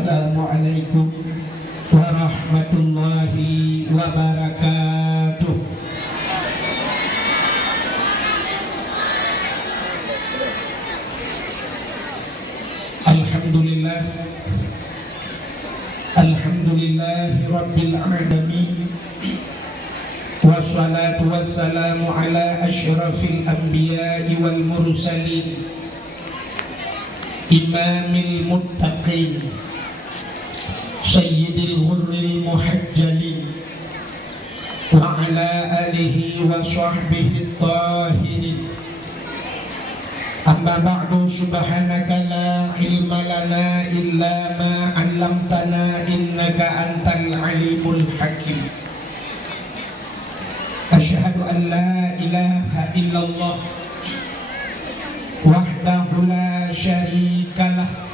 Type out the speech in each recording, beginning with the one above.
Assalamualaikum warahmatullahi wabarakatuh. Alhamdulillah, alhamdulillahi rabbil alamin, wassalatu wassalamu ala asyrafil anbiya'i wal mursalin, imamil muttaqin, sayyidil ghurril muhajjalin, wa ala alihi wa sahbihi tahirin. Amma ba'du, subhanaka la ilma lana illa ma 'allamtana innaka antal alimul hakim. Asyhadu an la ilaha illallah wahdahu la syarikalah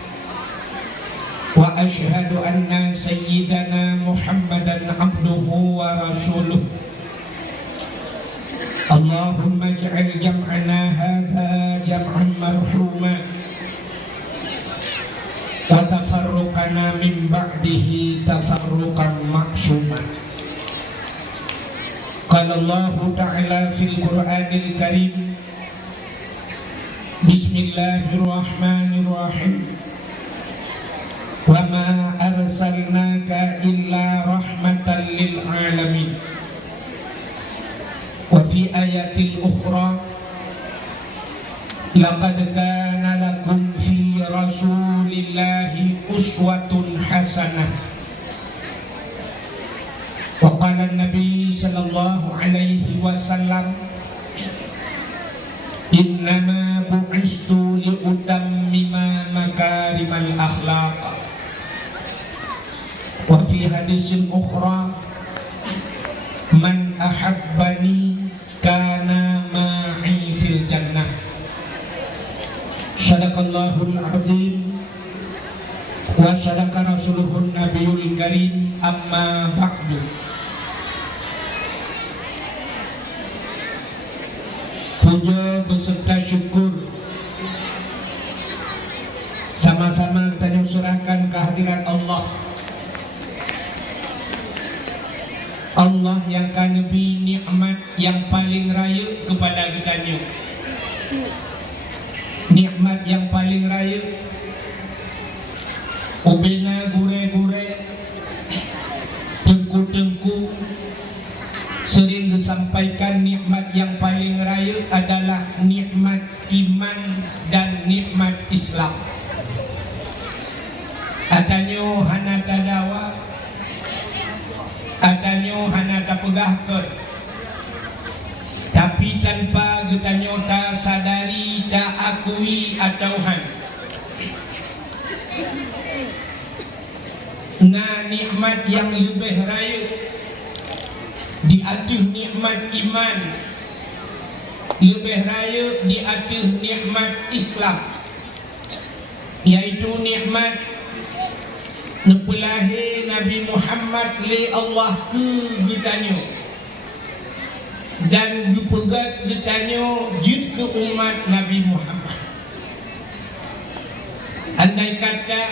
wa asyhadu anna sayyidana Muhammadan abduhu wa rasuluh. Allahumma ij'al jam'ana hadza jam'an marhuma wa tafarruqana min ba'dihi tafarruqan ma'suma. Qala Allah ta'ala fil Qur'anil Karim, Bismillahirrahmanirrahim, wa ma arsalnaka illa rahmatan lil alamin. Wa fi ayatil ukhra, laqad kana lakum fi rasulillahi uswatun hasanah. Wa qala an-nabi sallallahu alaihi wasallam, innama bu'istu liutammima makarimal akhlaq. Wa fi hadisin ukhra, man ahabbani kana ma'i fil jannah. Sadaqallahul azim wa sadaqa rasuluhun nabiyul karim. Amma ba'du. Puja beserta syukur sama-sama kita serahkan kehadiran Allah. Allah yang kanebi nikmat yang paling raya kepada kita nyo. Nikmat yang paling raya, ubena gure-gure, tengku-tengku sering disampaikan nikmat yang paling raya adalah nikmat iman dan nikmat Islam. Adanyo hana tadawa, adanyo hana tapegahkeun, tapi tanpa getanyo ta sadari, ta akui atau han. Nah, nikmat yang lebih raya di atas nikmat iman, lebih raya di atas nikmat Islam, yaitu nikmat nepulahi Nabi Muhammad li Allah ke getanyo dan dipegat getanyo jid ke umat Nabi Muhammad. Andai kata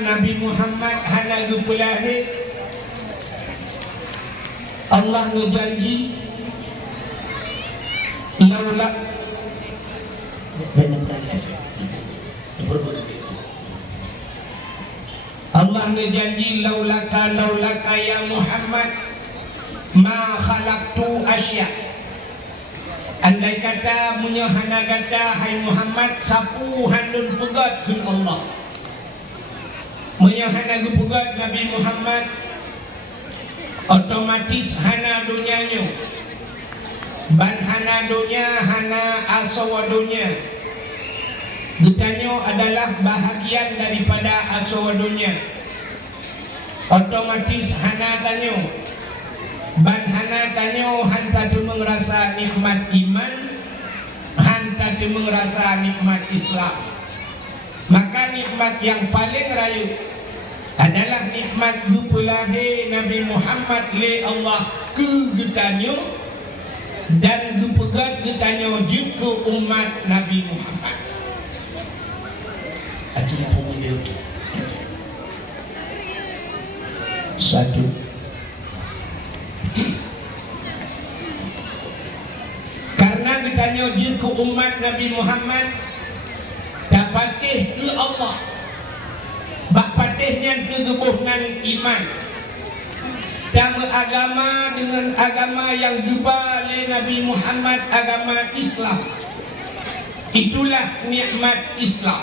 Nabi Muhammad hana gepulahi, Allah ngejanji laula Allah ngejanji laulaka ya Muhammad ma khalaqtu asya. Andai kata munyahana kata hai Muhammad sapu handun pegat kun Allah, munyahana pegat Nabi Muhammad, otomatis hana dunianyo, ban hana dunia hana asawadunya. Getanyo adalah bahagian daripada asawadunya, otomatis hana tanyo, ban hana tanyo hanta tu merasa nikmat iman, hanta tu merasa nikmat Islam. Maka nikmat yang paling raya adalah nikmat gupulahir Nabi Muhammad le Allah ke getanyo dan gupegat getanyo juga umat Nabi Muhammad. Itu yang pemuda itu. Satu. Karena getanyo juga umat Nabi Muhammad dapatih ke Allah. Bak patihnya kegebuhan iman dan agama dengan agama yang jubah oleh Nabi Muhammad, agama Islam. Itulah nikmat Islam.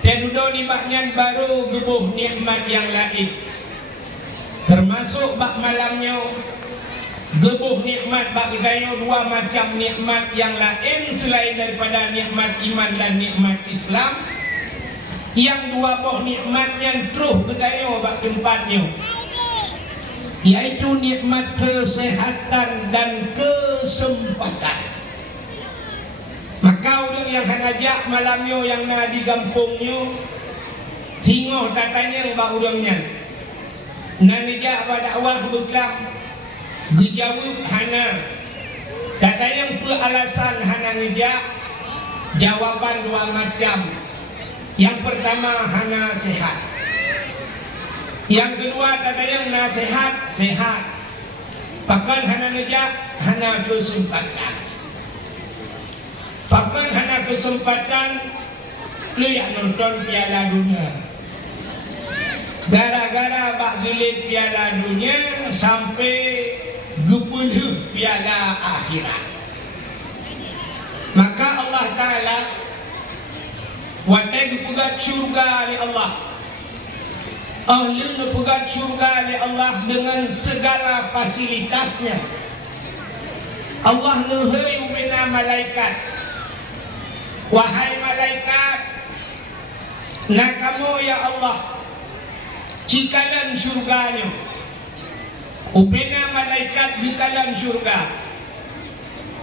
Dan udah nikmatnya baru gebuh nikmat yang lain. Termasuk bak malamnya gebuh nikmat bak gaya dua macam nikmat yang lain selain daripada nikmat iman dan nikmat Islam. Yang dua buah nikmat yang terus berdayo bak tempatnya, yaitu nikmat kesehatan dan kesempatan. Maka orang yang hanajak malamnya yang na di kampungnya tingoh datanya bak orangnya nanijak pada awal beklam dijawab hana datanya alasan hana nijak jawaban dua macam. Yang pertama hana sehat. Yang kedua ada yang nasihat sehat. Bahkan hana nejak hana kesempatan. Bahkan hana kesempatan lu yang nonton Piala Dunia. Gara-gara bak gelit Piala Dunia sampai 20 Piala Akhirat. Maka Allah Ta'ala wadai dipegat syurga oleh Allah. Ahli dipegat syurga oleh Allah dengan segala fasilitasnya. Allah ngehei ubina malaikat. Wahai malaikat, nak kamu ya Allah cikalan syurganya. Ubina malaikat bikalan syurga.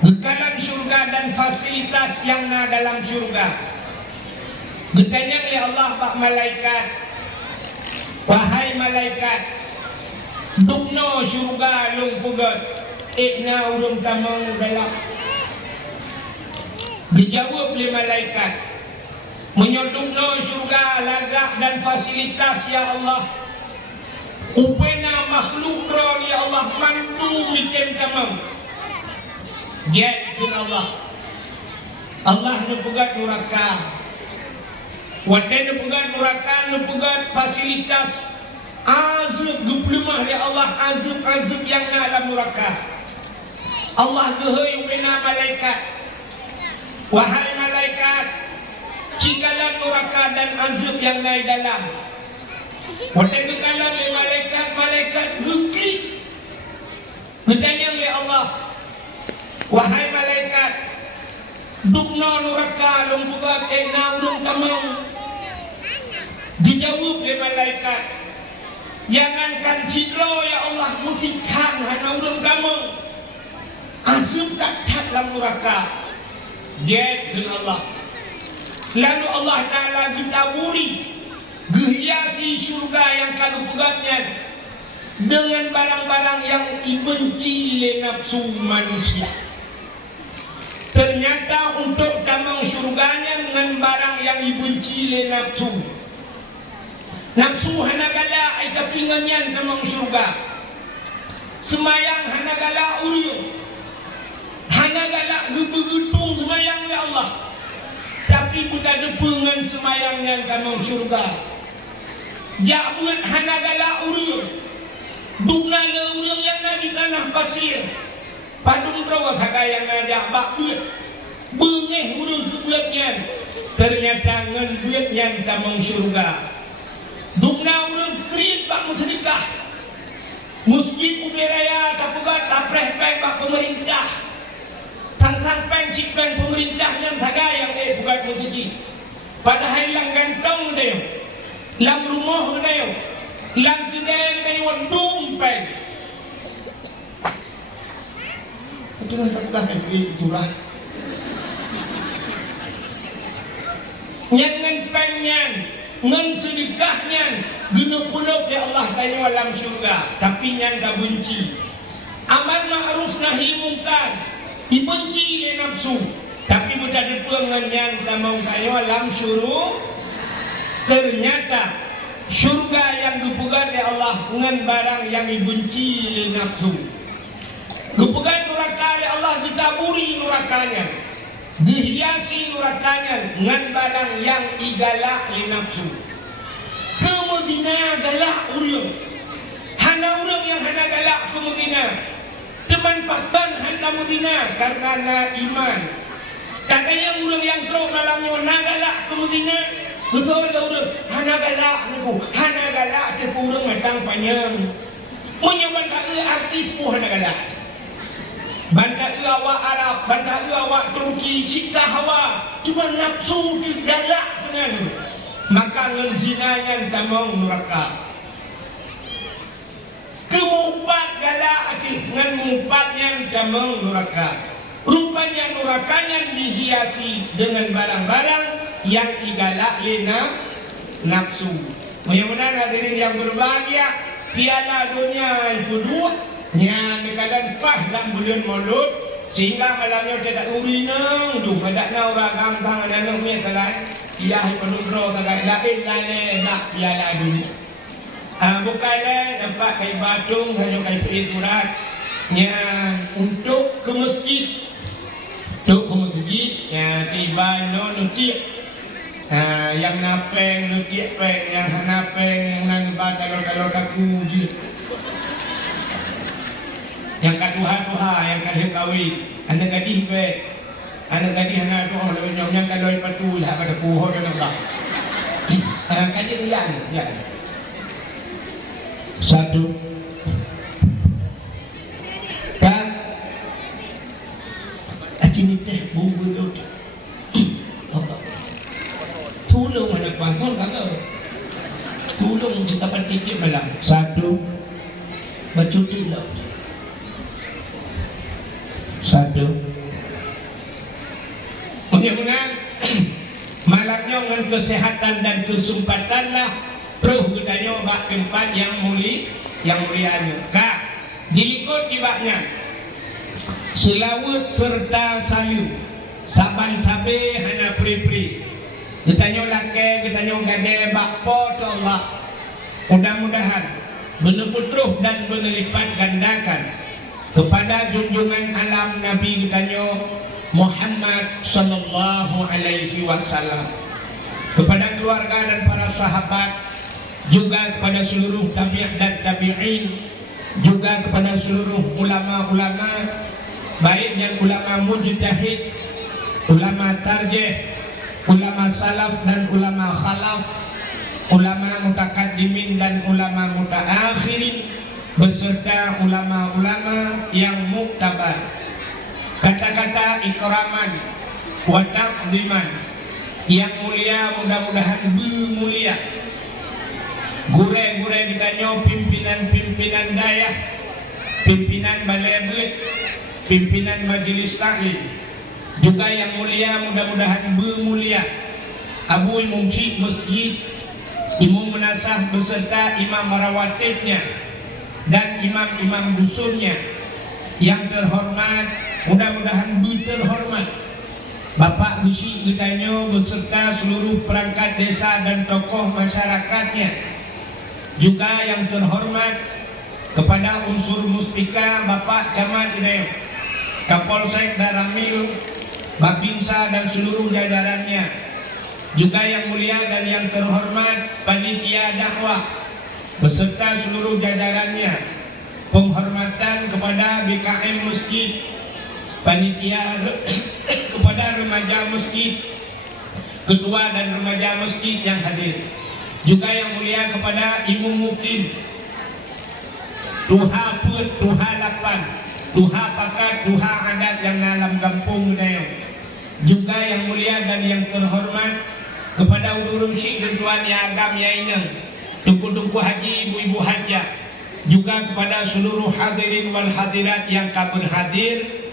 Bikalan syurga dan fasilitas yang na dalam syurga. Bertanya oleh Allah pak malaikat, wahai malaikat, dukno syurga lung pugat, ikna urung tamang dalam. Dijawab oleh malaikat, menyodukno syurga lagak dan fasilitas ya Allah. Upena makhluk ron ya Allah mantu mitem tamang. Dia itu Allah. Allah nupugat neraka. Wadai nupugat neraka, nupugat fasilitas azab guplemah ya Allah, azab yang na dalam neraka. Allah gehei ubena malaikat, wahai malaikat, cikalan neraka dan azab yang na dalam. Wadai gekalan oleh malaikat geklik. Bertanya oleh Allah, wahai malaikat, dukno neraka lumpugat na ulung tamang. Dijawab oleh malaikat, jangankan cidro ya Allah musikan hana ulung tamang. Azab tak dalam neraka. Dia ke Allah. Lalu Allah Ta'ala ditawuri gehiasi syurga yang kalupugatnya dengan barang-barang yang dibenci oleh nafsu manusia. Ternyata untuk damang syurganya dengan barang yang dibenci oleh nafsu. Nafsu hanagala ay kapinganyan damang syurga. Semayang hanagala ulyo. Hanagala gebegetung semayang ya Allah. Tapi bukan depengan semayangnya damang syurga. Jabut hanagala ulyo. Dunala ulyo yang ada di tanah pasir. Padung rawas yang ngajak bak duit. Bengeh urung kebuatnya. Ternyata ngan duitnya tamang syurga. Dungna urung krit bak musydikah. Masjid Ubiraya tapugat tapreh peng bak pemerintah. Tangkan peng cik peng pemerintah yang tagayang bukan masjid. Padahal lang gantong dayo. Lang rumah dayo. Lang kedai dayo dumpeng. Itu kan tapugat itulah. Nyan pengyan ngan sedekahnya guna puluk ya Allah tanya alam syurga tapi nyan dah benci. Amal ma'ruf nahi mungkar dibenci le nafsu tapi budak depuang ngan yang tak mau tanya alam syurga. Ternyata syurga yang dipegang ya Allah ngan barang yang dibenci le nafsu. Kepegang neraka ya Allah ditaburi nerakanya, dihiasi nerakanya dengan barang yang igalak li nafsu. Kemudian galak urang, hana urang yang hana galak kemudian teman pakban hana kemudian karena iman. Tak kaya urang yang teruk dalamnya hana galak kemudian betul urang hana galak niku, hana galak ke urang matang panjang. Menyebut artis pun hana galak. Banda awak Arab, banda awak Turki, cipta hawa cuma nafsu digalak dengan maka ngenzinanya tamong neraka. Kemupat galak hati ngan mupatnya tamong neraka. Rupanya nerakanya dihiasi dengan barang-barang yang digalak lena nafsu. Mudah-mudahan hadirin yang berbahagia, piala dunia itu dua. Nya keadaan pas dalam bulan Maulud sehingga malamnya tidak urinang tu pada na orang gampang anak ni tagai ia penundro tagai lain lain nak piala dunia. Bukan nampak kai batung hanya kai perituran nya untuk ke masjid. Untuk ke masjid ya tiba no nutik. Yang napeng nutik peng yang hanapeng yang nang kalau taku je. Yang kaduha-duha, yang kahit-kawin, anak gadih baik, anak gadih anak doa, lebih yang kadoi patu lah pada puhon dan orang. Kadih yang. Satu. Kan, acini teh bumbu itu. Tolong anak pasal kagak. Tolong kita pertitip malam. Satu. Bacuti lah. Satu. Mudah-mudahan malamnya dengan kesehatan dan kesempatanlah roh gedanya bak tempat yang mulianya. Kak, diikut tibaknya selawat serta sayu saban sabe hana pri-pri. Ditanya laki, ditanya gade bakpo to Allah. Mudah-mudahan benar putruh dan benar lipat gandakan kepada junjungan alam Nabi kita Muhammad sallallahu alaihi wasallam, kepada keluarga dan para sahabat, juga kepada seluruh tabi'in dan tabi'in, juga kepada seluruh ulama-ulama baik dan ulama mujtahid, ulama tarjih, ulama salaf dan ulama khalaf, ulama mutakaddimin dan ulama mutaakhirin, beserta ulama-ulama yang muktabar. Kata-kata ikraman wa taqdiman yang mulia mudah-mudahan bermulia. Gure-gure kita pimpinan-pimpinan daya, pimpinan balai belit, pimpinan majelis taklim, juga yang mulia mudah-mudahan bermulia. Abu Imam Syekh Masjid, Imam Menasah beserta imam rawatibnya dan imam-imam dusunnya yang terhormat, mudah-mudahan terhormat Bapak Gusi Gedanyo beserta seluruh perangkat desa dan tokoh masyarakatnya, juga yang terhormat kepada unsur Mustika Bapak Camat Gedanyo, Kapolsek Daramil, Babinsa dan seluruh jajarannya, juga yang mulia dan yang terhormat panitia dakwah beserta seluruh jajarannya, penghormatan kepada BKM Masjid, panitia kepada remaja masjid, ketua dan remaja masjid yang hadir, juga yang mulia kepada imam mukim, tuha put, tuha lapan, tuha pakat, tuha adat yang dalam kampung Gedanyo, juga yang mulia dan yang terhormat kepada urun syekh dan tuan yang agam yang tungku-tungku haji, ibu-ibu hajah, juga kepada seluruh hadirin wal hadirat yang berhadir,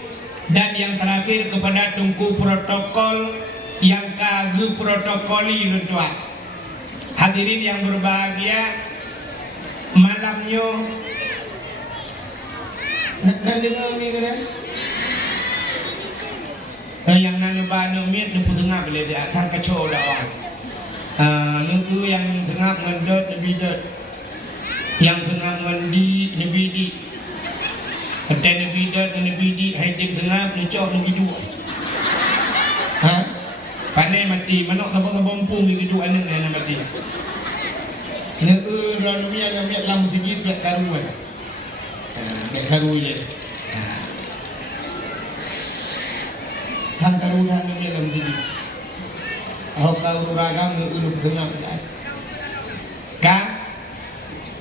dan yang terakhir kepada tungku protokol yang kagem protokoli tuan. Hadirin yang berbahagia, malamnya nak dengar ni kan? Yang nanya banu miat nu tengah boleh dia akan kacau dah. Nu yang tengah ngendot lebih dot, yang tengah ngendi lebih di, ada lebih dot lebih di, hai tim tengah lecok lebih dua. Pandai mati, manok tabung pung di kedua ni nak mati. Nak ran miat lam sikit biar karuan. Biar karu je. Kan karuan ni lam sikit. Ahok kau ragam ni uluk tengah kan. Kan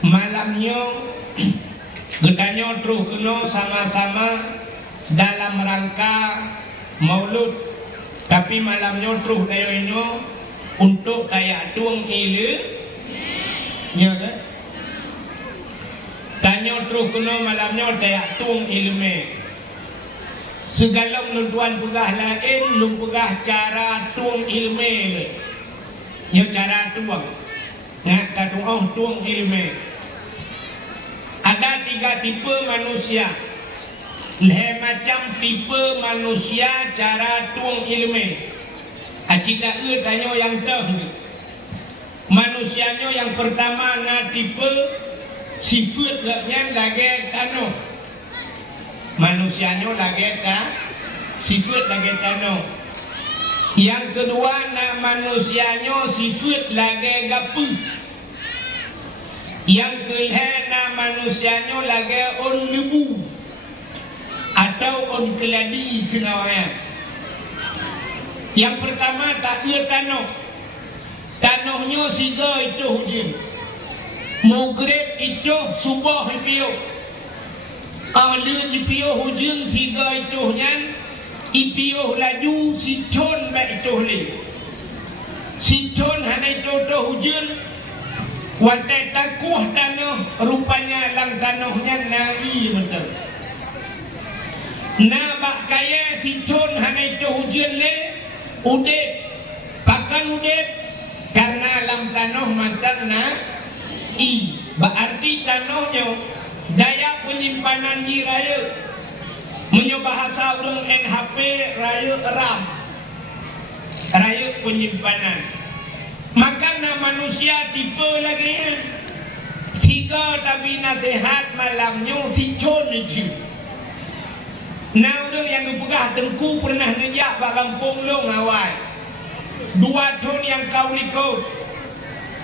malamnya gedanya terus kena sama-sama dalam rangka Maulud. Tapi malamnya terus tayo ino untuk kayak tuang ile nya kan tanyo terus kuno malamnya kayak tuang ilme segala menentuan pegah lain lum pegah cara tuang ilme nya cara tuang nya tuang ilme. Ada 3 tipe manusia. Macam tipe manusia cara tuang ilmu. Acita tanya yang teh. Manusianya yang pertama na tipe sifat nya lagi tano. Manusianya lagi sifat lagi tano. Yang kedua na manusianya sifat lagi gapu. Yang kelima na manusianya lagi on lebu. Atau on keladi kenawanya. Yang pertama tak ia tanah. Tanahnya siga itu hujan. Maghrib itu subuh itu. Ada jipio hujan siga itu nyan. Ipio laju siton baik itu le. Siton hana itu hujan. Watai takuh tanah rupanya lang tanahnya nari betul. Nabak kaya siton hana itu hujan le udet pakan udet karena alam tanah mantan na i berarti tanahnya daya penyimpanan di raya menyoba bahasa urang NHP raya RAM raya penyimpanan. Maka na manusia tipe lagi tiga tapi nasihat malamnya siton itu. Nah orang yang pegah tengku pernah nejak bagang ponglong awal 2 tahun yang kau likut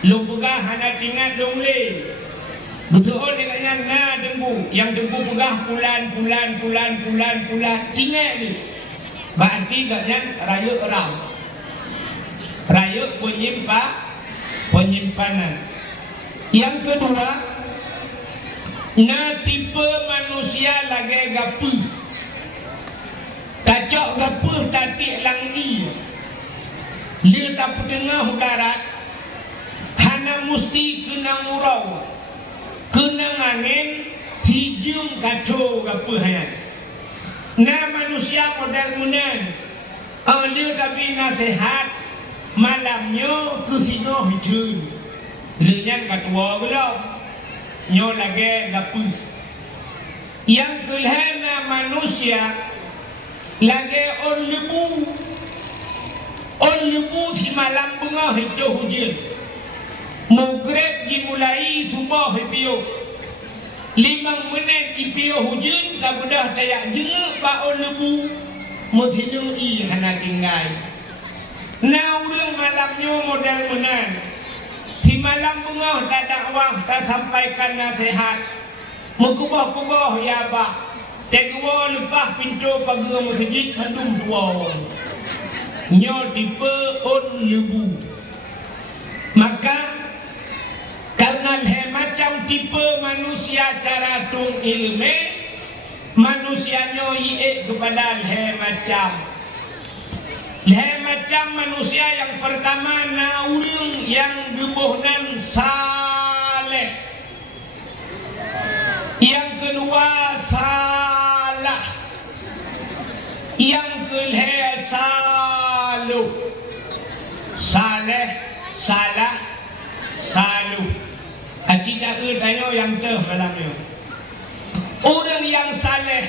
lu pegah hana tinggal dong le betul dengan na dengku yang dengku pegah pulan tinggal ni berarti ganyan raya eram raya penyimpanan. Yang kedua na tipe manusia lagi gapu. Kacau gapuh tapi langi. Dia tak tengah darat. Hana mesti kena murau. Kena angin hijung kacau gapuh hanya. Na manusia modal munan. Dia tapi nasihat malamnya kesino hijung. Lenyan katua belum. Nyo lagi gapuh. Yang kelihana manusia lagi on lebu si malam bunga itu hujan. Maghrib dimulai subuh itu 5 minit itu hujan tak mudah tayak jenguk pak on lebu mestinya i hana tinggal. Nah urang malamnya modal menan. Si malam bunga tak dakwah tak sampaikan nasihat. Mengubah-ubah ya pak. Tegwa lepas pintu pagar masjid handum 2 orang. Nyo tipe on lebu. Maka karena macam tipe manusia cara tung ilmu manusianya iek kepada macam manusia yang pertama na urang yang gebuhnan saleh. Yang kedua salah. Yang kelih saluh. Saleh, salah, tanya yang teh malamnya. Orang yang saleh,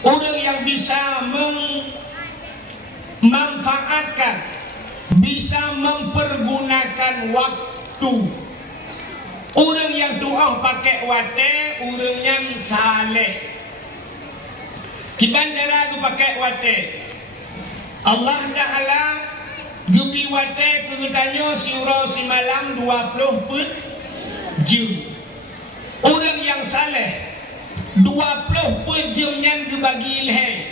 orang yang bisa memanfaatkan, bisa mempergunakan waktu. Orang yang doa pakai wate, orang yang saleh. Kiban cara aku pakai wate. Allah Ta'ala gubi wate kegetanyo surau si malam 20 jam. Orang yang saleh 20 jam yang dibagi ilhai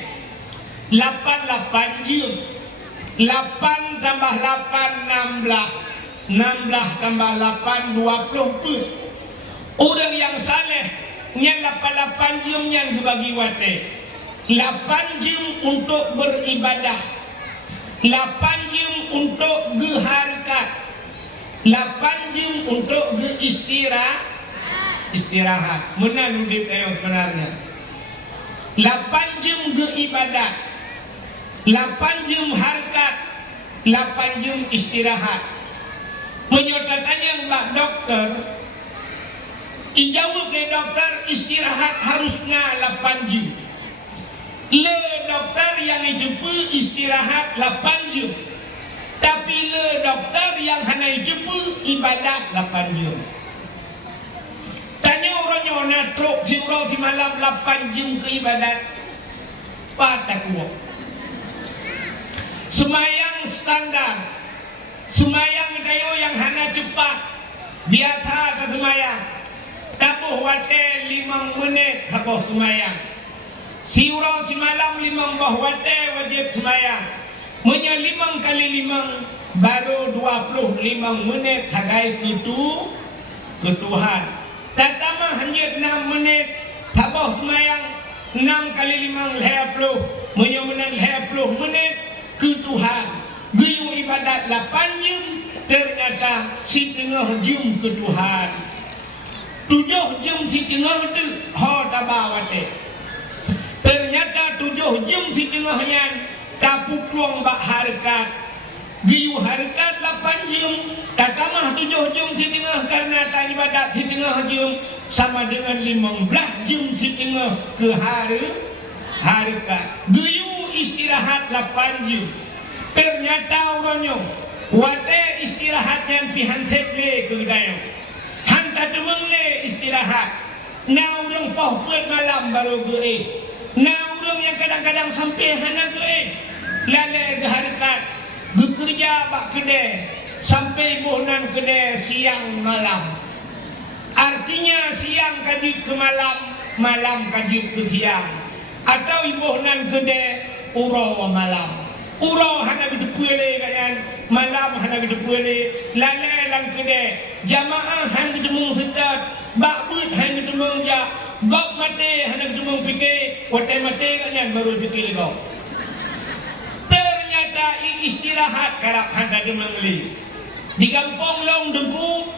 88 jam. 8 tambah 8 16 tambah 8 20. Orang yang saleh yang 88 jam yang dibagi wate 8 jam untuk beribadah, 8 jam untuk geharkat, 8 jam untuk istirahat. Mana nudip yang sebenarnya? 8 jam ibadat, 8 jam harkat, 8 jam istirahat. Menyotatannya Mbak Dokter, ijawab ke dokter istirahat harusnya 8 jam. Le dokter yang hidup istirahat 8 jam. Tapi le dokter yang hanya hidup ibadat 8 jam. Tanya orangnya natruk si urau si malam 8 jam ke ibadat. Patak kuat. Semayang standar, semayang kayo yang hanya cepat, biasa ke semayang. Tabuh wate 5 menit tabuh semayang. Si urau si malam 5 bah wate wajib semayang. Menya 5 kali 5 baru 25 menit hagai ke Tuhan. Tatama hanya 6 menit tabuh semayang 6 kali 5 50. Menya menang 50 menit ke Tuhan. Gayu ibadat 8 jam, ternyata si tengah jam ke Tuhan. 7 jam si tengah tu ho tabawate. Ternyata 7 jam si tengahnya tapu pluang bak harkat. Gayu harkat 8 jam, tatamah 7 jam si tengah karena tak ibadat si tengah jam sama dengan 15 jam si tengah ke harkat. Gayu istirahat 8 jam. Ternyata orangnya wate istirahat yang pihan seple ke dayo. Hanta demeng le istirahat. Na orang pahpet malam baru ge. Na orang yang kadang-kadang sampai hana ge. Lale ge harkat, ge kerja bak kedai sampai bohnan kedai siang malam. Artinya siang kajut ke malam, malam kajut ke siang. Atau ibohnan kedai urau malam. Urau hana bidupule kan, malam hana bidupule, lale lang kede, jamaah hana bidumung sedat, bakbut hana bidumung ja, bak mate hana bidumung fikir, wate mate kan baru fikir kau. Ternyata istirahat kerap hana bidumung li. Di kampung long debu,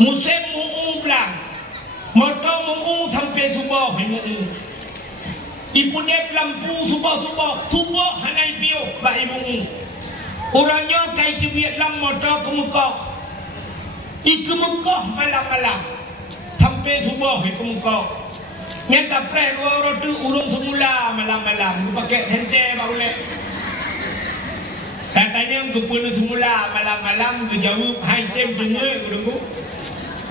musim muung belang, motor muung sampai subuh muung. Ibu dep lampu subuh hanai piu ba ibu. Orangnya kai kebiat lam motor ke Mekah. Ke Mekah malam-malam sampai subuh ke Mekah. Nyata pre orang tu urung semula malam-malam. Aku pakai sente ba boleh. Katanya ke pun semula malam-malam ke jawab hai tem dengar aku tunggu.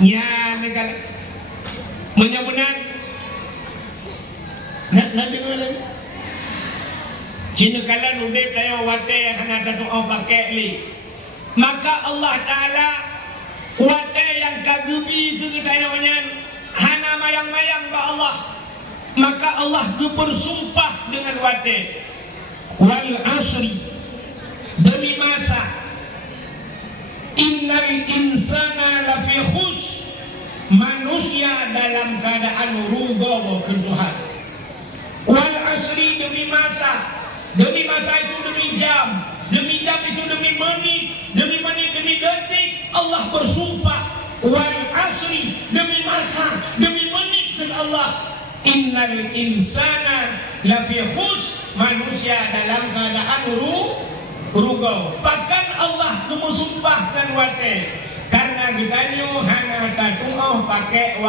Nya negala. Menyamunan nak dengar lagi. Cina kalan udip dayo wate hana doa pakai li. Maka Allah Taala wate yang kagubi ke dayonya hana mayang-mayang ba Allah. Maka Allah tu bersumpah dengan wate. Wal asri, demi masa. Innal insana lafi khus, manusia dalam keadaan rugo ke Tuhan. Wal asri, demi masa itu demi jam itu demi menit demi detik. Allah bersumpah wal asri, demi masa demi menit dan Allah. Innal insana lafi khus, manusia dalam keadaan rugo. Bahkan Allah bersumpah dan wate karena hana getanyo hana tatuoh pakai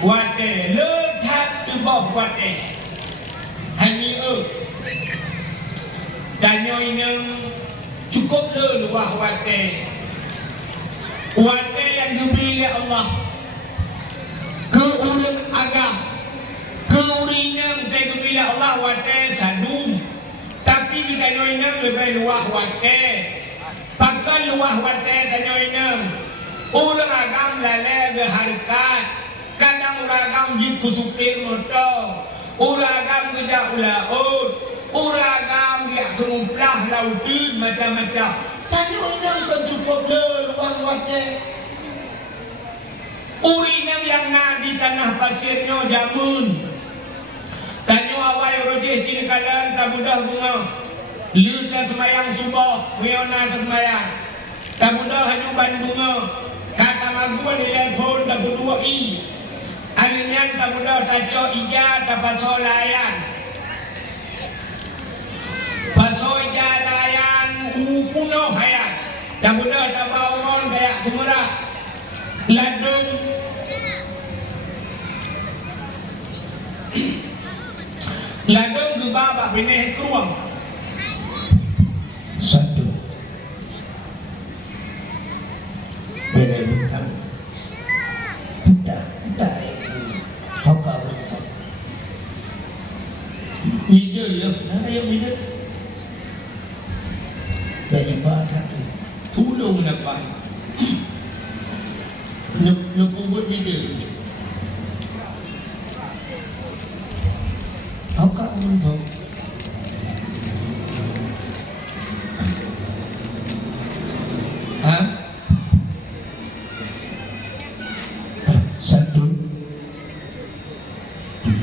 wate letak di bawah wate hanya tanyo inang cukup le luah wate yang diberi Allah ke urang agam ke urinang ke diberi Allah wate sadum tapi kita inang lebih luah wate pakai luah wate tanyo inang urang agam lale ke harkat kadang urang agam jitu supir motor urang agam kerja ulaut urang agam dia kemumplah lautin macam-macam tanyo inang kan cukup le luah wate urinang yang na di tanah pasirnya jamun tanyo awai rojeh cini kalan tabudah bunga luta semayang subuh wiona semayang tabudah hanya bandunga kata maguan telepon tabudua i aninyan tabudah taco ija tapaso layan paso ija layan upuno hayat tabudah tabawon kayak sumerah ladung ladung gebabak bineh keruang satu beda bintang budak hokal bintang meja ya ayo meja dari badak tulung dapat buat meja hokal bintang satu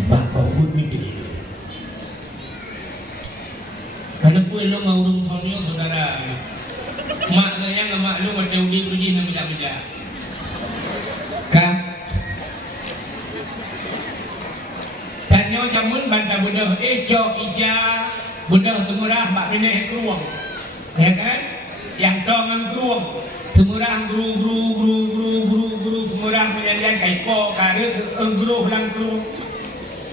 bakau buat meja karena pun lo mau urung sonyo saudara mak saya nggak mak lu macam uji nama beda-beda kan tanyo jamun bantah budah cok ija budah temurah bak bineh keruang ya kan yang tongan keruang temurah guru temurah menyanyian kaiko karir guru lang keruang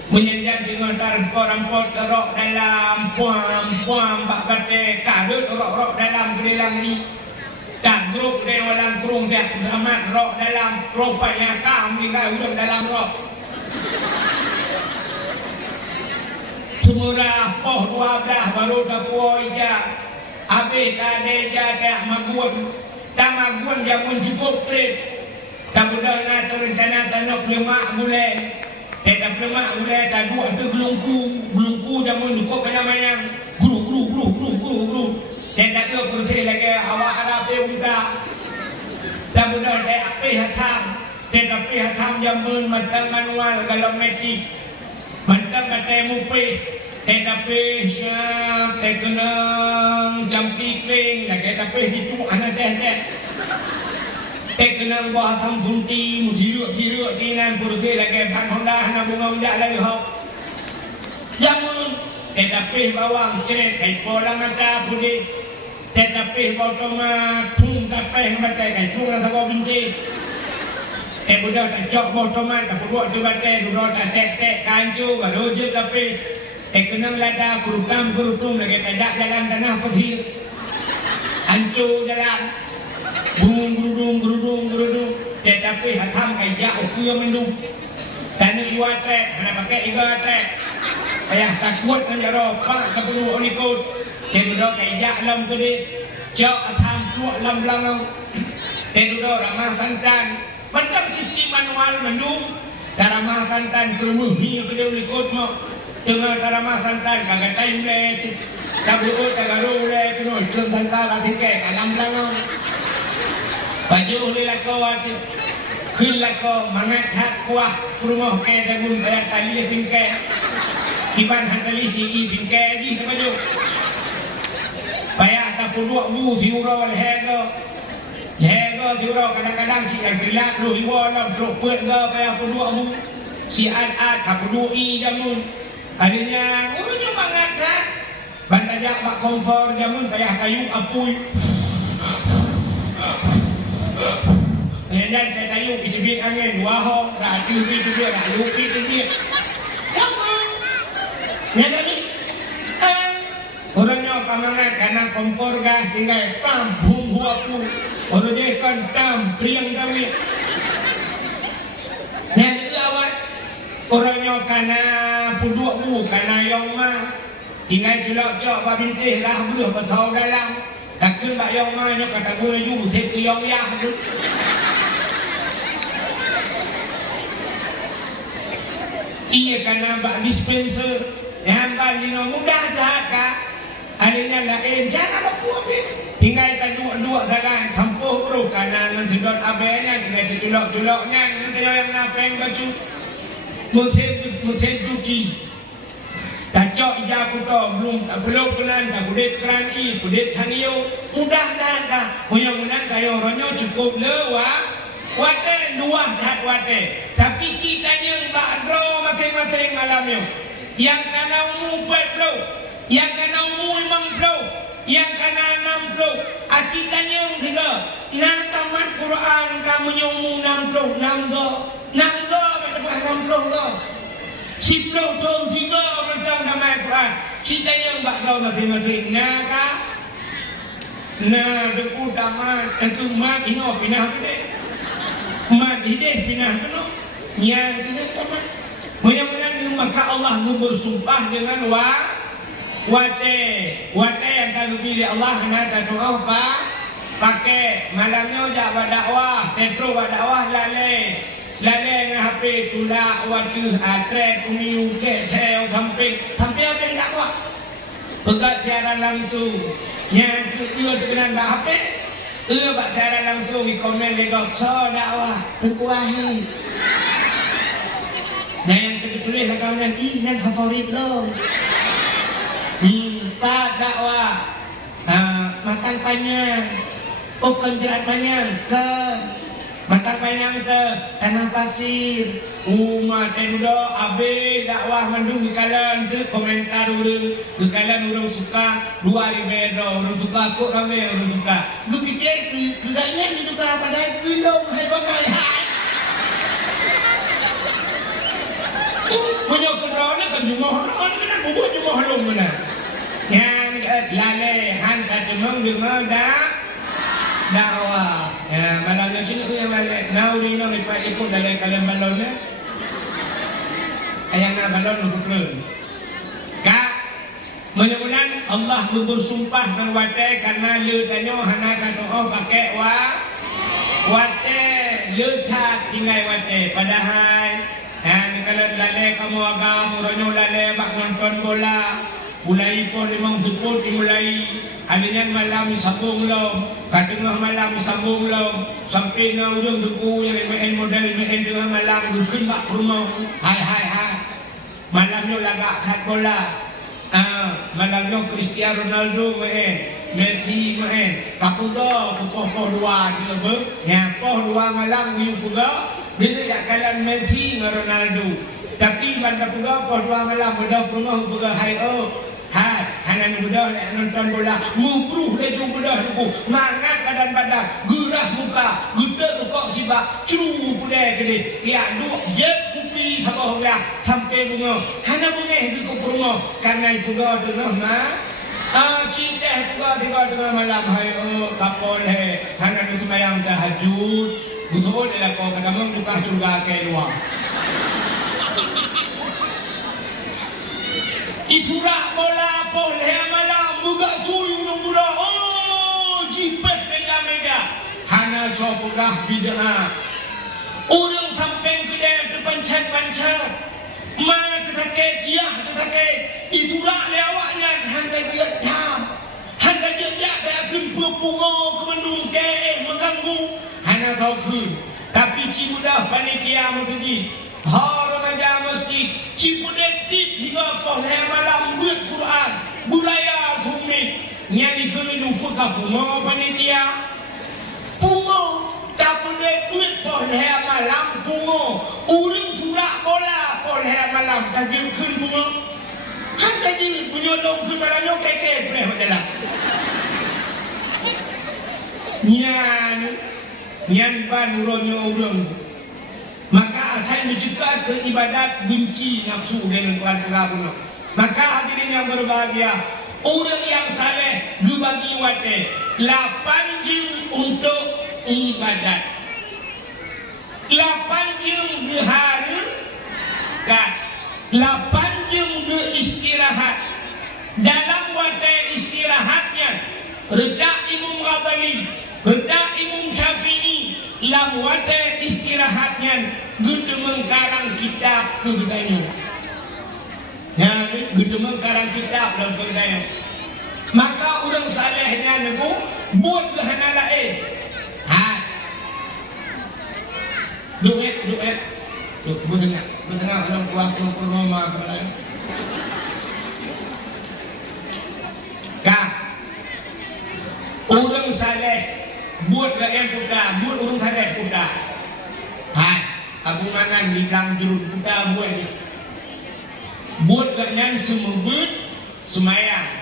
menyanyian dengan rampot rok dalam puam bak kate karir rok dalam kelilang ni tak grup dari walang kerung dia amat rok dalam rupanya kami dah udah dalam rok semurah poh 12 baru dapuo ija habis tadi ija maguan jamun cukup trip tak mudah nak rencana tanok lemak boleh tak lemak boleh tak dua tu gelungku jamun cukup mana guru tak ada kursi lagi awak harap dia buka tak mudah tak api hatam jamun matang manual kalau metik matang kata mupi tapi siap kenang jampi kling lagi tapi situ anak kenang buah tam sunti musiruk dengan kursi lagi pan honda na bunga menjak lagi hok jamun tapi bawang ceret kai polang ada budi tapi botoma tung tapi mata kai tung na tawo binti budak tak cok botoma tak buat tu batai budak tak tek kancu baru je tapi kenang lada kurutum lagi tajak jalan tanah pesir hancur jalan gerudung tetapi hatam kaya ukur mendung tanah iwa trek hana pakai iga trek ayah takut menjaro pak sebelum onikut budak kaya alam tu deh jauh hatam keluar lam budak ramah santan macam sistem manual mendung ramah santan kerumun hiu kedua onikut mau tengah ramah santan kagak time le kabur tagaru le kuno jom santan lagi ke alam langau baju le lakawat khil lako mangat hat kuah rumah ke dagun bayar tali tingke kiban handali hi tingke di baju bayar tak puluh bu diuro hego diuro kadang-kadang si bilat lu hiwala bro peut ga bayar puluh bu si ad tak puluh i jamun Harinya, udah banget kan? Bandajak bak kompor jamun payah kayu apuy. dan kata you pitibit angin wahong ratu pitibit lalu pitibit yang ni orangnya kamangan karena kompor gas tinggal pam bumbu aku orangnya kan tam priang kami yang awak orangnya karena puduk bu karena yang mah tinggal julak cok pak bintih lah belum bertahu dalam tak kun pak yang mah nya kata gue you buat tu yang ya tu iya karena pak dispenser yang paling mudah tak adanya lain jangan lupa habis tinggal kita dua dalam sampuh bro karena nanti dot abenya tinggal ditulak-tulaknya nanti yang napeng baju musim cuci tak cok ija aku belum kelan tak kudet keran kudet sanio mudah dah mudah-mudahan kayo ronyo cukup lewat wate dua dah wate tapi citanya mbak bro masing-masing malamnya yang kena umum 4 bro yang kena umum 5 bro yang kena 6 bro acitanya yang tiga nak tamat Quran kamu umum 6 bro 6 go berdepan 6 bro go 10 bro tong 3 berdepan tamat Quran citanya yang mbak bro masing-masing nak deku tamat tentu mak ino pinah gede mak ide pinah penuh yang kita tamat mudah-mudahan maka Allah bersumpah dengan wate yang kalau pilih Allah kena doa apa pakai malamnya jak berdakwah petro berdakwah lale dengan HP tulak watu atret umiu ke sel sampai apa yang dakwah pegat siaran langsung yang kedua dengan HP bak siaran langsung di komen legok so dakwah terkuahi nah yang tulis lah kawan yang favorit lo pak dakwah makan panjang penjerat panjang ke makan panjang ke tanah pasir umat muda abe dakwah mandung di kalan ke komentar orang suka 2000 orang suka kok ramai orang suka gue pikir kegaknya disuka pada gulung hai bagai hai punya kedua kan cuma orang kan bubuh cuma halum mana yang lale han kata dengar dakwah ya malamnya sini tu yang lale nau ni nang ikut dalam kalian balon ayang nak balon betul kak mudah-mudahan Allah bersumpah dengan wate karena le tanyo hana kata pakai wate le chat tinggal wate padahal dan kalau lalai kamu agam, orang lalai bak nonton bola, mulai pun memang jemput dimulai. Adanya malam sambung lo, katengah malam sambung lo, sampai na ujung duku yang main model main tengah malam dukun bak rumah. Hai. Malamnya lagak kat bola. Malamnya Cristiano Ronaldo main, Messi main. Kapuga poh dua dia ber, ya poh dua malam ni puga. Bila tak kalah Messi dengan Ronaldo tapi mana pula kau dua malam mudah rumah juga hai hanan mudah nonton bola mubruh leju mudah duku mangat badan gerah muka gede kok sibak ceru pula gede ya duk jep kupi habah ya sampai bunga hana bunga di ku rumah karena juga tengah cinta juga tengah malam hai kapol he hana tu sembahyang tahajud betul adalah kau kadang buka surga ke luar. Itulah bola boleh malam buka suyu muda. Oh, jipet mega. Hana sopulah bid'ah. Orang sampai kedai terpencet-pencet. Mana tersakit. Itulah lewatnya handa dia jam. Handa dia tak akan berpunga kemandung ke mengganggu. Hana tahu tapi cimudah panitia masjid remaja masjid cimudah tip hingga pohon malam buat Quran budaya sumit nyari kelu puka pungo panitia pungo tak boleh buat pohon malam pungo uring surak bola pohon malam tak jengkun pungo hanya jadi penyodong ke malam keke preh adalah nyan nyan ban uronyo urang. Maka asal mencegah ke ibadat benci nafsu dengan keluarga pun. Maka hadirin yang berbahagia, orang yang saleh dibagi wate 8 jam untuk ibadat, 8 jam berhari, 8 jam beristirahat. Dalam wate istirahatnya, reda Imam Ghazali, reda Imam Syafi'i, lam wate istirahatnya gudu mengkarang kitab ke gedanya. Ya, gudu mengkarang kitab dalam gedanya. Maka orang salehnya niku buat lahana lain. Duit. Duh, betengah orang kuah rumah berlain. Orang saleh buat rakyat kuda, buat orang saleh kuda. Abu mangan bilang jurut kuda buat ni. Buat rakyat semebut semayang,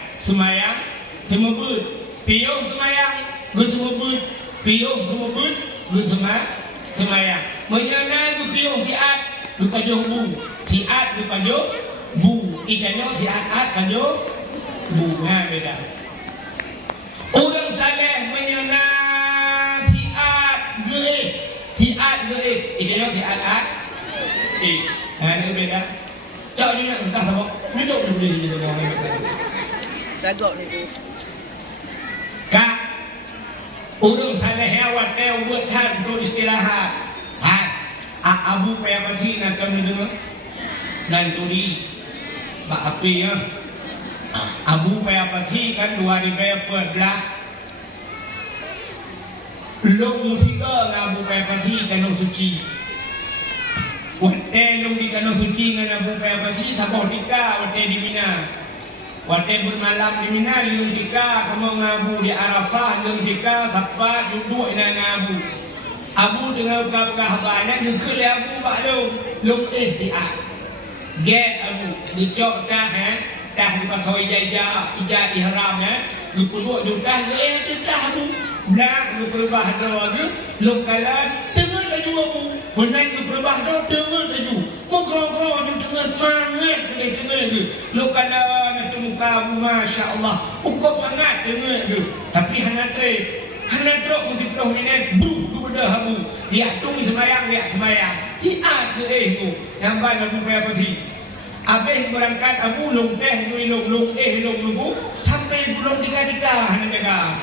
semebut piung semayang, gue semebut piung semebut, gue semayang. Menyana gue piung siat, gue pajuh bu, siat gue pajuh bu, ikannya siat pajuh bu, nah beda. Orang saleh menyana siat gerik, ikannya siat nah ini beda. Cak ni nak entah apa, duduk dulu di dalam orang itu. Dagok ni tu. Kak, orang saleh awak teh buat han untuk istirahat. Abu payah pasti nak kami dengar. Dan turi, mak api ya. Abu payah pasti kan 2014. Lok musika ngabu payah pasti kanong suci. Wate long di kanong suci dengan Abu payah pasti sabah tika wate di Mina. Wate bermalam di Mina long tika kamu ngabu di Arafah long tika sapat duduk dengan ngabu. Abu dengan buka-buka habanan yang kele Abu bak long ihtiat. Get Abu dicok dah dah di pasal ijazah ihram lu peluk dah Abu. Nak lu perbah lagi long kalan tengah laju Abu. Benar lu perbah tengah laju. Mau kerong-kerong di tengah mangat tengah tu. Lu kalan nak muka Abu masya-Allah. Ukur mangat tengah tu. Tapi hangat Hana drop musik roh minit, bru dah Abu. Dia tung semayang. Hiat ke tu. Yang ban Abu payah pasti. Habis berangkat Abu long teh long lubu sampai belum tiga hana jaga.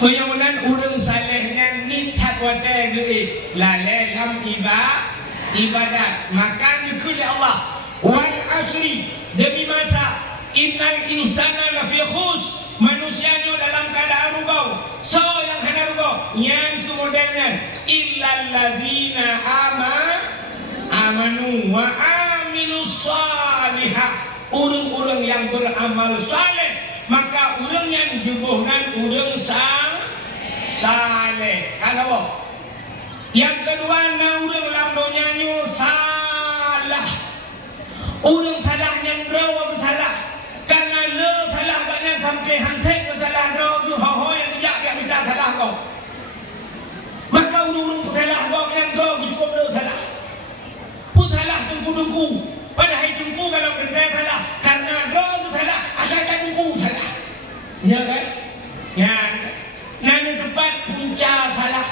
Mudah-mudahan orang salehnya ni cat wate ke lalai lam ibadat. Maka nyukul Allah. Wal asri demi masa. Innal insana lafi khus, manusianya dalam keadaan rugau. So yang hana rugau, yang kemudiannya illal ladzina amanu wa amilus salihah. Orang-orang yang beramal saleh, maka orang yang jubuhkan orang saleh. Kalau yang kedua orang lamdonya salah. Orang salahnya draw salah. Karena lo salah banyak sampai hantai ke salah draw tu ho yang tidak minta salah kau. Maka urung salah kau yang draw cukup lo salah. Pu salah tunggu. Padahal tunggu kalau benda salah karena draw tu salah ada tunggu salah. Ya kan? Ya. Nan depan punca salah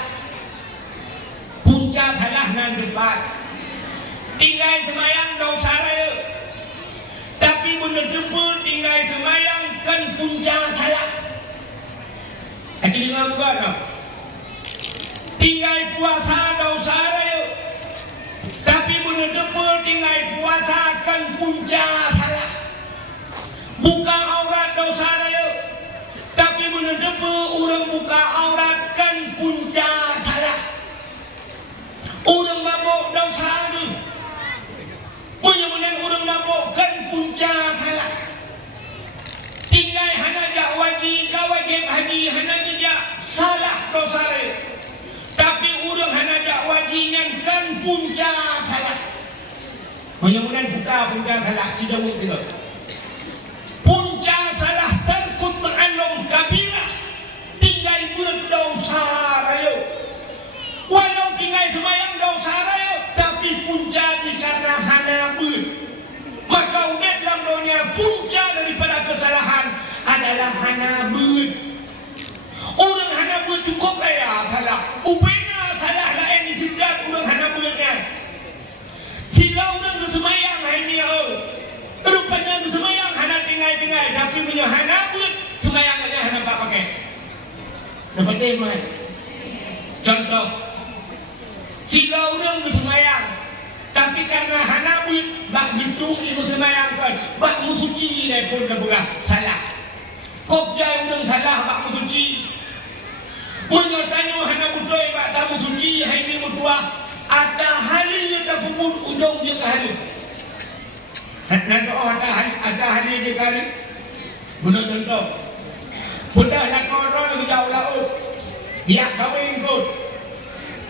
nan depan. Tinggal semayang dosa raya. Tapi benar-benar tinggal semayang kan punca salah. Aki dengar juga tak? Tinggal puasa dosa raya. Tapi benar-benar tinggal puasa kan punca salah. Buka aurat dosa raya. Tapi benar-benar orang buka aurat kan punca salah. Orang mabuk dosa tu. Mudah-mudahan orang mabuk kan punca salah. Tinggal hana jak wajib haji hana jak salah dosa dia. Tapi orang hana jak wajibnya kan punca salah. Mudah-mudahan buka punca salah tidak mungkin. Punca salah terkut ta'allum kabirah. Tapi punya hana pun semayang aja hana pak pakai. Dapat tema. Contoh, jika orang bersemayang, tapi karena hana pun bak hitung ibu semayang kan, bak musuci ni pun dah salah. Kok jai orang salah bak musuci. Menyatanya hana betul bak tak musuci hai ni mutua. Ada hari yang tak puput ujung dia ke hari. Nanti ada hari dia ke hari. Guna contoh. Budak nak korang jauh laut. Ya kahwin kot.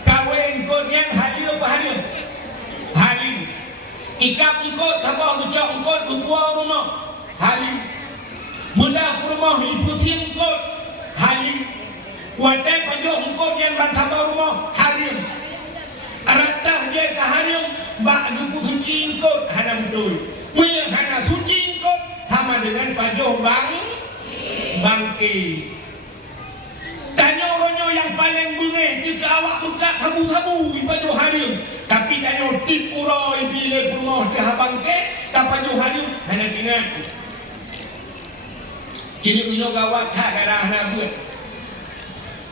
Kahwin kot yang hari apa hari? Hari. Ikap kot, tabah ucap kot, berpuang rumah. Hari. Budak rumah ibu sim kot. Hari. Wadai pajuk kot yang bantabah rumah. Hari. Aratah dia ke hari bak gupu suci kot hana betul. Punya hana suci kot sama dengan pajuh bangki. Tanya orangnya yang paling bengih jika awak buka sabu-sabu di pajuh hari. Tapi tanya tip uroi bila rumah ke bangki tak pajuh hari hana ingat. Kini punya gawat tak darah hana buat.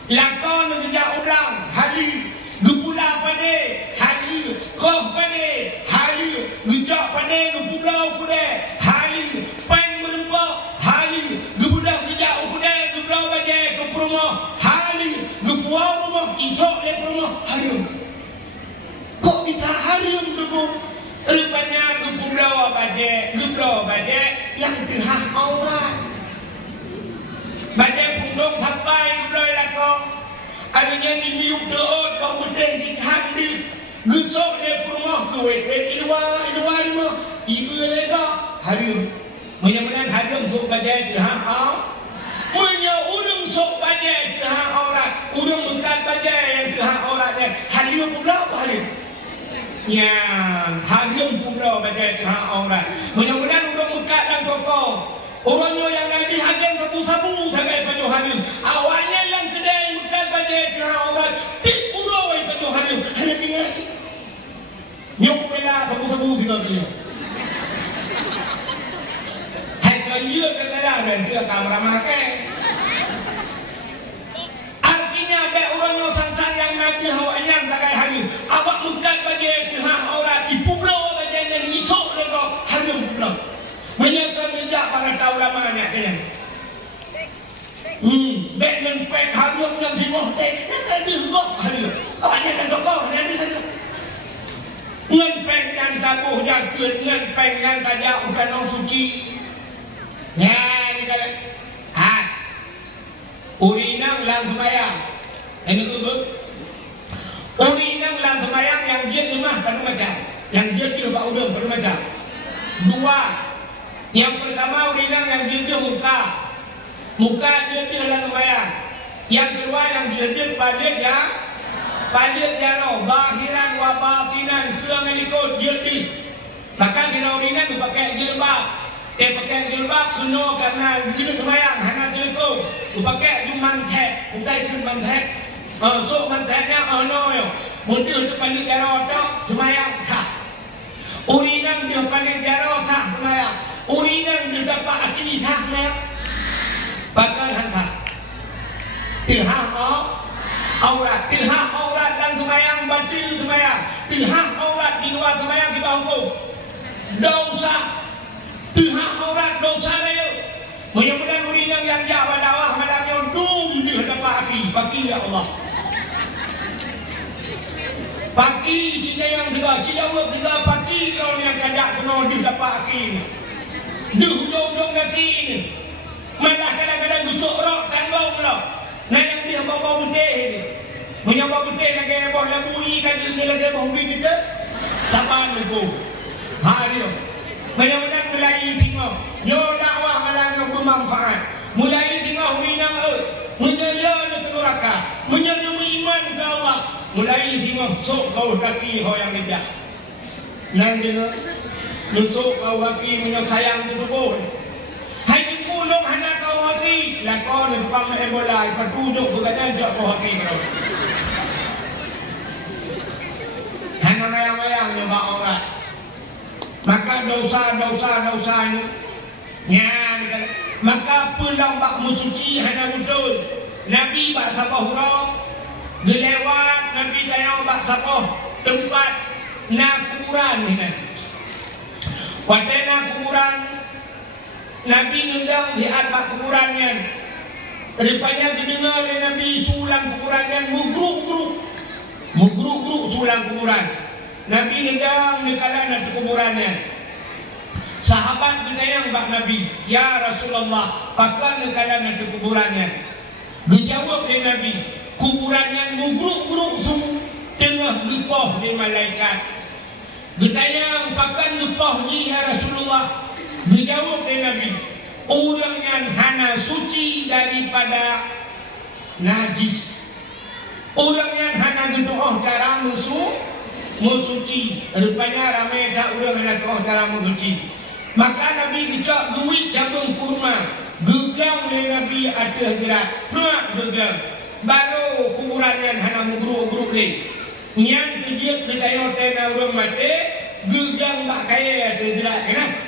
Lakon mengejar orang hari. Gepula pada hari, koh pada hari, gejak pada gepulau pada hari, peng merempok hari, gebudak gejak pada gepulau baja ke rumah hari, gepuau rumah isok ke rumah hari. Kok bisa hari dulu? Rupanya gepulau baja yang tengah aurat. Baja punggung sampai gepulau lakong. Adanya di miuk doot bau bedeh di kambing gesok dia rumah duit ilwa rumah ibu lega hari menyemenang hari untuk bajai jahat punya urung sok bajai jahat aurat urung bekat bajai yang jahat auratnya hari pula apa hari yang hari pula bajai jahat aurat mudah-mudahan urung bekat dan kokoh orangnya yang nanti hakim sabu-sabu sampai pajuh hari awalnya yang kedai bekat bajai jahat aurat tik uroi pajuh hari hanya tinggal nyok bela sabu-sabu tinggal dia hai kaya kata-kata dan dia kamera makai artinya baik orangnya sang-sang yang nanti hawanya takai hari awak bekat bajai jahat aurat di pulau bajai yang isok lego hari pulau menyatakan sejak para ulamanya kalian. Baik dan baik harum yang simoh teh, nanti sebab harum. Awaknya dan tokoh nanti saja. Ngan baik yang tabuh jagut, ngan baik yang tajak udah nong suci. Ya, ni kalian. Urinang lang semayang. Ini kubur. Urinang lang semayang yang dia lemah pada macam, yang dia tidak udang pada macam. Dua. Yang pertama urinang yang jilid muka jilid dalam semayang. Yang kedua yang jilid palit jaro zahiran wa batinan keang ikut jilid. Maka kena urinang tu pakai jilbab. Pakai jilbab kena karena jilid semayang hana jilid tu pakai ju mantek, bukan ju mantek. So manteknya ono yo. Mungkin tu palit jaro tu semayang tak. Urinang dia palit jaro tak semayang. Urinang dia dapat hati tak nak bakal hantar tilham aurat dan semayang batil semayang tilham aurat di luar semayang kita hukum dosa tilham aurat dosa dia mudah-mudahan urinang yang jawab dawah malamnya dum dia dapat hati bagi ya Allah bagi cinta yang tiga cinta Allah tiga bagi kalau yang kajak kena dia dapat hati di hujung-hujung kaki ini malah kadang-kadang busuk rok dan bau pula nah yang dia bawa putih ini menyambau putih lagi bawa labui kan dia lagi bawa beli kita saban itu hari itu mudah-mudahan mulai tengok yo dakwah malah yang bermanfaat mulai tengok urinang menyaya ke neraka menyaya iman ke Allah mulai tengok sok kau kaki yang tidak nanti nusuk kau hati menyayang di tubuh. Hai dikulung anak kau hati, lakon di bukan ebola, petunjuk bukannya jauh kau hati kau. Hanya mayang-mayang nyoba orang. Maka dosa ini, nyan Maka pulang bak musuci hana betul. Nabi bak sapah huruf gelewat Nabi tanya bak sapah tempat na kuburan ni kan. Wadana kuburan Nabi nendang lihat bak kuburannya. Rupanya didengar oleh Nabi sulang kuburannya mugruk sulang kuburan. Nabi nendang di kalangan kuburannya. Sahabat bertanya bak Nabi, ya Rasulullah, pakar kalangan kuburannya. Dijawab oleh Nabi, kuburannya mugruk semua tengah lepah di malaikat. Bertanya pakar lepah ni ya Rasulullah. Dijawab oleh Nabi, orang yang hana suci daripada najis. Orang yang hana berdoa cara musuci. Rupanya ramai tak orang hana doa cara musuci. Maka Nabi kecak duit cabang kurma. Gegang oleh Nabi ada gerak. Nak gegang. Baru kuburan yang hana mugruk ni. Yang kejut bertanya tena orang mati. Gegang bak kaya ada gerak. Kenapa?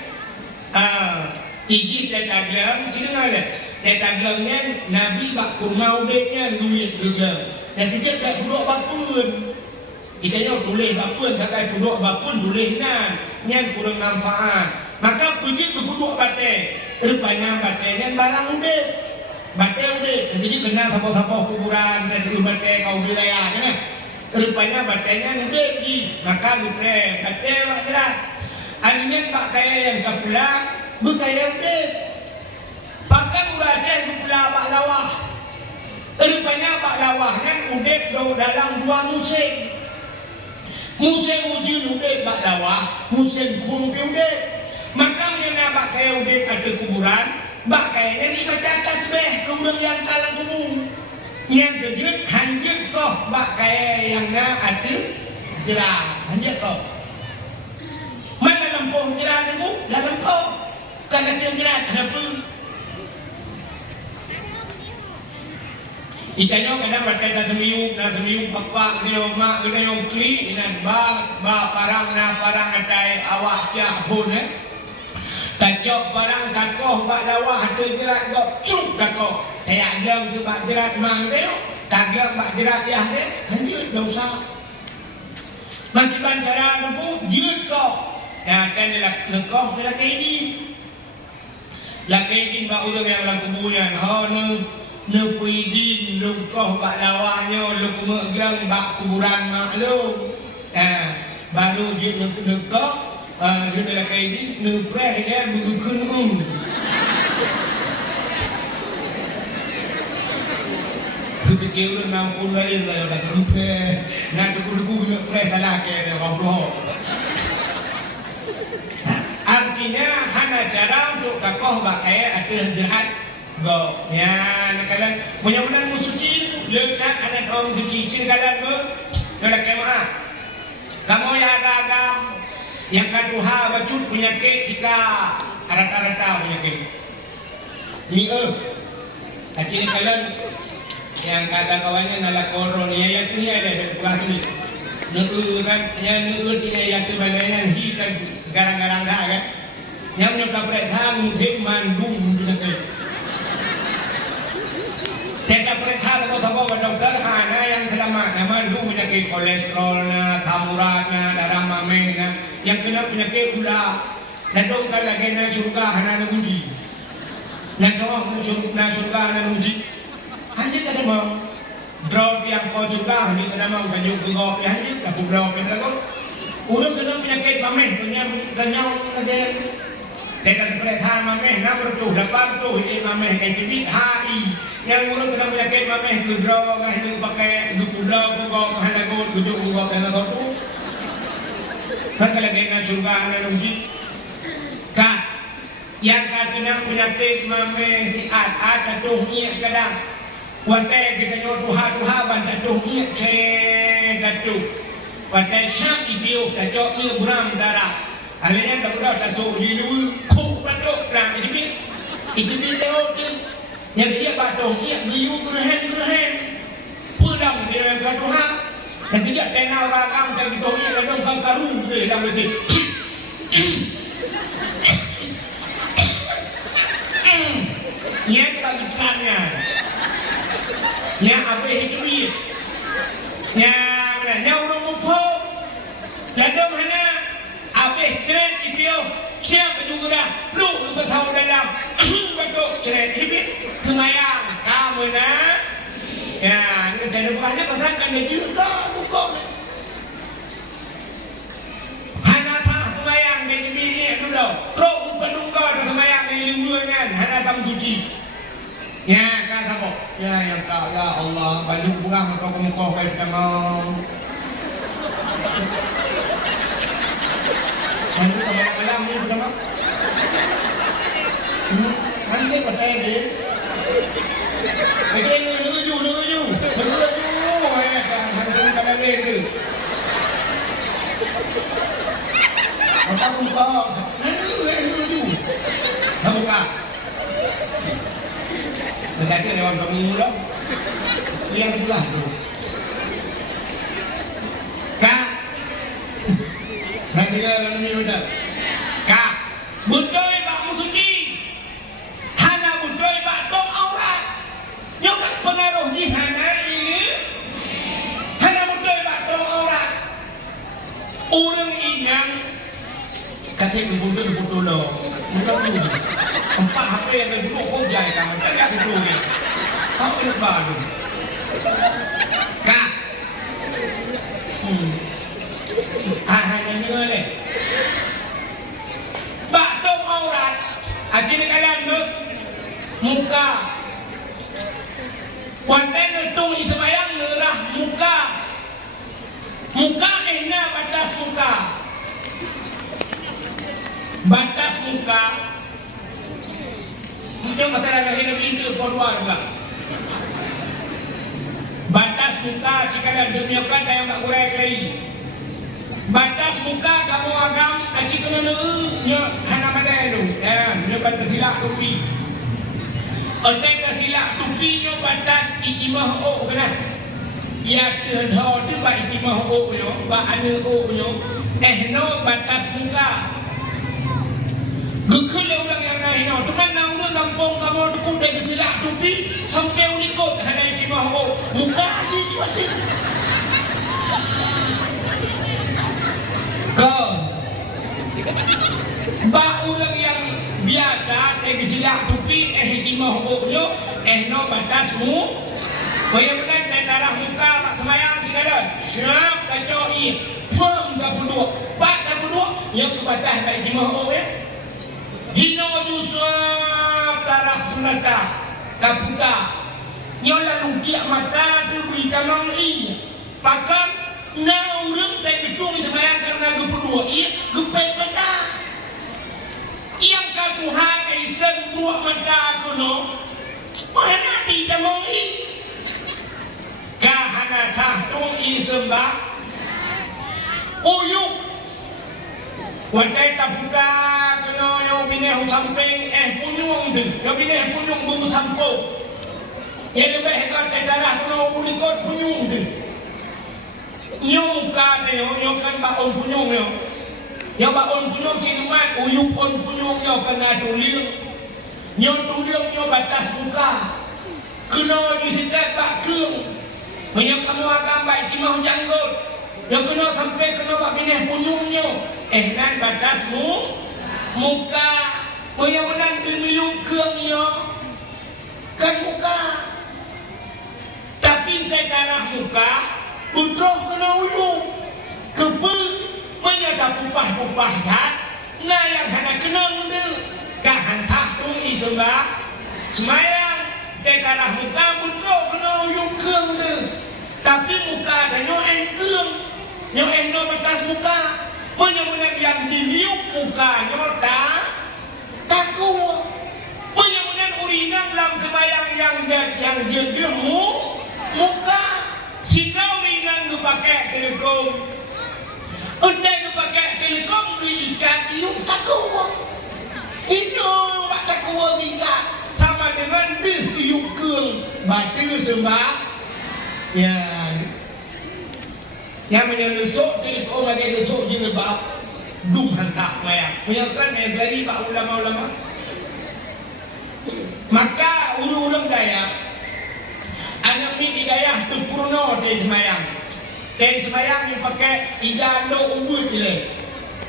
Iji tetagam, sini ada. Tetagramnya Nabi bak kurma ubeknya duit gegang. Dan kejut tak duduk bapun. Itanya tulis bapun, kakak duduk bapun tulis nan. Yang kurang manfaat. Maka pergi berduduk batai. Rupanya batainya barang udah. Batai udah. Jadi kena sapau-sapau kuburan. Dan itu batai kau wilayah. Kan? Rupanya batainya udah lagi. Maka udah. Batai wak jelas. Akhirnya pak kaya yang kepulang. Berkaya udah. Pakai uraja yang kepulang pak lawah. Rupanya pak lawah kan udah dalam 2 musim. Musim ujian udah pak lawah. Musim kurung udah. Maka yang bak kaya udah ada kuburan, bak kayanya ni macam tasbih kurang yang kalang kubur. Yang kejut hanjut kau bak kaya yang ada jerah, hanjut kau. Mana lampu jerah tu? Dalam kau. Kan ada jerah, kenapa? Ikannya kadang batai nak semiu, bapak dia mak dia yang kli, inan ba parang atai awak siap pun Kacok barang kakoh bak lawah ada jerat kok cuk kakoh. Kayak jam tu bak jerat mang dia, kagak bak jerat dia dia, lanjut dah usah. Macam cara tu jerat kok. Ya kan dia lekoh dia lagi ini. Lagi ini bak orang yang lagu bulan. Ha ne puidin lekoh bak lawahnya lu megang bak kuburan mak lu. Baru dia lekoh dia dah kayak ini, nupreh dia berkun Fikir orang nampun lain lah, dah nupreh. Nak duku nupreh salah ke dia ngobrol. Artinya hana cara untuk kakoh bakai ada jahat go. Ya, kadang punya benar musuci, lekat anak orang suci kadang go. Dah kemah. Kamu ya agak yang kedua bacut penyakit jika rata-rata penyakit. Ni acing kalian yang kata kawannya nala koron ya tu ya ada pulah ni. Nu kan yang nu dia yang tu balaian hi kan garang-garang dah kan. Yang nyok kapret hang thim mandung penyakit. Kita periksa toko-toko dokter hana yang selamat nama mandung penyakit kolesterol na, kamurat na, darah mameng na. Yang kena penyakit gula, nadong kan lagi na surga hana na uji. Nadong na surga hana na uji. Hanjit ada mau drop yang kau surga hanjit ada mau banyak gegop ya hanjit dah drop yang lagu. Urang kena penyakit mameng, kenyang lagi. Dekat periksa mameng, na bertuh dapat tuh ini mameng kayak cibit hari. Yang urang kena penyakit mameng tu drop hanjit pakai dupudau gegop hana god gujuk gegop hana tu. Maka lagi nak surga nak uji. Kak, yang kata penyakit mame siat ada tuhnya kadang. Watai kita nyo tuha bantu tuhnya datu. Watai syak idiu kacok ni buram darah. Alenya tak udah tasuk hidu ku bantu perang itu dia tu. Yang dia batuhnya biu gerhen. Pedang dia katuha. Dan tidak kena orang dan ditolong kadang karung dia dalam masjid. Nya bagi kerana. Nya apa itu duit. Nya mana? Nya urung mupo. Jadi mana? Apa ceret itu? Siapa juga dah? Lu tahu dalam. Betul ceret itu. Semayang kamu nak. Ya, ini dari bukannya katakan dia juga bukan. Hana tak semayang dari bini dulu. Rok bukan dungga tak semayang dari limbu kan. Hana tak suci. Ya, kan apa? Ya, yang tak. Ya Allah, baju kurang atau muka baik dengan. Baju kebanyakan malam ni sudah mak. Nanti percaya dia. Lagi nuju. Hantu pada lagi. Apa muka? Nuju. Dah buka. Tetapi lewat kamu mula. Lihat belah tu. Kak. Nanti kalau ni udah. Kak. Betul Pak Musuki. Hana betul Pak Tong aurat. Yang pengaruh di hana ini. Hana betul Pak Tong aurat. Orang inang. Kata betul loh. Betul tu. Empat HP yang duduk kau jai kamu. Tak ada duduk ni. Kamu ni baru. Kak. Hanya ni le. Pak Tong aurat. Aji kalian tu muka. Wanten tung ismayang nerah muka. Muka ena batas muka. Batas muka. Mungkin masalah lahir itu keluar juga. Batas muka jika demikian yang tak kurang lagi. Batas muka kamu agam aji kena nyo hana madai tu. Nyo kan tersilap topi. Otak tersilap topi nyo batas ikimah o kena. Ya terhad tu ba ikimah o nyo, ba ane o nyo. No batas muka. Gekul orang yang lain, teman orang kampung kamu tu kuda tersilap topi sampai ulikot hana ikimah o. Muka aji cuat. Kau Ba orang yang biasa silap tupi hikimah hukumnya no batasmu kaya benar darah muka tak semayang sekadar siap kacau firm tak berdua bat tak berdua yang kebatas kat hikimah hukum ya hino jusab darah sunata tak buka nyola lukiak mata tu beri kamang pakan na urang tak betul semayang karena gepedua gepet mata yang kakuha ikan buah mata aku no mana tidak mau kahana sahtung sembah uyuk wadai tapuda kena yo bineh samping punyung tu yo bineh punyung buku sampo ya lebih kat darah kena ulikot punyung tu nyung ka yo kan baon punyung yo yang baon punyung ciluman uyuk on punyung yo kena tuliung nyo tuliung nyo batas muka kena disikat bak keung banyak kamu agam baik timah janggut yang kena sampai kena bak bineh punyung nyo nan batasmu muka banyak menang dimiung keung nyo kan muka tapi ke darah muka utroh kena uyuk kebel menyata pupah-pupah kat nah yang hana kenang tu kahan tahtung isembah semayang ke darah muka utroh kena uyuk keung tu tapi muka ada nyo keung nyo no batas muka menyamuna yang diliuk muka nyo takut menyamuna urinang dalam semayang yang jedemu muka sika urinang pakai telekom undang pakai telekom diikat iuk takut itu tak takut diikat sama dengan iuk keung batu sembah ya yang menyelesok telekom lagi lesok je lebab dum hantak mayang menyatakan dari pak ulama-ulama Maka urang-urang Dayak anak mi di Dayak tu purno dari semayang. Dari semayang yang pakai igalo ubud je.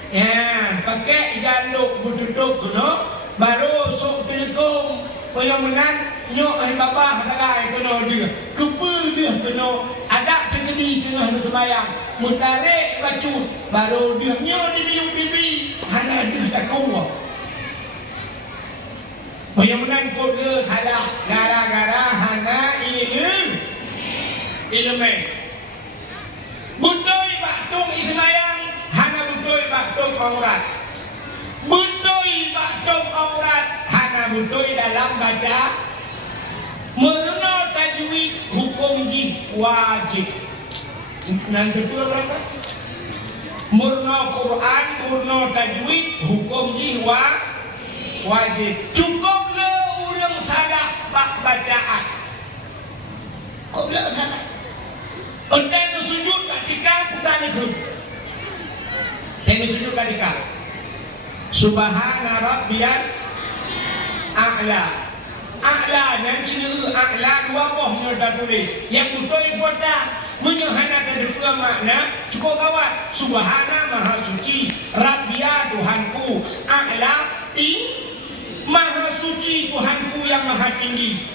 Ya, pakai igalo ubud duduk kuno baru sok telekong yang menang nyok ai bapa hadagai kuno dia. Kepe dia kuno ada tegedi tengah semayang. Mutarik baju baru dia nyok di bibi hana dia tak kau. Yang menang kode salah gara-gara hana ilmu. Butoi baktung ismayang hana butoi baktung aurat. Butoi baktung aurat hana butoi dalam baca. Merono tajwid hukum wajib. Nanti betul berapa? Murno Quran, murno tajwid hukum wajib. Cukup le urang salah bacaan. Kok le salah? Undang sujud ketika putar itu. Yang sujud ketika. Subhana rabbiyal a'la. A'la yang cina a'la dua bohnya dah tulis. Yang betul kota menyahana kedua makna cukup kawat. Subhana maha suci, Rabbia Tuhanku, a'la maha suci Tuhanku yang maha tinggi.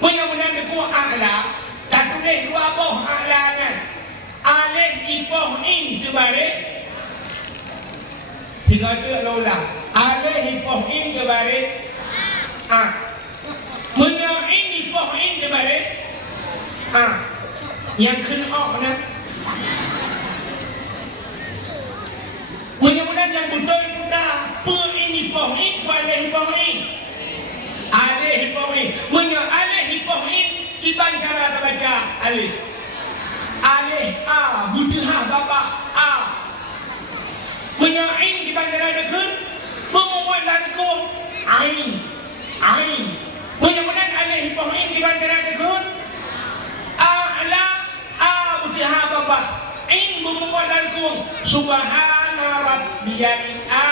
Mudah-mudahan deku a'la tak tulis dua boh a'lanya. Alif ipoh in terbalik. Tiga tu ulang. Alif ipoh in terbalik. Mudah in ipoh in terbalik. Yang kena na. Mudah-mudahan yang betul kita pe ini poh in alif ipoh in. Alif ipoh in. Mudah alif ipoh in Iban cara baca alif. Alif a butuh bapa a. Menyain di bandara dekun memuat lakum ain. Mudah-mudahan alif poin di bandara dekun a'la a butuh bapa in memuat lakum subhana rabbiyal a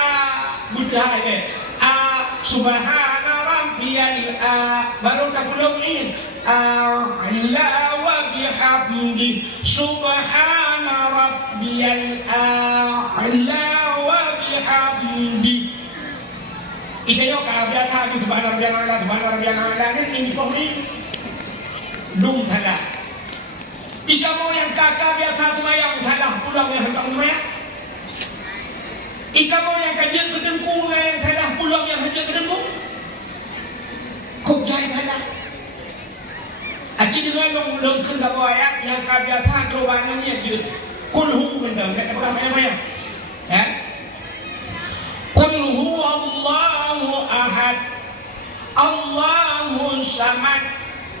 butuh alif a subhana rabbiyal a baru tak belum in a'la wa bihamdi subhana rabbiyal a'la wa bihamdi. Ikayo kabiasa tu subhana rabbiyal a'la ni ini dum salah. Ikamu yang kakak biasa semayang salah pulang yang hendak semayang. Ikamu yang kajian kedengku yang salah pulang yang hanya kedengku. Kok jahit salah? Aci dengan long kena ayat yang kebiasaan robanannya gitu. Kulhu benda, tak apa apa ya. Kan? Kulhu Allahu ahad, Allahu samad,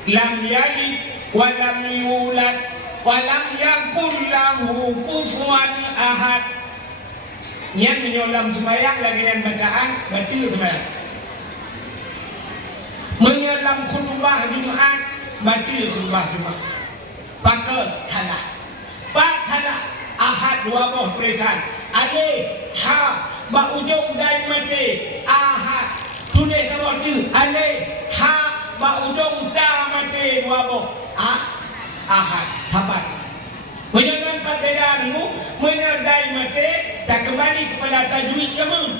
lam yalid wa lam yulad wa lam yakul lahu kufuwan ahad. Yang menyolam semayang lagi dengan bacaan batil semayang. Menyolam khutbah Jumaat batil khutbah Jumaat. Pakal salah. Pak salah. Ahad dua boh tulisan. Alif ha ba ujung dai mati. Ahad tulis nama tu. Alif ha ba ujung da mati dua boh. Ahad sabar. Menyangan perbedaan mu menyerdai mati tak kembali kepada tajwid kamu.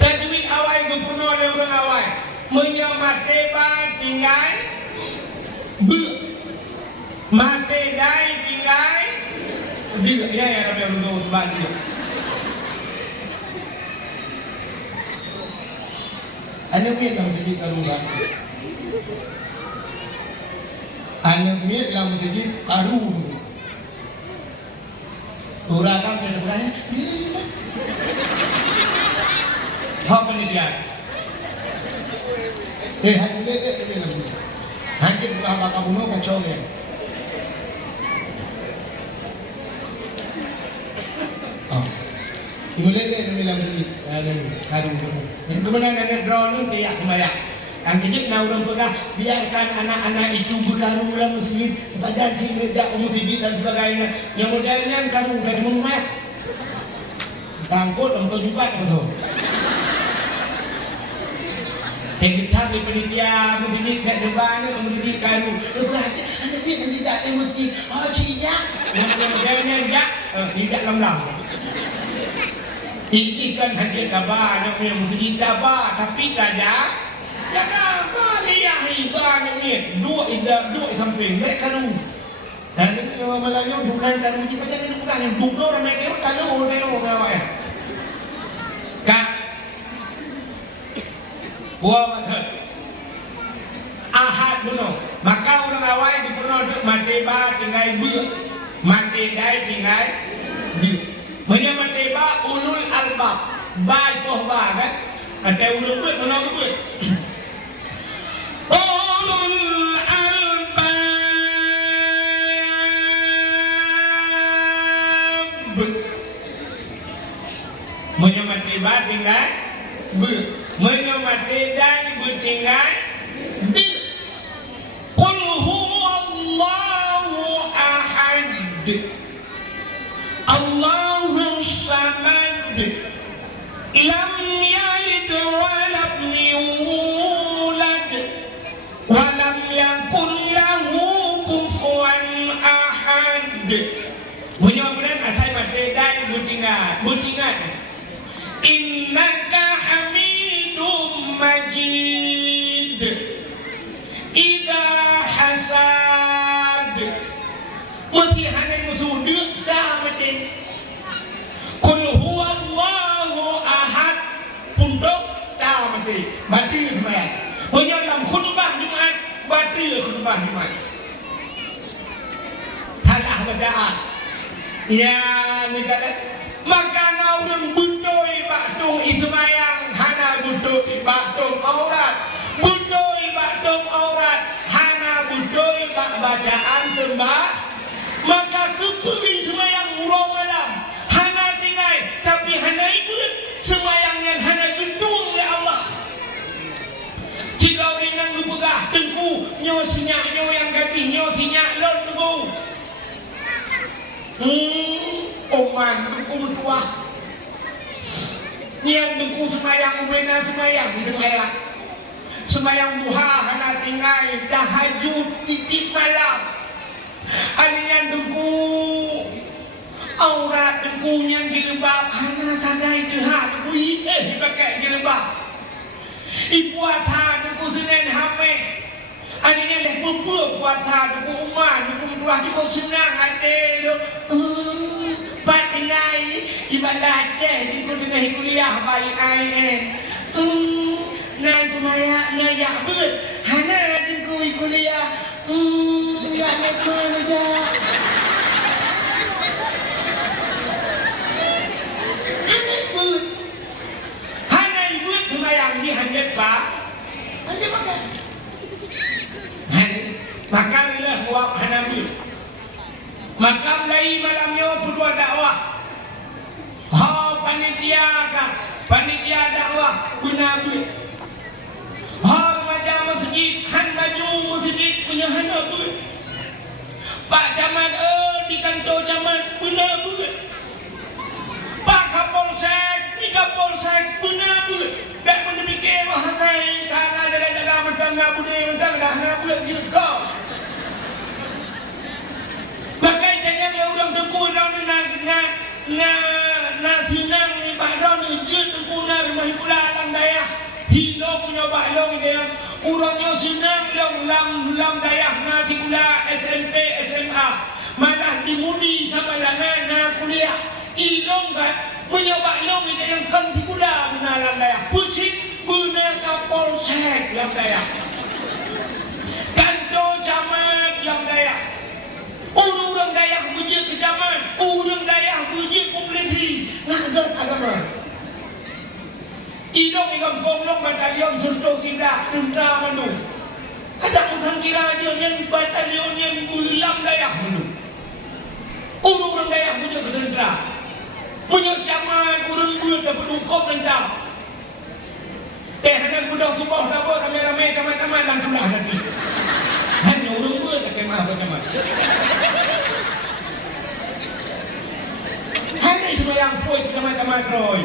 Tajwid awal itu purna dan urang awal. Menyamate ba tinggal be mate dai tinggal dia ya Rabbi Allah subhanahu. Ana mi lam jadi karuban. Ana mi lam jadi karun. Urakan dari belakang. Apa ni dia? Hati lele ni lagu. Hati belah bakal bunuh kacau ni. Ibu lele ni lagu ni. Kadu bunuh. Yang kemudian ada draw ni dia semayang. Yang kejut nak orang pegah biarkan anak-anak itu berkaru dalam masjid sepanjang tidak masjid dan sebagainya. Yang modelnya karu dari mana? Tangkut untuk juga betul. Kita di penitia begini kat depan ni begini kayu. Anda lihat nanti tak ada masjid. Oh cinya. Yang tidak lam-lam. Ini kan hanya kabar nak punya masjid kabar tapi tak ada. Jangan lihat iban ni. Dua samping. Lek karu. Dan malangnya bukan karu macam ni bukan yang dua orang mereka kalau orang ya. Kan buah betul. Ahad bunuh. Maka orang awal di pernah untuk mateba tinggal ber, matedai tinggal ber. Mana mateba ulul albab, baik pohba kan? Ada ulul ber, mana ber? Ulul albab. Mana mateba tinggal ber. Menyamati dan bertinggal bil. Qul huwallahu ahad. Allahu samad. Lam yalid wa lam yulad. Wa lam yakul lahu kufuwan ahad. Menyamati asal mati dan bertinggal. Innaka Majid Ida hasad Mati hanai musuh dah mati. Qul huwallahu ahad pundok dah mati. Mati Jumaat. Dalam khutbah Jumaat batil khutbah Jumaat. Salah bacaan. Ya ni kata maka orang bundoi baktung ismayang hana bundoi baktung aurat. Bundoi baktung aurat hana bundoi bacaan sembah. Maka kepuri ismayang urang malam hana tinggal tapi hana ikut sembayang yang hana gendung oleh Allah. Jika orang yang berpegah tengku nyawa sinyak nyawa yang ganti nyawa sinyak lor tengku. Oman dukung tua yang dukung semayang ubena semayang duha hana tinggal tahajud titip malam ada yang dukung aurat dukung yang jilbab hana sadai deha dukung dipakai jilbab ibu atha dukung Senin Hamid ada yang leh puasa dukung umat dukung duah dukung senang ada tinggal ibadah cek ikut dengan kuliah baik air nak semaya nak yak ber hana tengku kuliah enggak nak mana dah hana ibu semayang di hanjat pak hanjat makan makan lah buat hana ber. Maka mulai malamnya berdua dakwah. Ha panitia dakwah guna duit. Ha remaja masjid han baju masjid punya hana duit. Pak camat di kantor camat guna duit. Pak kapolsek di kapolsek guna duit. Tak menepikir bahasai tanah jalan-jalan macam nak budaya macam dah nak buat juga. Maka jangan orang teku orang na sinang ni badan ni je teku na rumah pula alam daya hidup punya baklong dia orangnya sinang lam daya na di pula SMP SMA malah dimudi sama dengan na kuliah ilong kan punya baklong dia yang kan di pula guna alam daya pucit guna kapolsek lam daya kantor camat lam daya. Orang Dayak punya kejaman, orang Dayak punya polisi, nak agama. Idong ikam konglong batalion serta sindah tentera manu. Ada usang kira dia yang batalion yang bulam Dayak manu. Orang Dayak punya tentera, punya caman orang buat dapat hukum tentera. Hendak budak subuh dapat ramai-ramai caman-caman dan tulah nanti. Hanya orang buat tak kemah caman. Hari itu yang poin teman-teman Roy.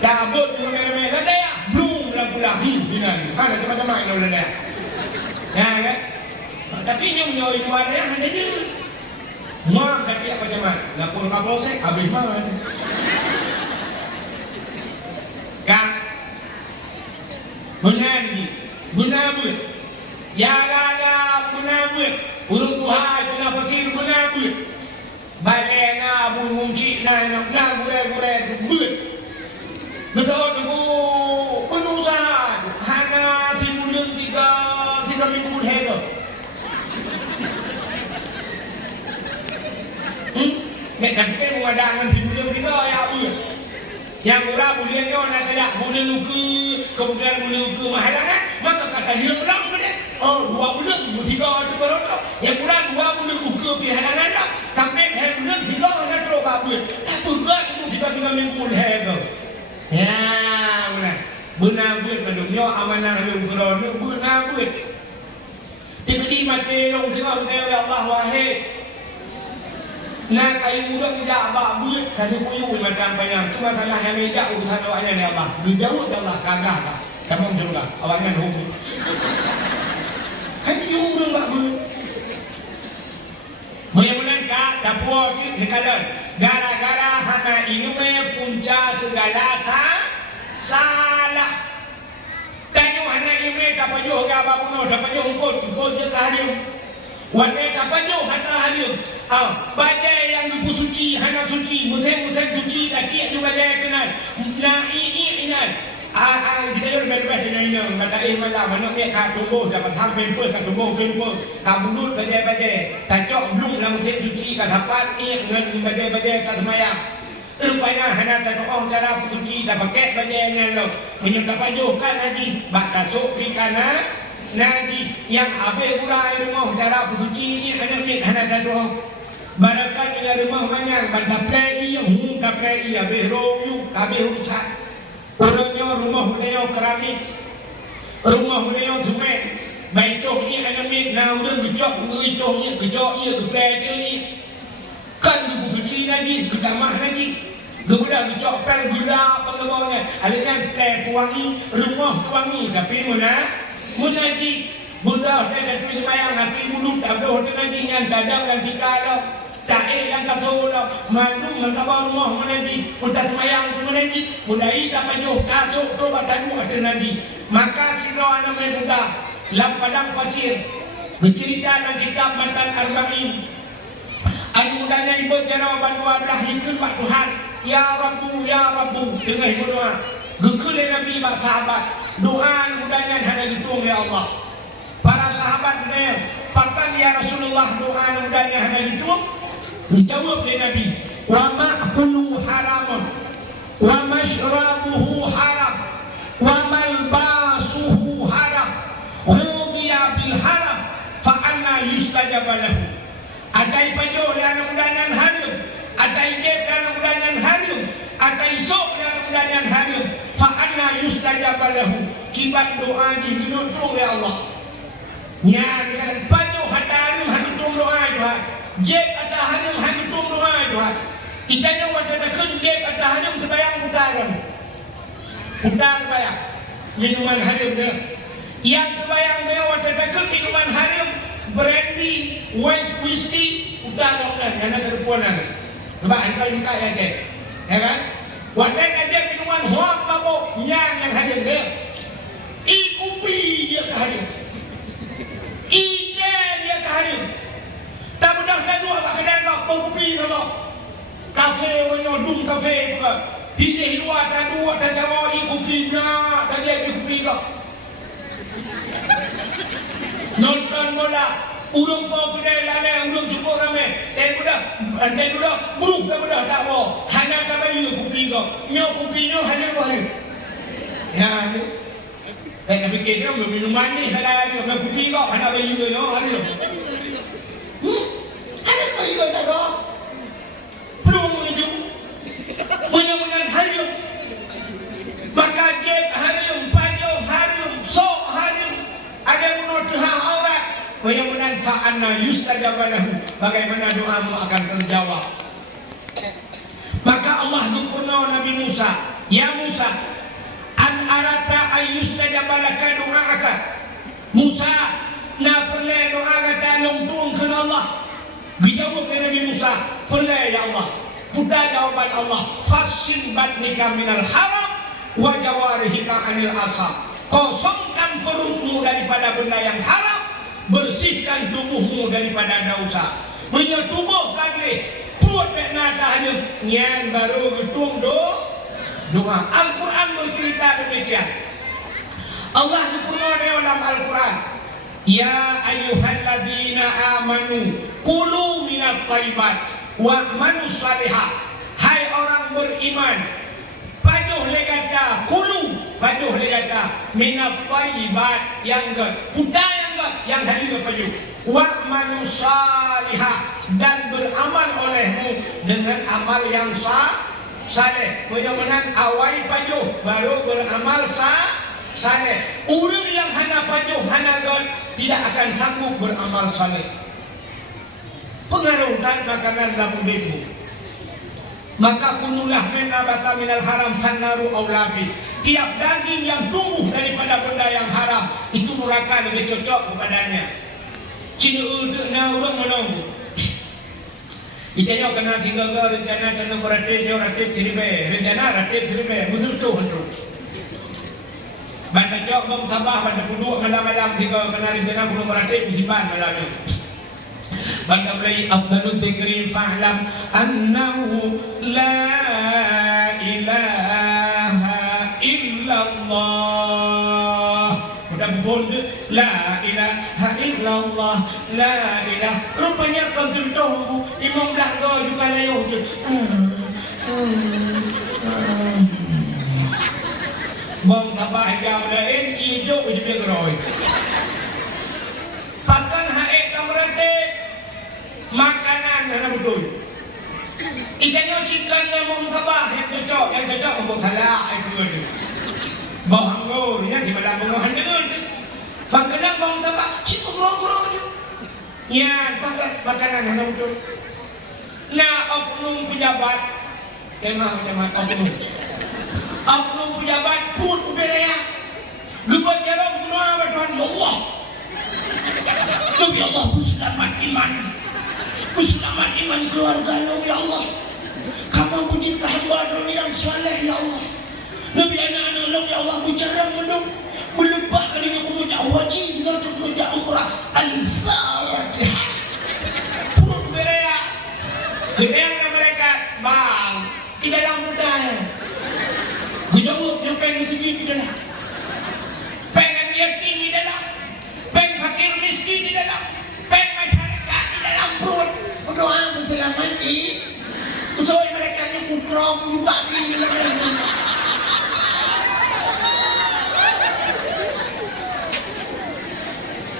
Dah buat ramai-ramai ada ya belum pula binan. Kan macam-macam itu udah dah. Ya kan? Tapi nyonya itu ada yang ada je. Mak tapi apa macam mana? Lapor kapolsek habis mana? Kan? Menangi, menabut. Ya lala menabut. Urung Tuhan kena fakir menabut. Balena abun mumcik na gure-gure but. Betul tu penusaha hana timbulun tiga minggu hego. Nek dah kita mengadangan timbulun tiga ya but. Yang murah buliannya nak tidak bulan luka, kemudian bulan luka mahalangan, maka kata dia ulang pada. Oh, 2 bulan, 3 itu baru tu. Yang murah 2 bulan luka pihalangan tak. Sampai 2 bulan 3 nak terus kabut. Tak juga itu 3 minggu hego. Ya, benar penduduknya amanah yang kerana benar. Tiba-tiba mati long tengok ya Allah wahai. Nak kayu muda tidak abah buat kasih puyuh macam banyak. Cuma salah yang tidak urusan awaknya ni abah. Dijauh Allah kagak tak. Kamu juga awaknya hobi. Hanya jurung abah buat. Mula-mula kak dapur ni kalan. Gara-gara hana inume punca segala salah. Tanyo hana inume dapat jauh ke abah bunuh. Dapat jauh kau je kaharium. Wanita dapat jauh hata harium. Bajai yang lupu suci, hana suci, musik-musik suci, tak kira juga bajai kenal. Ingat. Kita yang berbeza dengan ini. Kata malam, mana dia kat tumbuh, dapat sampai pun, kat tumbuh, kat mulut bajai-bajai. Tak cok belum lah musik suci, kat dapat dengan bajai-bajai kat semayang. Rupanya hana tak doa cara suci, tak pakai bajai dengan lo. Menyebab pajukan haji, bak tasuk pikana. Nanti yang habis pula rumah cara suci ni hana tak doa. Barakat dengan rumah banyak, pada play yang play habis royu, habis rusak. Orangnya rumah beliau keramik, rumah beliau semen. Baik tu ni ada mik, nah udah gejok, gejok ni, play ni. Kan tu suci lagi, kedamah lagi. Kemudian gejok pel gula apa kebaunya. Ada yang play kuangi, rumah kuangi, tapi munaji. Bunda dah tu sembahyang hati mulut tak boleh lagi yang dadang dan dikala. Tak yang kasut mandu mengkabar rumah menaji udah semayang tu menaji mulai tak pajuh kasut tu batanu ada nabi maka siro anak muda lam padang pasir bercerita dalam kitab Matan Arba'in anak mudanya ibu jawaban 12 ikut Pak Tuhan ya Rabbu dengar ibu doa gekul Nabi Pak sahabat doa mudanya hanya ditung ya Allah para sahabat dia pakan ya Rasulullah doa mudanya hanya ditung. Dijawab oleh Nabi, wa ma'kulu haramun, wa mashrabuhu haram, wa malbasuhu haram, hudiya bil haram, fa anna yustajaba lahu. Adai pajo dan undangan harum, adai gep dan undangan harum, adai sok dan undangan harum, fa anna yustajaba lahu. Kibat doa dinutung oleh Allah. Nyan pajo hadarum harum doa Tuhan. Jeb ada harum harum doa Tuhan. Itanya wajah nakun jeb ada harum terbayang utaran. Utar bayang minuman harum dia. Yang terbayang dia wajah nakun minuman harum brandy, whisky, utaran karena terpuanan. Sebab angka angka ya je, ya kan? Wajah aja minuman hoak mabuk yang harum dia. Kopi dia harum. Dia harum. Tak mudah tak dua tak kena nak kopi kalau kafe orang dum kafe juga. Di luar tak dua tak jawa kopi nak tak jadi kopi kau. Nonton bola, urung kau kedai lana, urung cukup ramai. Dan mudah buruk tak mudah tak mau. Hanya tak bayu kopi kau. Nyok kopi nyok hanya kau hari. Ya. Dan fikir dia minuman ni salah kopi kau hanya bayu nyok hari. Ada apa yang tak kau? Belum menuju. Mudah-mudahan harum. Maka jeb harum, pajuh harum, sok harum. Ada menurut Tuhan aurat. Mudah-mudahan fa'anna yustajaba lahu. Bagaimana doamu akan terjawab. Maka Allah berfirman Nabi Musa, ya Musa, an arata ayyusta Musa na perle doa kata longtung ke Allah. Dijawab oleh Nabi Musa, perle ya Allah. Putra jawaban Allah, fasin batnika minal haram wa jawarihika anil asam. Kosongkan perutmu daripada benda yang haram, bersihkan tubuhmu daripada dosa. Menyetubuhkan perut nada hanya nyan baru getung doa. Al-Quran bercerita demikian. Allah berfirman dalam Al-Quran, ya ayyuhalladzina amanu kulu minat thayyibat wa'malu salihah. Hai orang beriman, pajuh legata kulu, pajuh legata minat thayyibat yang putar yang hari ke pajuh wa'malu salihah, dan beramal olehmu dengan amal yang saleh. Mudah-mudahan awal pajuh baru beramal saleh. Orang yang hana pajuh hana god tidak akan sanggup beramal saleh. Pengaruh dan makanan dalam hidupmu. Maka kunulah min nabata minal haram fannaru aulabi. Tiap daging yang tumbuh daripada benda yang haram itu neraka lebih cocok kepadanya. Cina untuk orang menunggu. Itanya kena tinggal rencana kena beratif tiribe, rencana ratif tiribe, musuh tu hendak. Banda jauh bang sabah banda puduk malam-malam tinggal kena rencana belum beratif ujiban malam. Banda mulai afdalul dzikri fa'lam annahu la ilaha illallah. Udah bol la ilaha illallah, la ilaha. Rupanya konsultong imam dah go juga layu je. Bang tabah jam lain hijau je dia geroi. Pakan haid kamrate makanan mana betul. Ikannya chicken yang bang tabah yang cocok untuk halal itu tu. Bang anggur ni di malam mengohan tu. Pangkadang bang tabah chicken bro. Ya, makanan mana betul. Nah, oknum pejabat tema oknum pejabat pun uberaya gebat jarang menua Tuhan ya Allah. Nabi Allah Selamat iman keluarga ya Allah. Kamu pencipta hamba yang saleh ya Allah. Nabi anak-anak long ya Allah bicara menung melebah dengan pengucap wajib dengan pengucap Al-Quran Al-Fatihah. Pun berea gedenya mereka bang di dalam budaya dijawab yang pengen di dalam, pengen yatim di dalam, pengen fakir miskin di dalam, pengen masyarakat di dalam perut berdoa menselamati usaha mereka yang kuprong juga di dalam.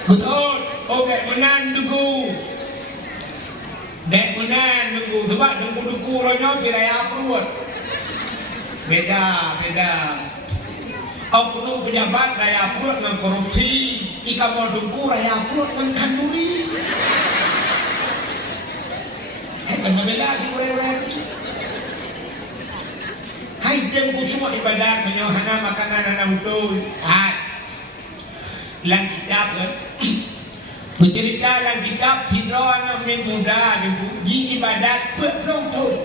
Betul, dek menan duku. Dek menan duku, sebab duku ronyok kiraya perut. Beda. Oknum pejabat raya perut dengan korupsi, ikan mau duku raya perut dengan kanduri. Kena bela si orang-orang itu. Hai tempo semua ibadat menyohana makanan anak betul. Lang kitab bercerita lang kitab sidro anak muda ji ibadat berprotun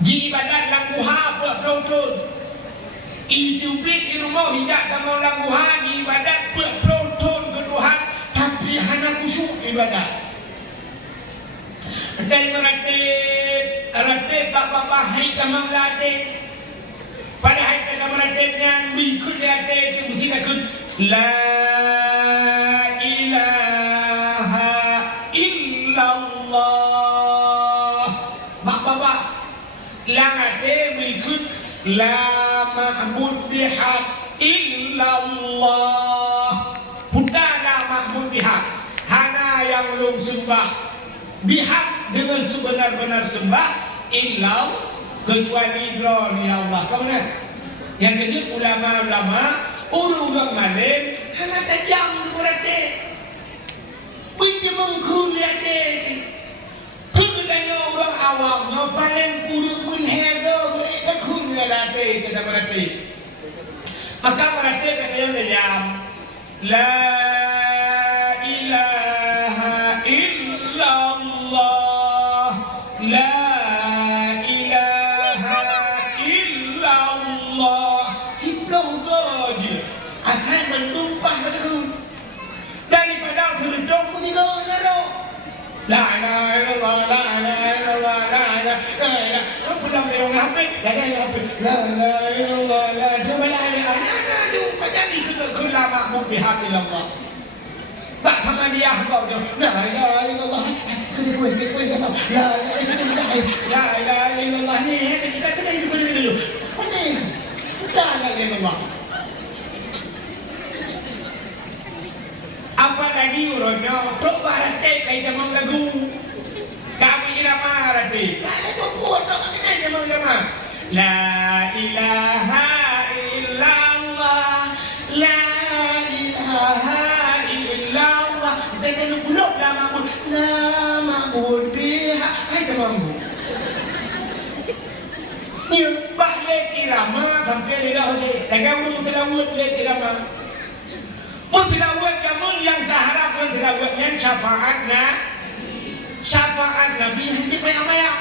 ji ibadat lang buha berprotun intubit di rumah tidak kamu lang buha ji ibadat berprotun ke Tuhan tapi hana khusyuk ibadat dan meratib bapak-bapak hai kamang latih pada hari kita meratibnya mengikut latih yang mesti takut la ilaha illallah. Bapak-bapak latih mengikut la ma'bud bihaq illallah. Bukan la ma'bud bihaq, hana yang lu sembah bihaq dengan sebenar-benar sembah illallah kecuali Allah. Kemudian yang kedua ulama-ulama urang malim hana tajam berarti binti mengkuliate kemudiannya orang awamnya paling kurang pun hego mereka kuliate kita berarti maka berarti katanya jam La ilaha illallah. La ilaha illallah. Simpel saja. Asal bertumpah pada tu. Daripada seledong pun tidak ada. La ilaha illallah, la ilaha illallah, la ilaha illallah. Apa dah merong hafid? La ilaha illallah, la ilaha illallah. Macam ni ke lama mungkin hati Allah. Tak sama dia kau dia. La ilaha illallah. Kena kuih kau. La ilaha illallah ni kita kena hidup dulu. Mana? La ilaha illallah. Apalagi urutnya untuk baratek kaya jamang lagu. Kami irama baratek. Kaya pembuat kami kaya jamang jamang. La ilaha illallah. La ilaha illallah. Kita kena puluk la ma'bud. La ma'bud biha. Kaya jamang bu. Ni balik irama sampai dia dah boleh. Takkan urut selawat lek irama. Mentilawat kamu yang taharap mentilawat yang syafaat Nabi hanya mayang-mayang.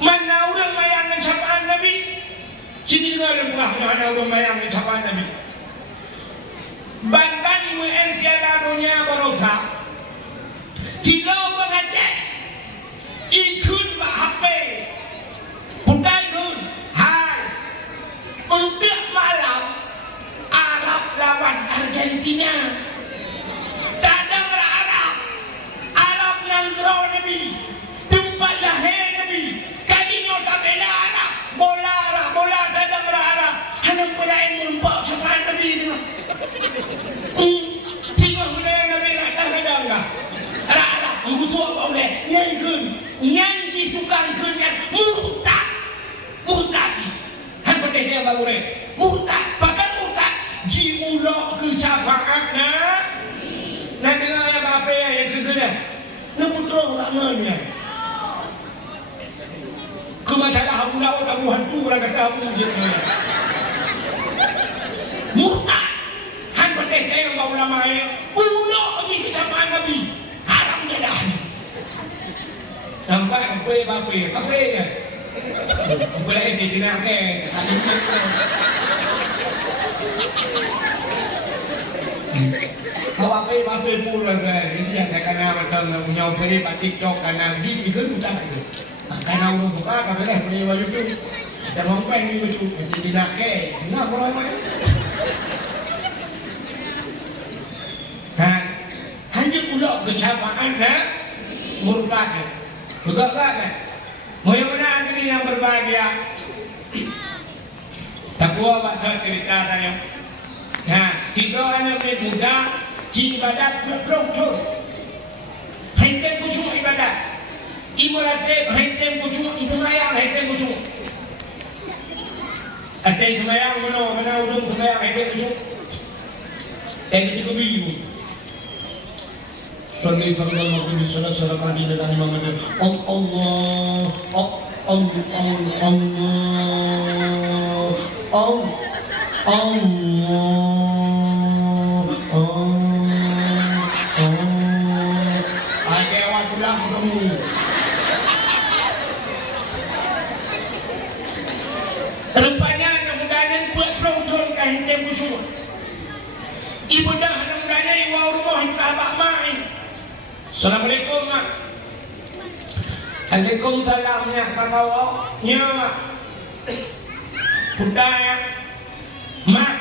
Mana orang mayang dan syafaat Nabi? Sini dengar lemahnya mana orang mayang dan syafaat Nabi. Bandan UN Piala Dunia Baroka. Jika mengajak ikut Pak HP bukan ikut hai untuk malam Arab lawan Argentina. Tak ada Arab yang draw Nabi. Tempat lahir Nabi. Kalinya tak bela Arab. Bola tak ada Arab. Hanya pelayan merupak syafaat Nabi tengok. Tengok budaya Nabi tak ada enggak. Arab mengutuk apa boleh. Yang kun. Yang tukang kun yang murtad. Hanya pada dia baru rek. Murtad. Bahkan murtad. Jiulok ke syafaat nak dengar apa yang kena nak putra tak nganya ke masalah ulau tak hantu orang kata apa je murtad han betul yang bau ulama ya ulok ni ke syafaat Nabi haram dia dah nampak apa ya apa lain dia kena ke Awak pun orang ini yang saya kena macam punya beri batik dok karena di fikir bukan itu. Karena orang suka kalau dah beri baju tu, ada mampai ni baju jadi nak ke, nak orang mana? Hanya pula kecapakan murtad, betul tak? Mudah-mudahan ini yang berbahagia. Tak buat bahasa cerita saya. Jika anak muda ibadat betul-betul henten khusyuk ibadat ibadat henten khusyuk ismayang henten khusyuk ada ismayang mana udung ismayang henten khusyuk dan itu bingung sallallahu alaihi wasallam di dalam imam Rupanya anak mudanya buat pelonton ke hitam khusyuk. Ibu dah anak mudanya iwa rumah ibu abak main. Assalamualaikum mak. Waalaikumsalamnya kakak nya mak. Budaya mak.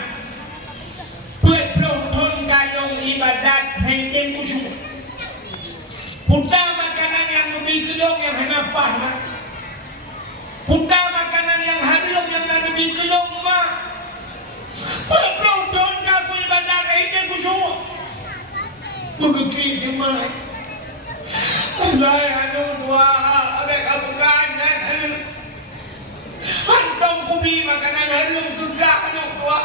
Buat pelonton kayong ibadat hitam khusyuk. Puda makanan yang lebih kelong yang hanafah mak. Puda makanan yang haram yang lebih kelong mak. Pelonton kaku ibadat hitam khusyuk. Begitu mak. Allah anu dua abek kamu ganyan. Hantong kubi makanan haram gegak anu dua.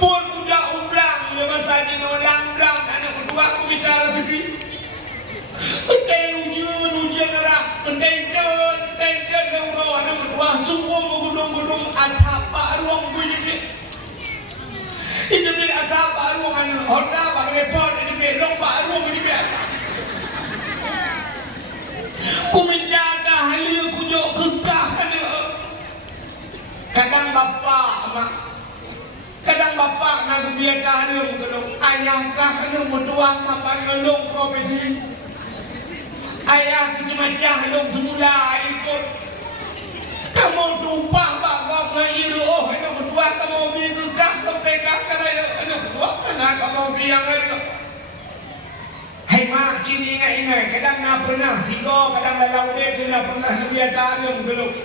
Buat udah ulang ya masa di ulang anak kedua aku minta rezeki. Ujian neraka, tension ke uang anak kedua semua gedung atap ruang bunyi. Honda bang repot di belok baru di biasa. Kuminjada halia kujok kekah ada. Kadang bapak mak, kadang bapak nak biar tahlung kelong. Ayah kah kelong berdua sampai kelong profesi. Ayah kecemacah kelong semula ikut. Kamu tumpah bakal mengiru oh kelong berdua kamu biar kekah sampai kakak ada. Kelong berdua nak kamu biar ada. Hai mak cini ingat kadang nak pernah tiga kadang dalam dia nak pernah biar tahlung kelong.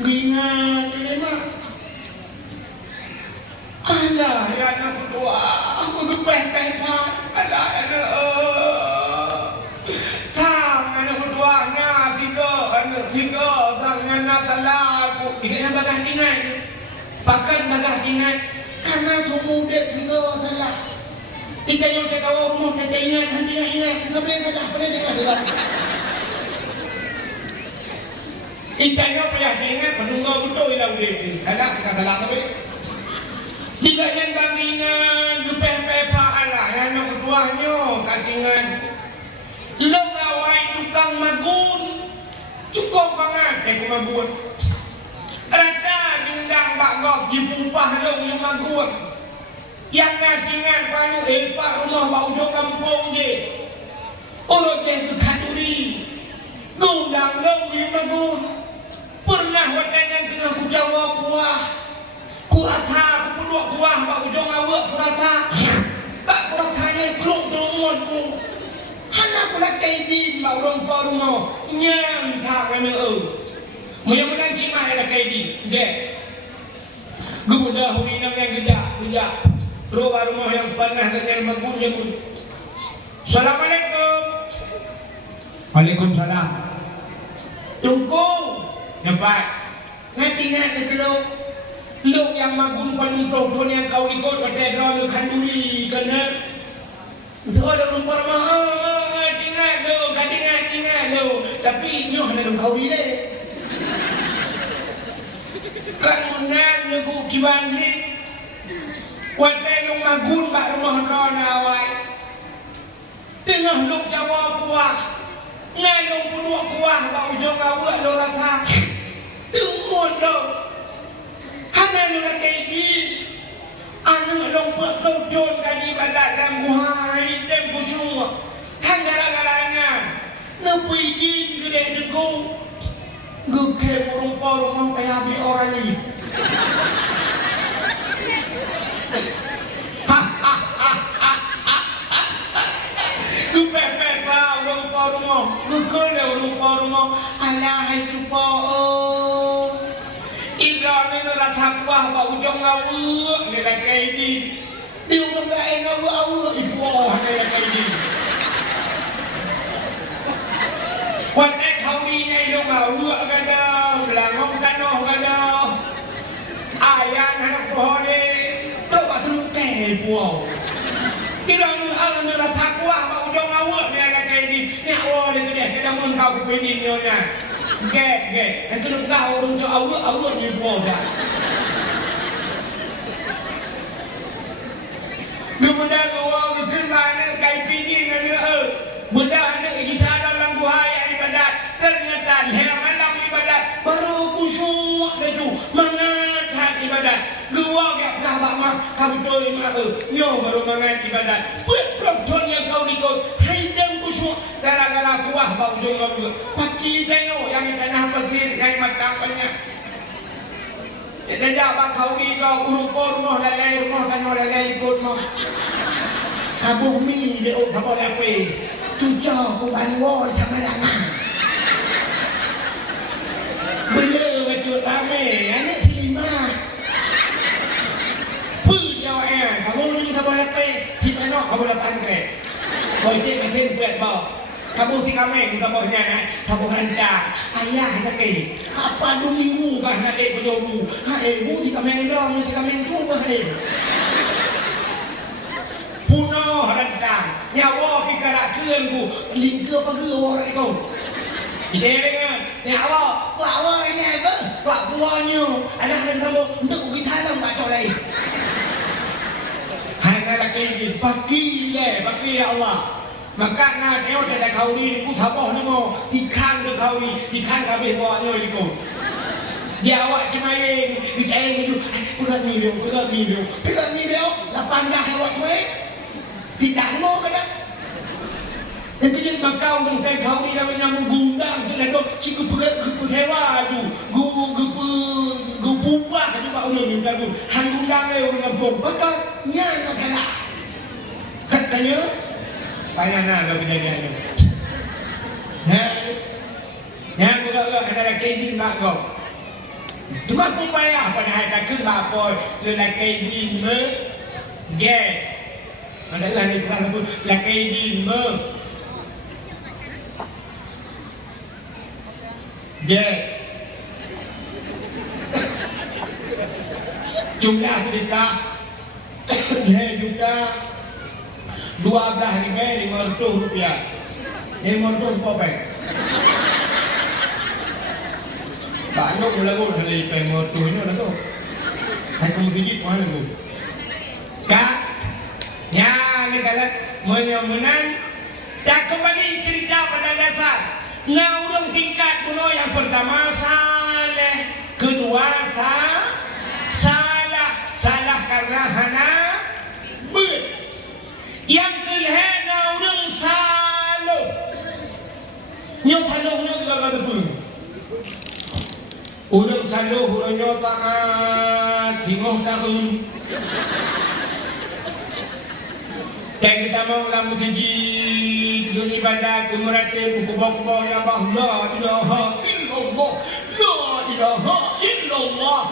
Ingat ini mak. Alah, ya anak berdua, aku kepeh-peh pak. Alah, anak sang anak berdua, anak tiga, sang anak salah aku. Ini yang bagah tinggal, pakan bagah tinggal. Karena semua dia tiga salah. Kita yang kita tahu rumah kita ingat, nanti ingat. Sampai salah, boleh dengar. Itanya payah dengar, penunggu betul ilah udah. Salah, kita salah tapi. Diganyan bangingan, dupeh-peh ala, yang keduanya katingan. Lo ngawai tukang magun, cukup banget aku magun. Rata diundang bagok, dipupah lo yang magun. Yang katingan panu pak rumah bau jauh kampung je. Orang je ke Kaduri, diundang lo yang magun. Pernah wadangan tengah kucawa kuah. Kurasa aku berdua kuah bak ujung awak kurasa bak kurasanya keluk telungunku hana aku nak kaidin bak rumah rumah nyam tak kena mudah-mudahan cimah nak kaidin dek gemudah hurinang yang kejap rumah yang pernah dengan magunnya pun. Assalamualaikum. Waalaikumsalam. Tunggu nampak ngatingan keluk lu yang magun penumpang yang kau ikut bertedron lu kanduri kena itu ada rumput mah tinggal lu tapi nyoh ada kau ni deh kan menang nunggu kiban ni wate lu magun bak rumah ron awai tengah lu cawa kuah ngai lu puluh kuah bak ujung awak lu rasa tunggu dong. Hana nak kaidin, anu lompat lojol kali badak dalam buhai tempo semua. Tanggara-garanya, napidin gede juga. Guke rumah payah orang ni. Gupe rumah, guke rumah. Alah itu po. Ibrahim ni rasa kuah bak ujung awak ni lah kaidin. Dia umur lain awak ibu awak ni lah kaidin. Wate kau ni dong awak kata, belangong tanah kata. Ayah anak pohon ni, tu bak serute ibu awak. Ibrahim ni rasa kuah bak ujung awak ni lah kaidin. Ni awak ni dia kena mun kau kupinin ni orang. Gek, nanti nak kau orang tu awak ni buat dah. Kemudian kau kena kai pini dengan mudah nak kita dalam buaya ibadat ternyata yang dalam ibadat baru khusyuk itu mengajar ibadat. Gua gak pernah mak kau tu nyo baru mengajar ibadat. Betul yang kau ikut hai jam khusyuk gara-gara kuah bau jong bau. Pagi tengok yang tanah pasir yang matang banyak. Kita jawab kau ni kau rumah lalai rumah tengok lalai ikut mah. Kabuh mi dia kabuh apa? Cuca ku banwol sama lama. Bela baju rame, anak terima. Punya kamu ni kabuh apa? Kita nak kabuh lapan ke? Kau ini mesin buat bau. Kamu si kami kabuhnya nak kabuh rancang. Ayah sakit. Apa 2 minggu kah nak dek penjodoh? Bu si kami dong, si kami tu bahaya. Puno rancang. Nyawa pikara kelenku. Lingka pagi orang itu. Ide dengan nyawa. Pak ini apa? Pak buahnya. Anak dan kamu untuk kita dalam baca lagi. Hai anak laki baki ya Allah maka na teoแต่เขานี่กูทำบ่นี่โมที่ข้างก็เขานี่ที่ข้างก็ไม่บ่นี่ดิกูdia awak cuma yang percaya dulu bukan ni dia lapan dah awak tu tidak mau kan yang kerja makau dengan kau ni namanya menggundang tu dah si ku sewa tu gu pupa tu pak ulun ni dah hang gundang le orang kampung maka nya nak kena katanya payana dah kejadian yang juga ada lagi ni mak kau cuma pupaya pada hari tak kena apa lelaki di me ge ada lagi kelas tu lelaki di me ge jumlah sedekah juga 12,500 rupiah 500 kopek banyak lagu dari pemotor ini lagu hai kamu tinggi mana lagu kak ya ni kalau menang tak kembali cerita pada dasar nah urang tingkat kuno yang pertama salah kedua salah karena hana ber yang kedua urang salah nyok salah juga kata pun urang salah urang taat tingoh tahun yang kita mau lamu siji dunia ibadah kemerate kubah-kubah yang bahla ilaha illallah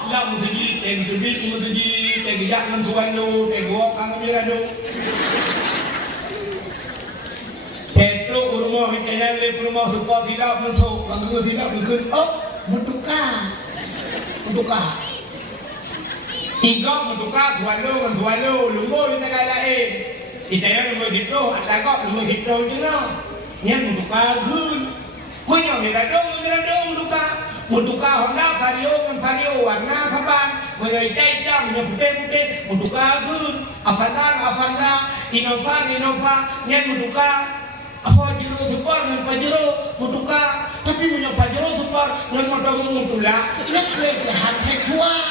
lamu siji yang terbit lamu siji yang gejak mentuan lu yang gua kang merah lu Petro rumah hikayat le rumah supaya tidak masuk lagu tidak ikut mentukar Tinggal mentukar tuan lu lumur kita kala Itaya lumur gitu atagak lumur gitu juga yang mentukar gun menyong dong mentukar Honda Vario warna kapan mengitai jam putih mentukar gun Avanda Innova yang mentukar apa jero super dengan pajero mentukar tapi punya pajero super dengan modal mutula ini pelecehan seksual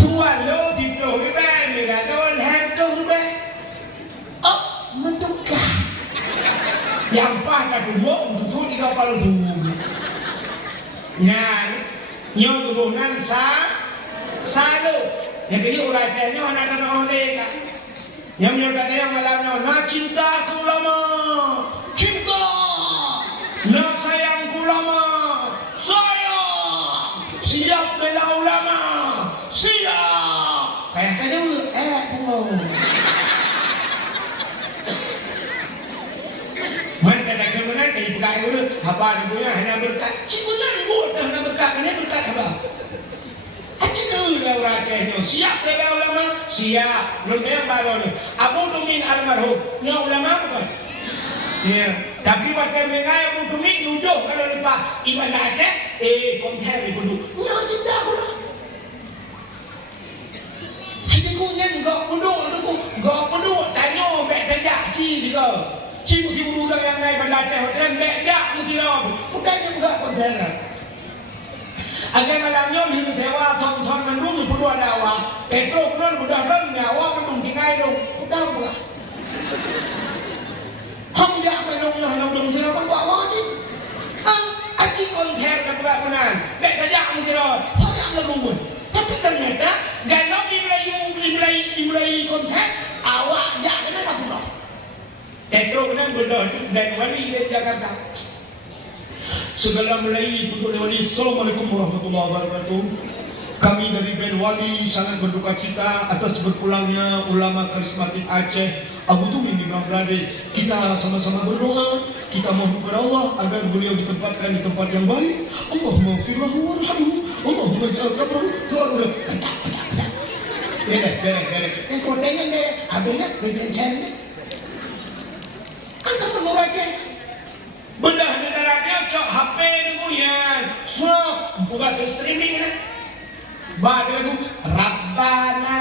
sualo dito iba miradol hanto iba mentukar yang pada dulu untuk tiga palu nyan nyo turunan salo yang kini urasanya anak-anak oleh yang kata yang malamnya na cintaku lama cinta na sayangku lama sayang siap bela ulama siap kayak dulu punggung mereka dah kemudian dari budak itu apa dulunya hanya berkat cipunan buat hanya berkat apa Acikul ya rakyatnya siap bela ulama siap lumia baru ni Abu Dumin almarhum nya ulama bukan ya tapi waktu mengai Abu Dumin jujur kalau lupa ibadah Aceh konten dulu nya cinta pula hidupku nyen gak penduk tanya bek kerja juga ci buru dah yang ngai pada Aceh hotel bek jak mesti lah bukannya buka konten agar malamnya minum dewa thon mendung berdua dawa Petro pun berdua nyawa mendung tinggai dong udah pula hang ya mendung siapa buat apa sih aji konten dan buat benar bek saja mengira saya lagu tapi ternyata galak dimulai konten awak jak kena tak pula Petro kan berdua dan wali di Jakarta segala Melayu penduduk Wali. Assalamualaikum warahmatullahi wabarakatuh. Kami dari band Wali sangat berduka cita atas berpulangnya ulama karismatik Aceh Abu Dumin di Bangladesh. Kita sama-sama berdoa, kita mohon kepada Allah agar beliau ditempatkan di tempat yang baik. Allahumma firlahu warhamhu, Allahumma ja'al qabrahu surga. Beres. Kodenya beres. Abangnya berjanjian. Anda perlu Aceh. Bedah negaranya cok HP punya, sok buka streaming ni. Baca lagu Rabbana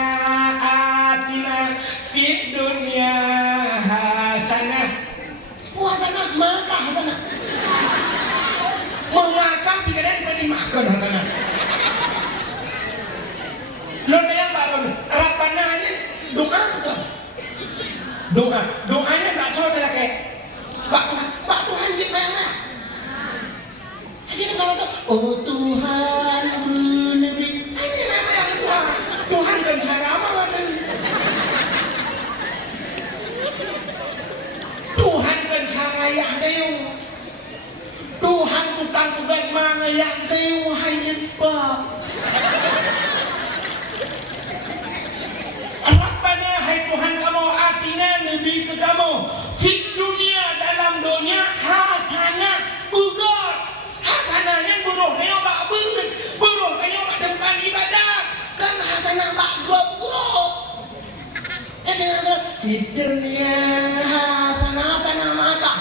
kan hatanan. Lo yang baru Rabbana aja doa betul. Doanya tak saudara kayak Pak Tuhan gimana? Jadi kalau oh Tuhan beri ini namanya Tuhan. Tuhan kan haraman. Tuhan kan caraya deu. Tuhan bukan bagaimana yang deu hanya Pak. Rabbana hai Tuhan kamu atina nabi ke kamu fit dunia dalam dunia hasanah ugar hasanahnya buruh neo bak buruh kayo bak tempat ibadah kan hasanah bak goblok fit dunia hasanah mata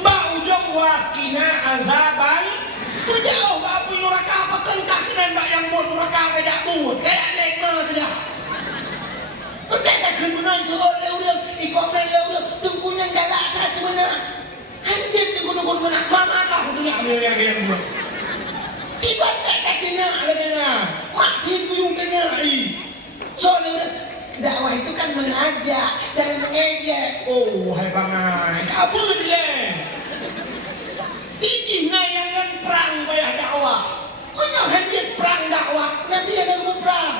bak ujung wakina azaban jauh bak punya neraka apa kengkah dan bak yang buat neraka kajak buat kayak lekma saja. Udah tak kena soal leureum, ikut leureum, tungkunya galak tak mana. Anjir tunggu mana? Mama kau tu nak yang buat. Tiba tak kena lagi. Mati pun kena. Soal leureum dakwah itu kan mengajak, jangan mengejek. Oh, hai bangai. Kabur dia. Ini yang perang bayar dakwah. Mana hanya perang dakwah? Nabi ada perang.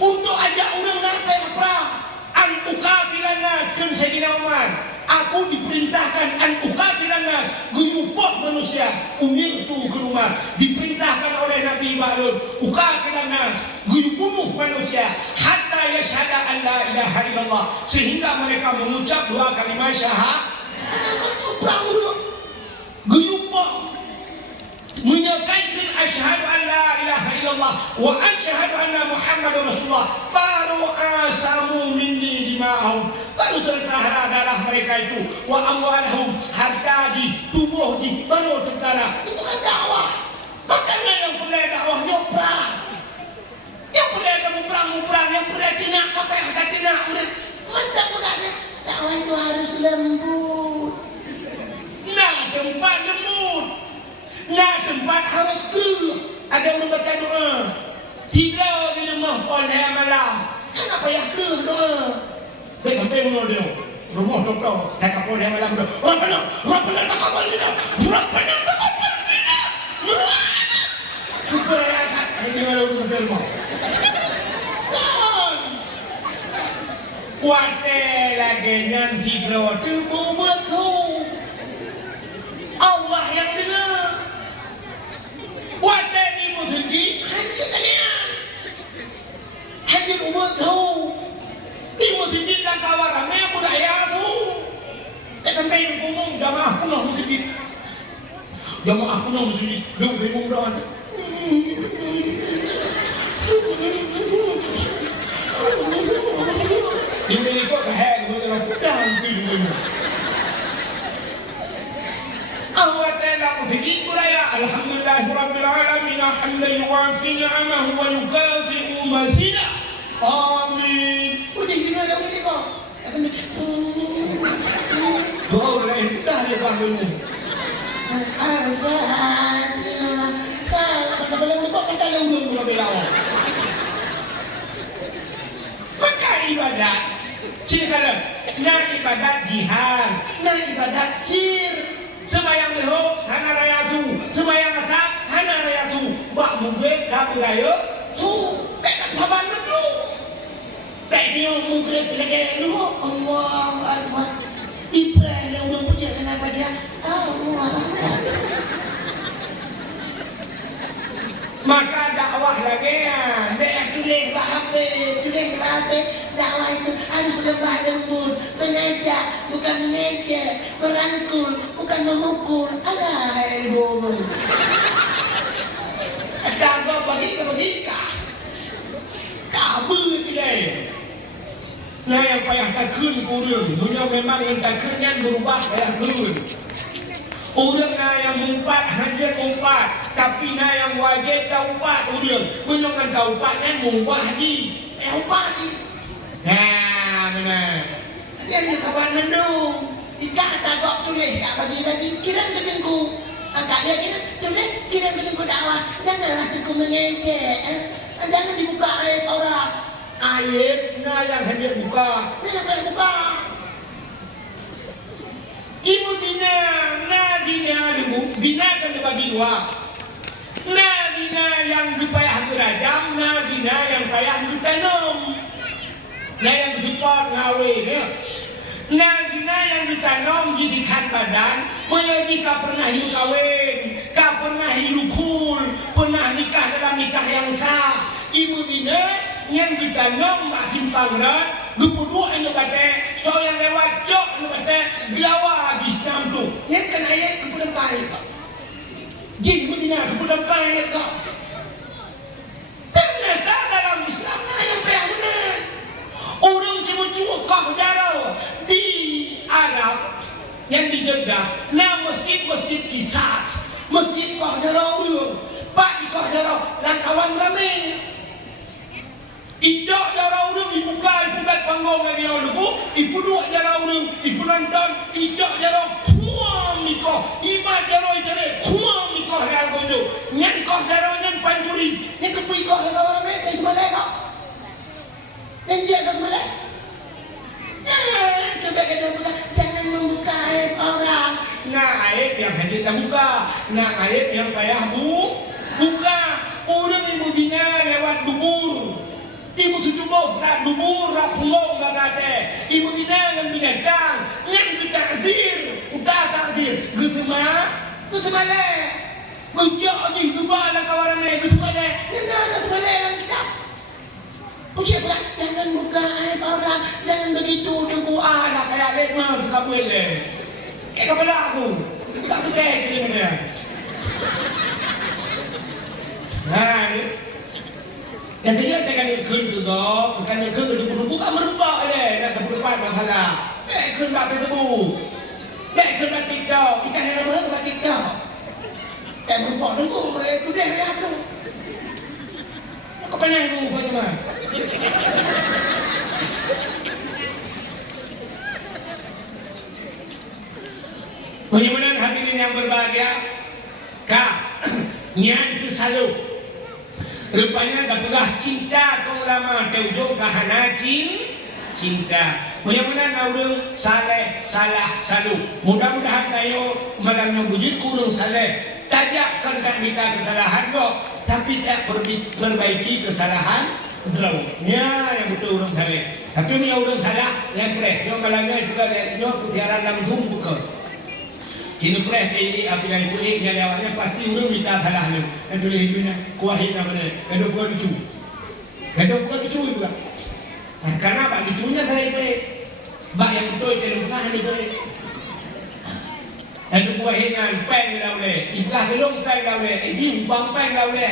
Untuk ajak orang sampai perang. An-uqatilan nas kan Sayyidina Umar. Aku diperintahkan an-uqatilan nas, guyupok manusia. Umir tu ke rumah diperintahkan oleh Nabi Ibrahim. Uqatilan nas, guyubunuh manusia. Hatta yashhada an la ilaha illallah, sehingga mereka mengucap dua kalimat syahadat. Perang dulu. Guyupok menyatakan asyhadu an la ilaha illallah wa asyhadu anna Muhammadar Rasulullah, baru asamu minni dima'ahum, baru tertara darah mereka itu, wa amwalahum, harta di tubuh di baru tertara. Itu kan dakwah. Makanya yang perlu dakwahnya perang. Yang perlu kamu perang, yang perlu tidak apa yang kata tidak udah mantap makanya dakwah itu harus lembut. Nah tempat lembut. Nah tempat harus cool. Ada orang baca doa. Tidur di rumah pun hari malam. Kenapa yang cool doa? Baik sampai mana dia? Rumah doktor. Saya kapal hari malam doa. Rabbana taqabbal minna. Rabbana taqabbal minna. Syukur ya Kak. Ini kalau urusan film. Kuatir lagi yang tidur tubuh betul. Allah yang dengar. Kuatir ni musiki hanya kalian. Hanya umat tahu. Ti musiki dan kawan kami aku dah ya tu. Tak sampai ngomong jamaah aku nak musiki. Jamaah aku nak musiki. Lu bingung dah. Ini kok kaheng betul pedang pilih. Awak telah musik kuraya. Alhamdulillahirabbil alamin hamdan yuwafi ni'amahu wa yukafi'u mazida. Amin. Udah gimana kamu ni kok? Doa lain dah dia bahasa. Al-Fatihah. Salah pada boleh buat kita lalu dulu belawang. Maka ibadat cikalah, na ibadat jihad, na ibadat sir. Sembayang leho hana raya tu, sembayang akak hana raya tu. Bak mugre tak raya tu, tak saban tu. Tak dia mugre lagi dulu. Allahu Akbar. Ibrahim yang udah punya kenapa dia? Allah. Maka dakwah lagi ya, dia tulis bahasa, dakwah itu harus lemah lembut, mengajak, bukan mengejek, merangkul, bukan memukul. Alah, ibu. Dakwah bagi kah? Kabur dia. Nah yang payah tak kun kurang, dunia memang yang tak kun yang berubah payah kun. Orang yang mumpat hanya mumpat, tapi yang wajib taubat orang. Menyokan taubat kan mumpat haji. Taubat haji. Nah, benar. Dia ni kawan mendung. Ika tak buat tulis, tak bagi kira kedengku. Kakaknya kita menunggu dakwah. Janganlah teku mengejek. Jangan dibuka aib orang. Aib, nah yang hendak buka. Ini yang boleh buka. Ibu dina, nah dina dulu, dina kan dibagi dua. Nah dina yang dipayah gerajam, nah dina yang payah ditanam. Nah yang support ngawe ya. Nah dina yang ditanam jadikan badan, jika pernah hidup kawin, kah pernah hidup kul, pernah nikah dalam nikah yang sah. Ibu dina yang ditanam mak simpang rat, gepuduk anu bate, so yang lewat cok anu bate, bilawa di nam tu. Yang kan ayat kemudian pahit kau. Jadi begini kemudian pahit kau. Ternyata dalam Islam yang payah benar. Orang cuma kau jarau di Arab yang di Jeddah, nah masjid kisas, masjid kau jarau dulu, pak di kau jarau, langkawan ramai. Ijak jarau orang ibuka panggung lagi orang ibu dua jarau orang ibu nonton ijak jarau kuam nikoh iba jarau ijare kuam nikoh real gojo nyan koh jarau nyan pancuri nyan kepui koh jarau orang mereka itu malai kau nyan dia kau malai coba kita buka jangan membuka aib orang. Nah aib yang hendak kita buka, nah aib yang payah buka. Orang ibu dina lewat dubur. Ibu sujumah nak dubur, nak pulung, nak kate. Ibu dina yang binatang, yang ditakzir, udah takzir. Gusma le. Gujak ni, gubah nak kawaran le, gusma le. Nana gusma le dalam kitab. Usia pula, jangan buka aib orang, jangan begitu tunggu anak kayak lemah tu kabel le. Kayak kepala aku, tak ketek ni dia. Nah. Yang dia tekan ikut tu dok, bukan ikut tu buka merempak le, nak berdepan masalah. Ikut bab Facebook, ikut bab TikTok, kita nak bab TikTok. Kan merempak tu tu dia lihat tu. Kau penyang tu macam mana? Bagaimana hadirin yang berbahagia? Kak, nyan kesalu. Rupanya tak pegah cinta kau ulama teujung kahana cinta. Mudah-mudahan orang saleh salah salu. Mudah-mudahan kayo malam yang wujud kurung saleh. Tajak kendak kita kesalahan kok, tapi tak perbaiki kesalahan draw. Ya yang betul orang saleh. Tapi ni orang salah yang krek. Yang malamnya juga dia putiaran langsung bukan. Ini pernah ini apabila boleh yang lewatnya pasti orang minta salah lu. Yang boleh hidupnya kuahin apa ni? Kedua bukan lucu juga. Karena pak lucunya saya baik. Bak yang betul dia lupa ni boleh. Yang kuahinnya peng dah boleh. Ikhlas belum peng dah boleh. Bang peng dah boleh.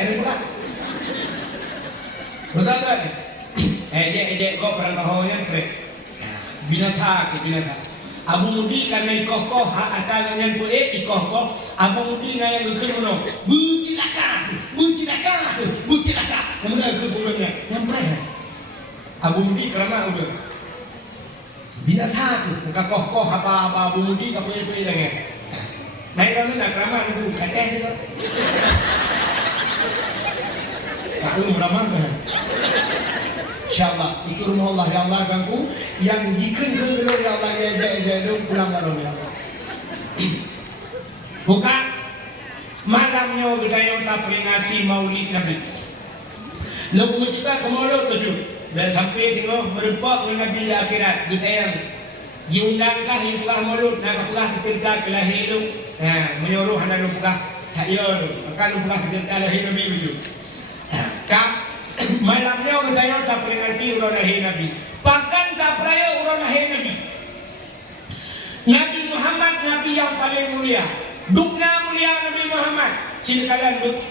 Betul kan? Dia kau pernah tahu yang krek. Binatang. Abu Mudi karena ikoh-koh hak atangan boleh ikoh-koh Abu Mudi na yang kekenuh bucilaka kemudian kekurangnya yang berapa Abu Mudi kerana udah binatang muka koh-koh apa Abu Mudi kapoi-poi lagi naik kami nak kerana itu kateh juga tak lu meramah kan InsyaAllah ikut rumah Allah ya Allah bangku yang jikan ke dulu ya Allah ya pulang baru ya Allah bukan malamnya kita tak peringati maulid Nabi lagu kita kemulur tujuh dan sampai tengok merempak dengan Nabi di akhirat kita yang diundangkah yang telah maulud nak pulang ketika kelahiran itu menyuruh anda pulang tak ya akan pulang ketika kelahiran Nabi itu malamnya orang dayo tak peringati orang lahir Nabi. Bahkan tak peraya orang lahir Nabi. Nabi Muhammad Nabi yang paling mulia. Dukna mulia Nabi Muhammad. Sini kalian duk.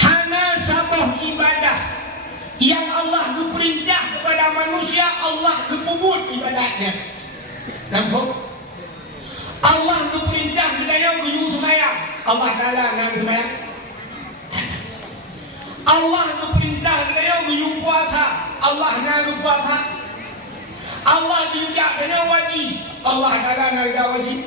Hana sabah ibadah yang Allah perintah kepada manusia, Allah kepubut ibadahnya. Nampak? Allah perintah kita yang semayang. Allah Ta'ala nak semayang. Allah perintah dia menyuruh puasa. Allah nak puasa. Allah diucap dengan wajib. Allah Taala nak wajib.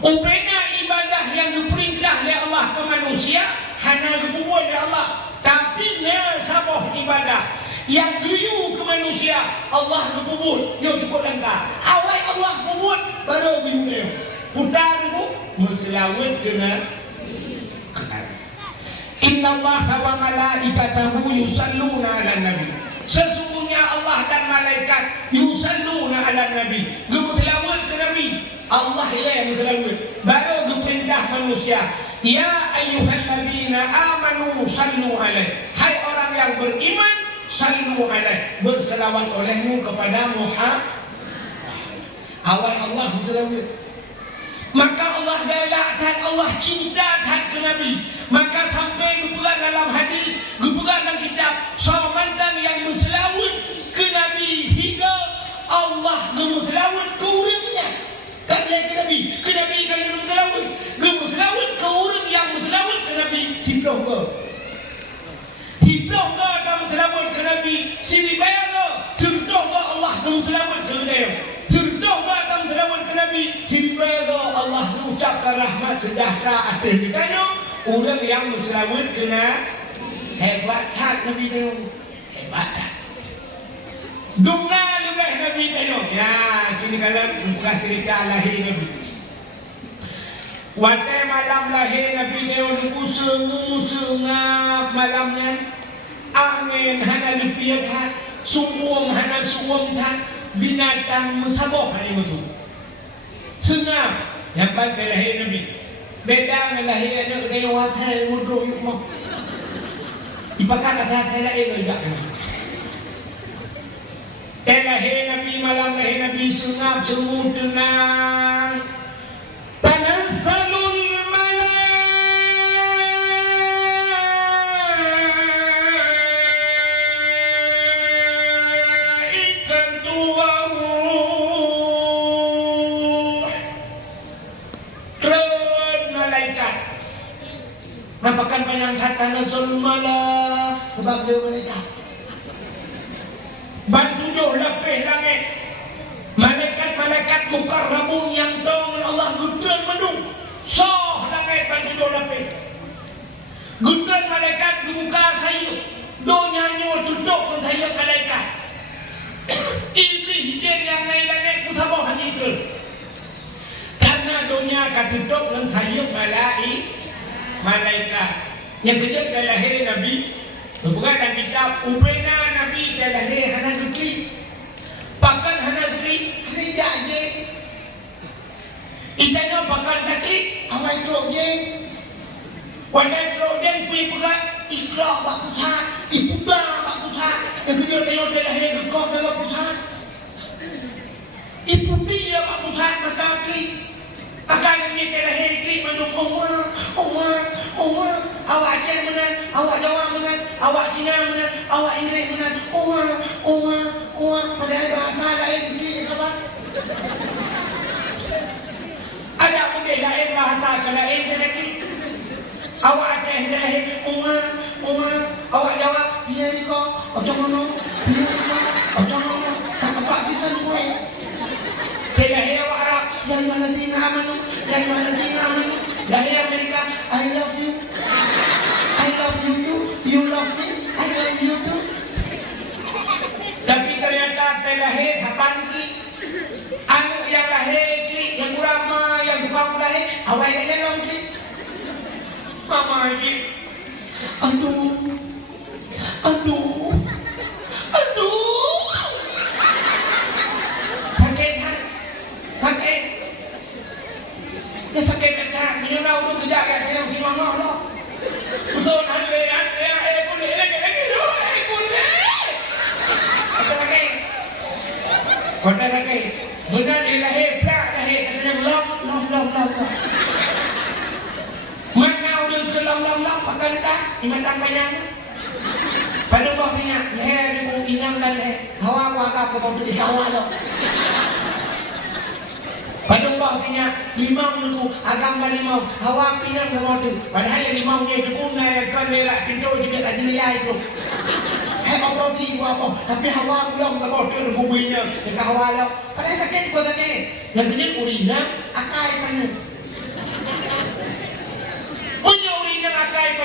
Upenya ibadah yang diperintah oleh Allah ke manusia hanya dibuat oleh Allah. Tapi dia sabah ibadah yang diu ke manusia Allah dibuat dia cukup langkah. Awal Allah buat baru dibuat. Putar itu meselawat kena. Inna Allah wa malaikatahu yusalluna ala nabi. Sesungguhnya Allah dan malaikat yusalluna ala nabi. Gemuselawat ke nabi. Allah yang meselawat. Baru diperintah manusia. Ya ayyuhalladzina amanu sallu alaih. Hai orang yang beriman, sallu alaih. Berselawat olehmu kepada Muhammad. Awal Allah meselawat. Maka Allah galakkan, Allah cintakan ke Nabi. Maka sampai guguran dalam hadis, guguran dalam kitab, sahabat yang berselawat ke Nabi hingga Allah berselawat ke orangnya. Kalau ke Nabi kalau berselawat ke orang yang berselawat ke Nabi, hibloh ke? Hibloh ke dalam berselawat ke Nabi? Sini bayar ke? Serdoh ke Allah berselawat ke dia? Serdoh ke dalam berselawat ke Nabi? Sini bayar ke Allah mengucapkan rahmat sejahtera atas kita. Orang yang berselawat kena hebat hak Nabi tengok. Hebat hak. Dumna lebih Nabi tengok. Ya, sini kalau bukan cerita lahir Nabi. Waktu malam lahir Nabi tengok usung-usung malamnya. Angin hana lepiat hak. Suwung hana suwung hak. Binatang mesabok hari itu. Senang. Yang pada lahir Nabi. Beda dengan lahir anak dia watai muduk yukmah. Ipakan asal saya lain juga. Lahir Nabi malam lahir Nabi sungap semua tenang. Tanazalul malaikatu waruh. Malaikat nampakkan penyangkat tanazul malah sebab dia malaikat bantu jauh lapih langit malaikat-malaikat mukarrabun yang dong Allah gudran mendung soh langit bantu jauh lapih gudran malaikat dibuka sayup donyanyo duduk ke sayup malaikat iblis jin yang naik langit kusabah hanya itu. Karena dunia akan duduk dengan sayup malaikat. Yang kejap dah lahir Nabi. Sebuah dalam kitab Ubena Nabi dah lahir hana dukli. Pakan hana dukli, hana ijak je. Itanya pakan dukli, awal teruk je. Wadah teruk je, kui pegat, ikhlas bak pusat, ibuda bak pusat. Yang kejap tengok dah lahir gekok dalam pusat. Ibu dia bak pusat mata dukli. Akan ini terhenti klik mendung Umar, awak Aceh menang, awak Jawa menang, awak Cina menang, awak Inggeris menang, Umar, padahal bahasa lain klik apa? Ada mungkin lain bahasa ke lain kena klik. Awak Aceh terhenti Umar, awak Jawa, biar kau, ocong ngono, tak kepak sisa gue. Lahir awak Arab, yang mana tina amanu, lahir Amerika, I love you too, you love me, I love you too. Tapi ternyata lahir kapan ki, anu yang lahir ki, yang kurama, yang bukan lahir, awak yang nyelong ki, mama ki, aduh. Sakit. Dia sakit kecak. Dia nak urut kejap kat dalam si mama lah. Usul boleh. Kota sakit. Benar dia lahir, plak lahir. Kata dia lam. Mana urut ke lam. Pakai letak. Iman tak banyak. Pada bahasanya, leher dia pun inam dan leher. Hawa apa kau tu ikawal lah. Padahal bahasanya limau itu agama limau hawa pinang sama tu. Padahal yang limau ni itu pun naik kan lerak pintu juga tak jelas itu. Operasi apa? Tapi hawa belum tak boleh tu bubuinya. Dekat hawa lah. Padahal sakit kau sakit. Yang kecil urina akai mana?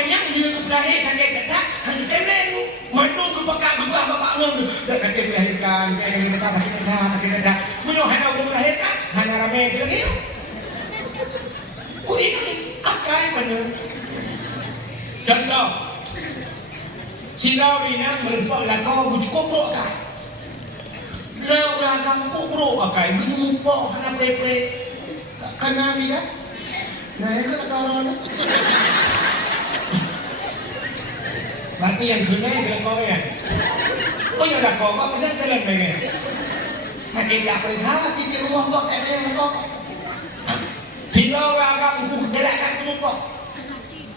kenyang dia lahir kakek kata hanya kemeng mandu ke pakak gebah bapak ngom dah kakek melahirkan kakek kata punya hana udah melahirkan hana ramai lagi ini akai mana contoh Sinawi nak merupak lakau cukup bro akai lau lakang bro akai berjumpa hana pre kena ni kan nah itu tak orang berarti yang kena yang kau ya oh ya dah kau macam jalan begini makin tak perintah di rumah kau kayak kau Tinggal agak untuk gerakkan semua.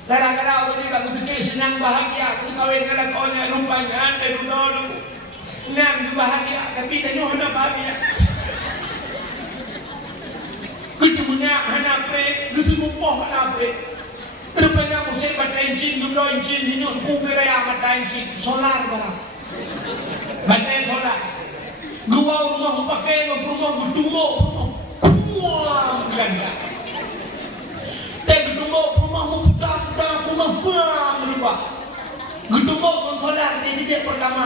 Gara-gara orang ini baru fikir senang bahagia. Aku kawin dengan kau nya rupanya anda dulu. Senang bahagia, tapi tak nyoh nak bahagia. Ketemunya anak pre, lusuh poh anak pre. Rupanya musim bata engine dulu engine ini kubir yang bata engine solar barang. Bata solar. Gua rumah pakai rumah bertumbuh. Wah, ganda. Gedung rumahmu putar rumah bang berubah. Gedung konsolar jadi dia pertama.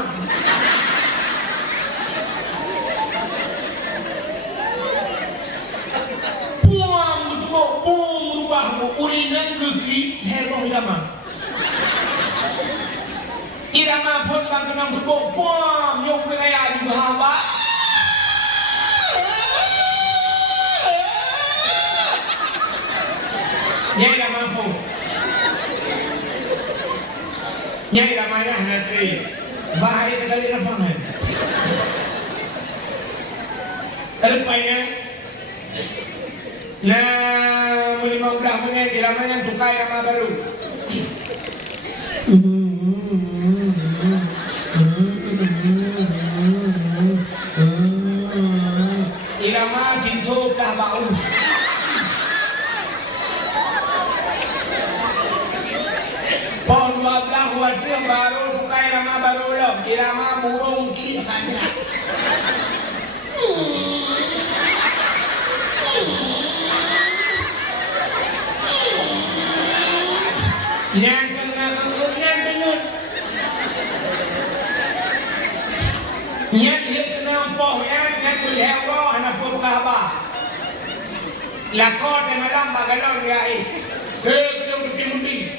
Puang gedung berubah urinan gigi heboh irama pun bang kenang gedung puang nyok beraya di bahaba. Nyai dah mampu. Nyai dah marah nanti. Bahaya kali lapangan. Selepasnya, nah melimau dah punya irama yang tukai irama baru. Irama cintu dah bau. Pohon 12 waktu yang baru buka irama baru loh, irama burung kira-kira. Yang kena yang dia kena poh yang boleh hewa anak poh kahaba. Lakon yang malam bagalon dia belum dipimudi.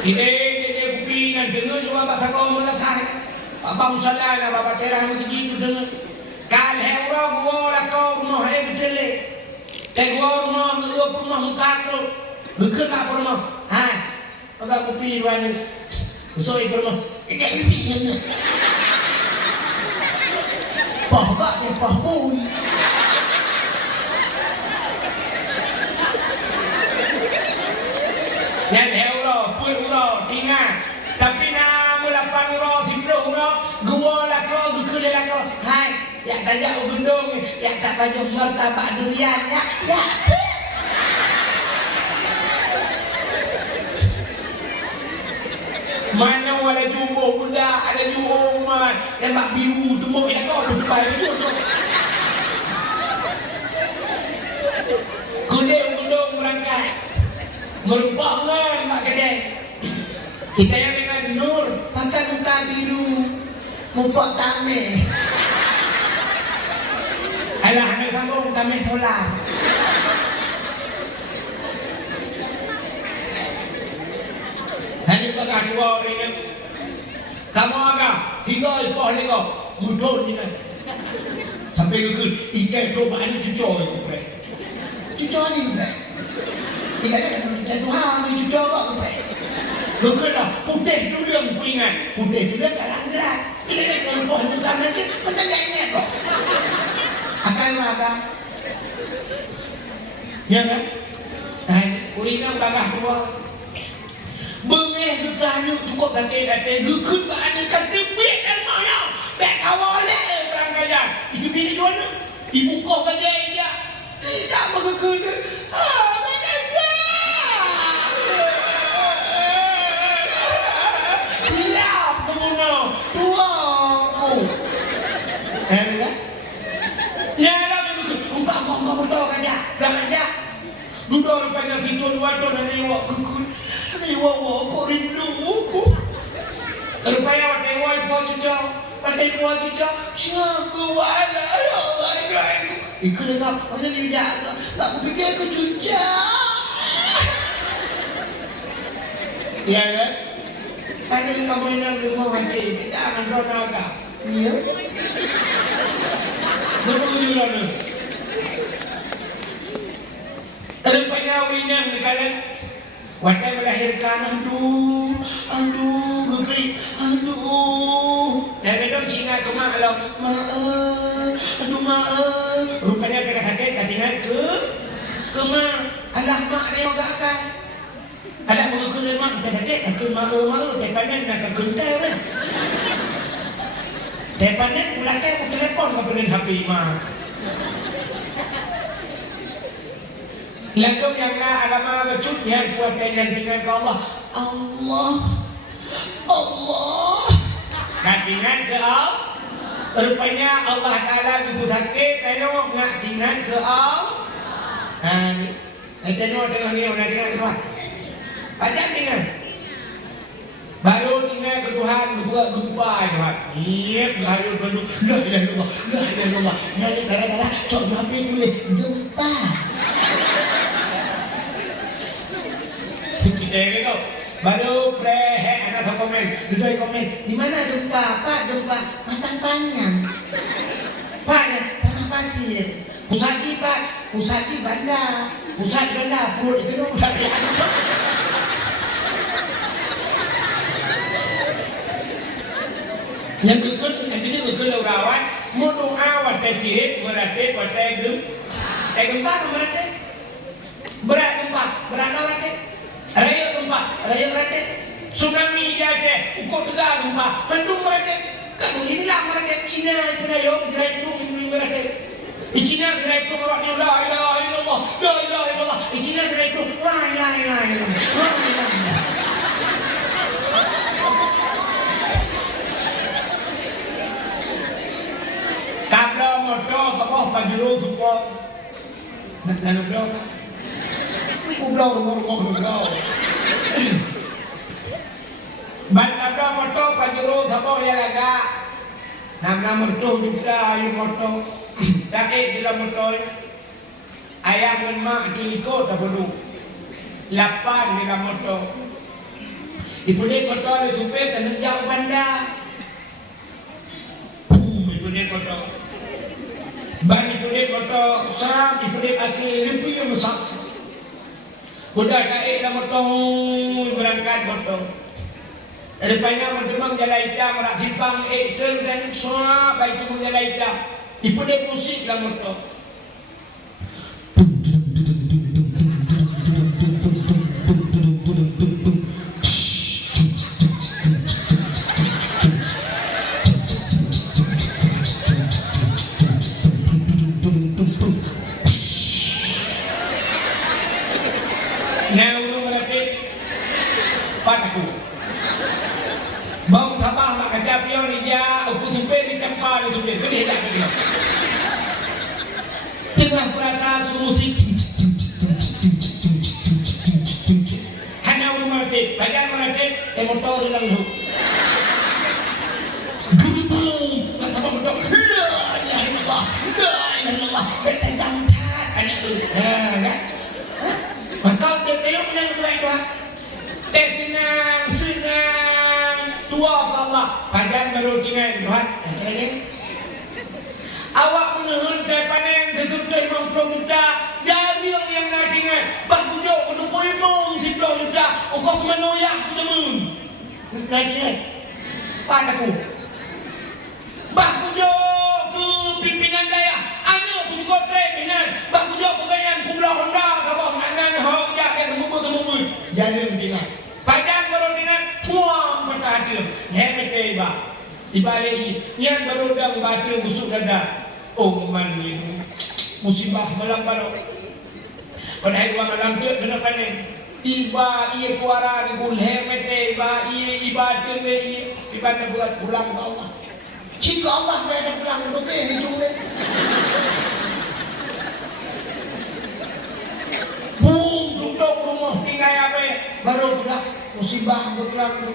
Ini kupi nak dengar juga bahasa kau melakah. Abang salah lah bapak terang begini tu dengar. Kal hewa gua lakau rumah betul le. Gua rumah muka tu. Bukan apa rumah. Agak kupi wan. Usoi rumah. Ini kupi yang. Pahak dia pahun. Yang hewa puluh ingat. Tapi nama 8 euro, 10 euro, gua lakau, gua lakau. Hai, yang tajak gendong, yang tak payah martabak durian ya. Mana ada jumbo budak, ada jumbo umat, tembak biru, tumbuk lakau tu depan tu. Kudek gendong merangkai. Merupakan mak kedai. Kita yang dengan Nur pakai muka biru, muka tameh. Alah, ambil sambung tameh solar. Hanya pakai dua orang ini. Kamu agak 3 ekor lego, mudah ni kan. Sampai ke ikan cobaan ni cucur itu bre. Cucur ni bre. Tiga kan Tuhan ni cucur kok bre. Bukanlah putih tu dia aku ingat. Putih tu dia tak langgar. Tiga kan kalau pohon bukan nanti mana tak ingat kok. Akan apa? Ya kan? Urina bagah tua. Bengeh tu tanya cukup kaki-kaki. Gukun ada kaki bek dan mana? Bek kawale orang kaya. Itu bini jual tu. Ibu kau kaya dia. Tidak bergekun. Duduk rupanya situ dua tu dan lewat kukun. Ada jiwa kok rindu aku. Rupanya wadah wajah wajah wadah wajah Siapa wala ya Allah Ibrahim. Ikut dengar, masa dia jaga. Tak kupikir aku cuca. ya kan? Tadi kamu yang belum mati, kita akan bernaga. Ya. Berujuran. Rupanya winan kalian wadah melahirkan aduh gugri aduh dan dong Cina ke mak lo maaf rupanya kena kakek kadingan ke mak alah mak ni agak kan alah mengukul mak kita kakek aku malu depanan nak keguntai orang depanan pula ke aku telepon ke penin HP mak Lalu yang nak agama becut yang kuat dengan ke Allah. Allah. Katingan ke Allah. Rupanya Allah Taala ibu sakit tengok ngatingan ke Allah. Tengok ni orang dengan kuat. Baca tinggal. Baru tinggal ke Tuhan buat gempa Tuhan. Iya, baru baru la ilaha illallah. Jadi darah-darah cok HP boleh gempa. Kita kau baru prehek anak komen, duduk komen. Di mana jumpa? Pak jumpa Matang Panjang. Panjang tanah pasir. Pusati Pak, pusati bandar, pusat bandar. Perut itu dong pusat yang yang kedua rawat, mau doa wadah kirit, meratit, wadah gempa, meratit. Berat gempa, berat meratit. Raya gempa, raya meratit. Tsunami di Aceh, ukur tegar gempa, mendung meratit. Kamu inilah meratit Cina, penayong, Israel itu meratit. Di Cina Israel itu meraknya la ilaha illallah, la ilaha illallah. Di Cina Israel itu la ilaha illallah. Kabla motor sabah pajero support. Nak udah. Udah. Ban kabla motor pajero sabah ya laga. Nama motor juga ayu motor. Daik bila motor. Ayah dan mak diikut dah bodoh. 8 bila motor. Ibu dia motor dia supir kena jauh bandar. Ibu dia motor. Ban itu dia motor serap, itu dia kasih lebih yang besar. Budak daik dah motor berangkat motor. Rupanya mentemang jalan hitam, rak simpang, turn dan serap, baik itu jalan hitam. Itu dia musik dah motor. Bang Sabah mak kacau pion ni dia, aku supir di tempat ni supir, gede dah dia. Tengah perasaan musik. Hanya rumah mati, badan mati, motor hilang tu. Gubung, mata motor. La ilaha illallah, betul jangan anak tu. Kan? Maka dia tengok yang dua itu. Tenang, senang. Tua Allah padan baru tinggal Tuhan lagi awak menuhun panen sesudah 50 juta jadi yang nak tinggal bah bujuk untuk imam 10 juta engkau menoyak temun nak tinggal padaku bah bujuk ke pimpinan daya anak ku kotre pimpinan bah bujuk ke bayan ku belah Honda kabang anak hok jak yang semua jadi tinggal padan baru tinggal tuang ada hebat iba ibalik yang baru dah baca busuk dada man ini musibah malam baru pada hari malam tu kena panen iba ia kuara di bul hebat iba ibadah ni ibadah buat pulang ke Allah jika Allah berada pulang ke hidup ni boom duduk rumah tinggal apa baru pulang musibah berkelang tu.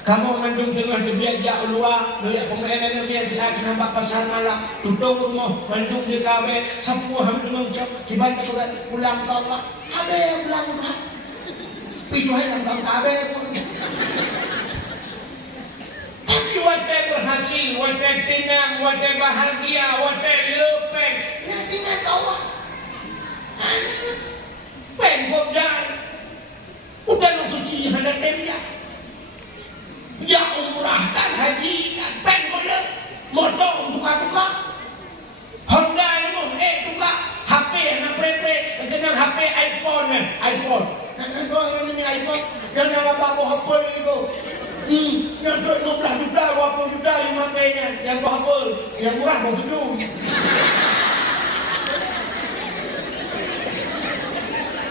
Kamu mandung tengah diajak luar, doyak pemainan biasa nampak pasar malam, tutup rumah, mandung dia kawe, sapu hamdung cok, kibat sudah pulang ke Allah. Ada yang pulang rumah. Pitu hai yang kawe pun. Tapi wadah berhasil, wadah tenang, wadah bahagia, wadah lepek. Nanti nak Allah. Pen jalan. Udah lu suci hendak temja. Ya umrah kan haji kan pen boleh. Motor buka-buka. Honda ini buka. HP nak pre-pre. Dengan HP iPhone kan. iPhone. Nak ini iPhone. Jangan apa-apa HP itu. Yang 16 juta, 20 juta yang makanya. Yang apa? Yang murah mau dulu.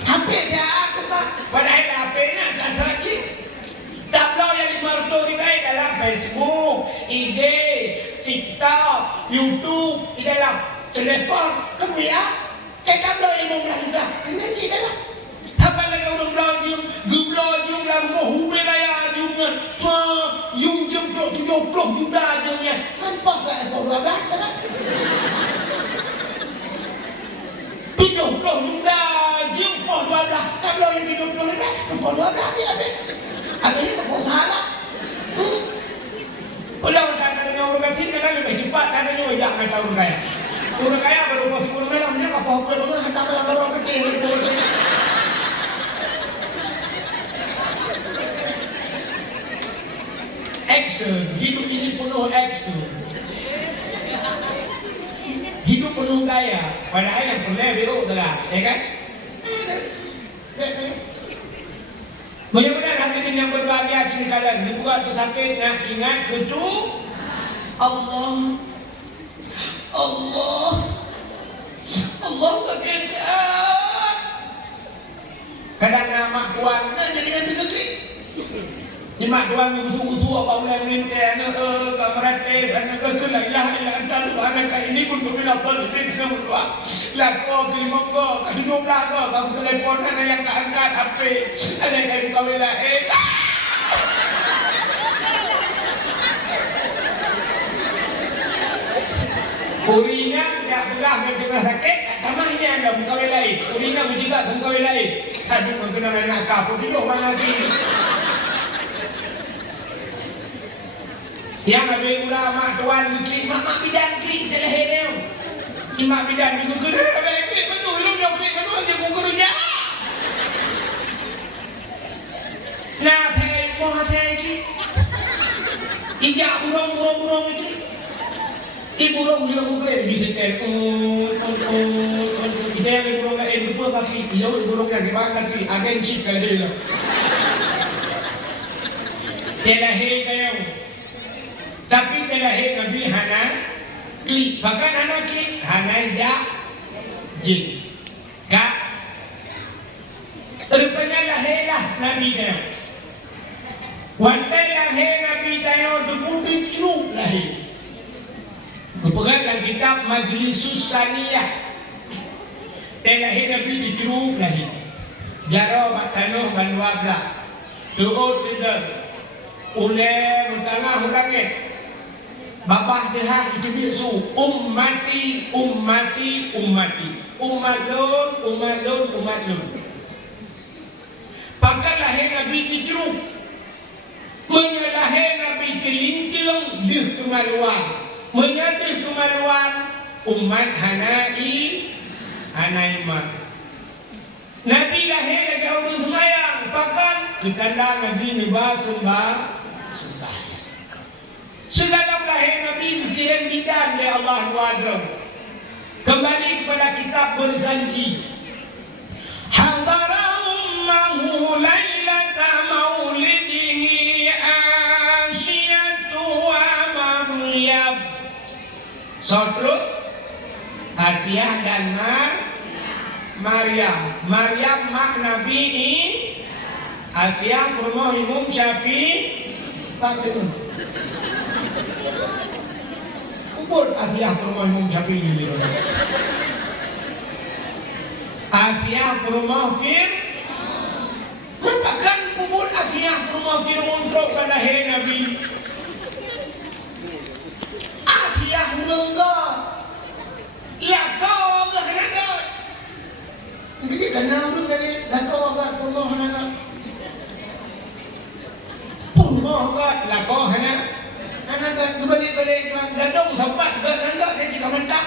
HP dia aku tak. Padahal HP-nya tak saja. Tablo yang dimartori baik dalam Facebook, IG, TikTok, YouTube, di dalam telepon, kemudian tablo yang mau belanja, ini sih dalam. Apa lagi orang belanja lah rumah hube raya jungan, yung jempol 70 juta jengnya, nampak tak? 12 kan? 70 juta jempol 12, tablo yang 70 juta, jempol 12 dia habis. Habis itu kau salah. Udah katanya orang kasih kan lebih cepat katanya ojak kata orang kaya. Orang kaya baru pas kurang malamnya apa-apa rumah hantar malam orang kecil. Action, hidup ini penuh action. Hidup penuh gaya. Padahal yang pernah beruk dah, ya kan? Mudah-mudahan hadirin yang berbahagia sekalian dibuat sakit nak ingat ketu Allah sakit. Kadang nama tuan jadi ambil negeri. Ni mak tuan ni utu apa boleh minta kamarate ana ke la ilaha illa anta subhanaka inni kuntu minadh dhalimin berdoa. Lah kau kelima kau, kedua belah kau, kamu telefon ada yang tak angkat HP. Ada yang kayu kau lah Urina tidak belah dengan sakit, tamahnya anda buka lain. Urina mencegah buka lain. Aduh mengenai nakal, pun tidur orang lagi. Yang lebih murah mak tuan klik, mak bidan klik je lah dia. Ni mak bidan ni gugur dah klik menu lu dia klik menu dia gugur dia. Nah saya mau saya klik. Ijak burung klik. Burung dia gugur di setel. Kita yang burung lain lupa kaki, dia burung yang gimana klik agen chip kalau dia. Dia lahir kaya. Tapi terlahir Nabi Hana klik, bahkan Hana klik, Hana jin, gak. Rupanya lahirlah Nabi Dayo. Wantai lahir Nabi Dayo deputi ceruk lahir. Berpegang dalam kitab Majlisus Saniyah. Terlahir Nabi ceruk lahir. Jaro Batanuh Banuabla. Turut tidak. Oleh bertangah langit. Bapak dia itu bisu ummati umatun. Pakai lahir Nabi Ciceruk, menyalahir Nabi Cilinting di kemaluan, menyadih kemaluan umat Hanaimah. Nabi lahir dari orang semayang, pakai ketanda Nabi Nibah sembah. Segala lahir Nabi dikirim bidan oleh Allah Ta'ala. Kembali kepada kitab berjanji. Hadara ummahu lailata maulidihi Asyatu wa Maryam. Sotro Asyah dan Maryam. Maryam mak Nabi ini. Asyah rumah Imam Syafi'i. Betul. Ubud Asyah rumah Imam Syafi'i ini. Asyah rumah Fir. Bahkan kubur Asiyah rumah Fir'aun pro balahir Nabi. Asiyah menunggak. Lakau ke hanaga. Jadi kena urut kali lakau ke rumah hanaga. Rumah ke lakau hanaga. Hanaga balik-balik gadong tempat ke hanaga dia cakap mentak.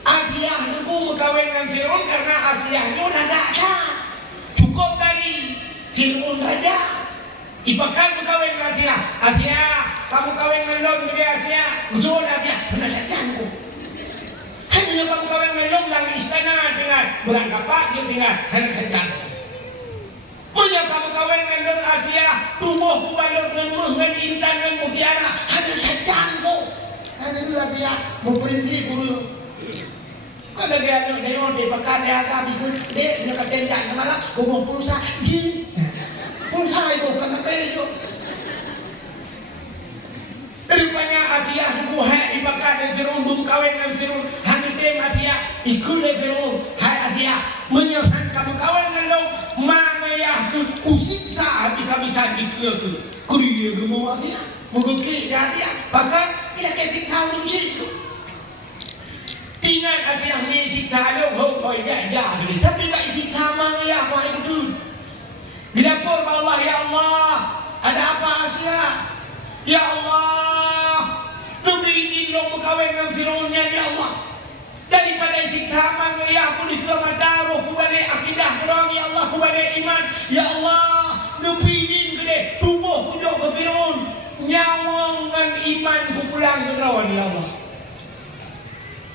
Asiyah itu berkahwin dengan Fir'aun karena Asiyahnya nada kan. Cukup dari Fir'aun raja. Ibakal berkahwin dengan Asiyah. Asiyah, kamu kahwin dengan Lon ke Asiyah. Betul Asiyah, benar datangku. Hanya kamu kahwin dengan Lon dalam istana dengan berangkat pagi dengan hendak datang. Punya kamu kahwin dengan Lon Asiyah. Tubuh kubalur dengan intan dan mutiara. Hendak datangku. Hanya Asiyah berprinsip dulu. Kalau dia ada di pekan dia agak ikut dia ketenjak kemana? Gua pulsa jin, pulsa itu kenapa itu? Rupanya Asiyah dulu hai di pekan dan Fir'aun belum kawin dengan Fir'aun. Hanya dia Asiyah ikut le Fir'aun. Hai Asiyah menyehan kamu kawin dengan lo, mangayah tu kusiksa habis-habisan ikut kurier gemuk Asiyah, mengukir dia Asiyah. Bahkan tidak ketik tahu itu. Ingat Asiyah ni cerita ada koi gajah ni. Tapi baik cerita mangaya kau itu tu. Dilapor ke Allah, ya Allah, ada apa Asiyah? Ya Allah, Nabi ini lo berkahwin dengan Fir'aunnya ya Allah. Daripada cerita mangaya aku dikemat daruh ku balik akidah terang ya Allah, ku balik iman. Ya Allah, Nabi ini gede tubuh ku jauh ke Fir'aun. Nyawang dengan iman ku pulang ke rawan ya Allah.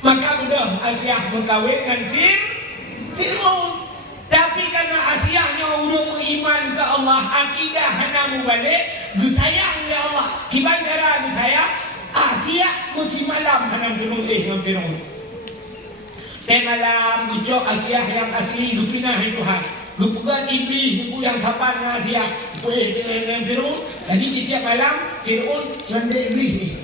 Maka mudah Asiyah berkahwin dengan Fir'aun. Tapi karena Asiyahnya udah beriman ke Allah, akidah hana balik, gesayang ya Allah. Gimana cara gesayang? Asiyah mesti malam hana berulih dengan Fir'aun. Dan malam ucap Asiyah yang asli dupinah Tuhan. Gupukan iblis ibu yang sabar dengan Asiyah. Boleh dengan Fir'aun. Jadi setiap malam Fir'aun sendiri iblis.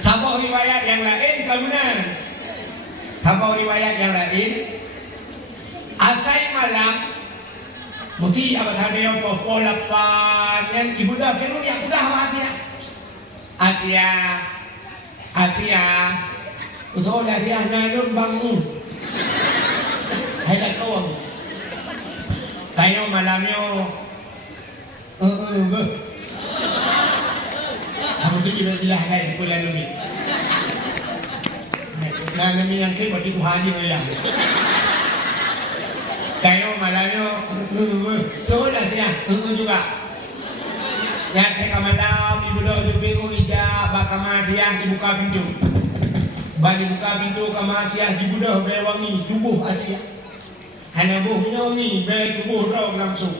Sama riwayat yang lain kemudian sama riwayat yang lain asai malam mesti apa tadi apa polapan yang ibu dah Fir'aun yang udah Asiyah betul Asiyah nalun bangun hai dah kau kayo malamnya kamu tu jelas lagi bulan ini. Nah, kami yang kiri bagi Tuhan je ya. Kayo malamnya, sudah siap, juga. Ya, tengah malam ibu dah Fir'aun ija, bakal Asiyah dibuka pintu. Bagi buka pintu ke Asiyah ibu dah berwangi tubuh Asiyah. Hanya buhnya wangi, bertubuh dah langsung.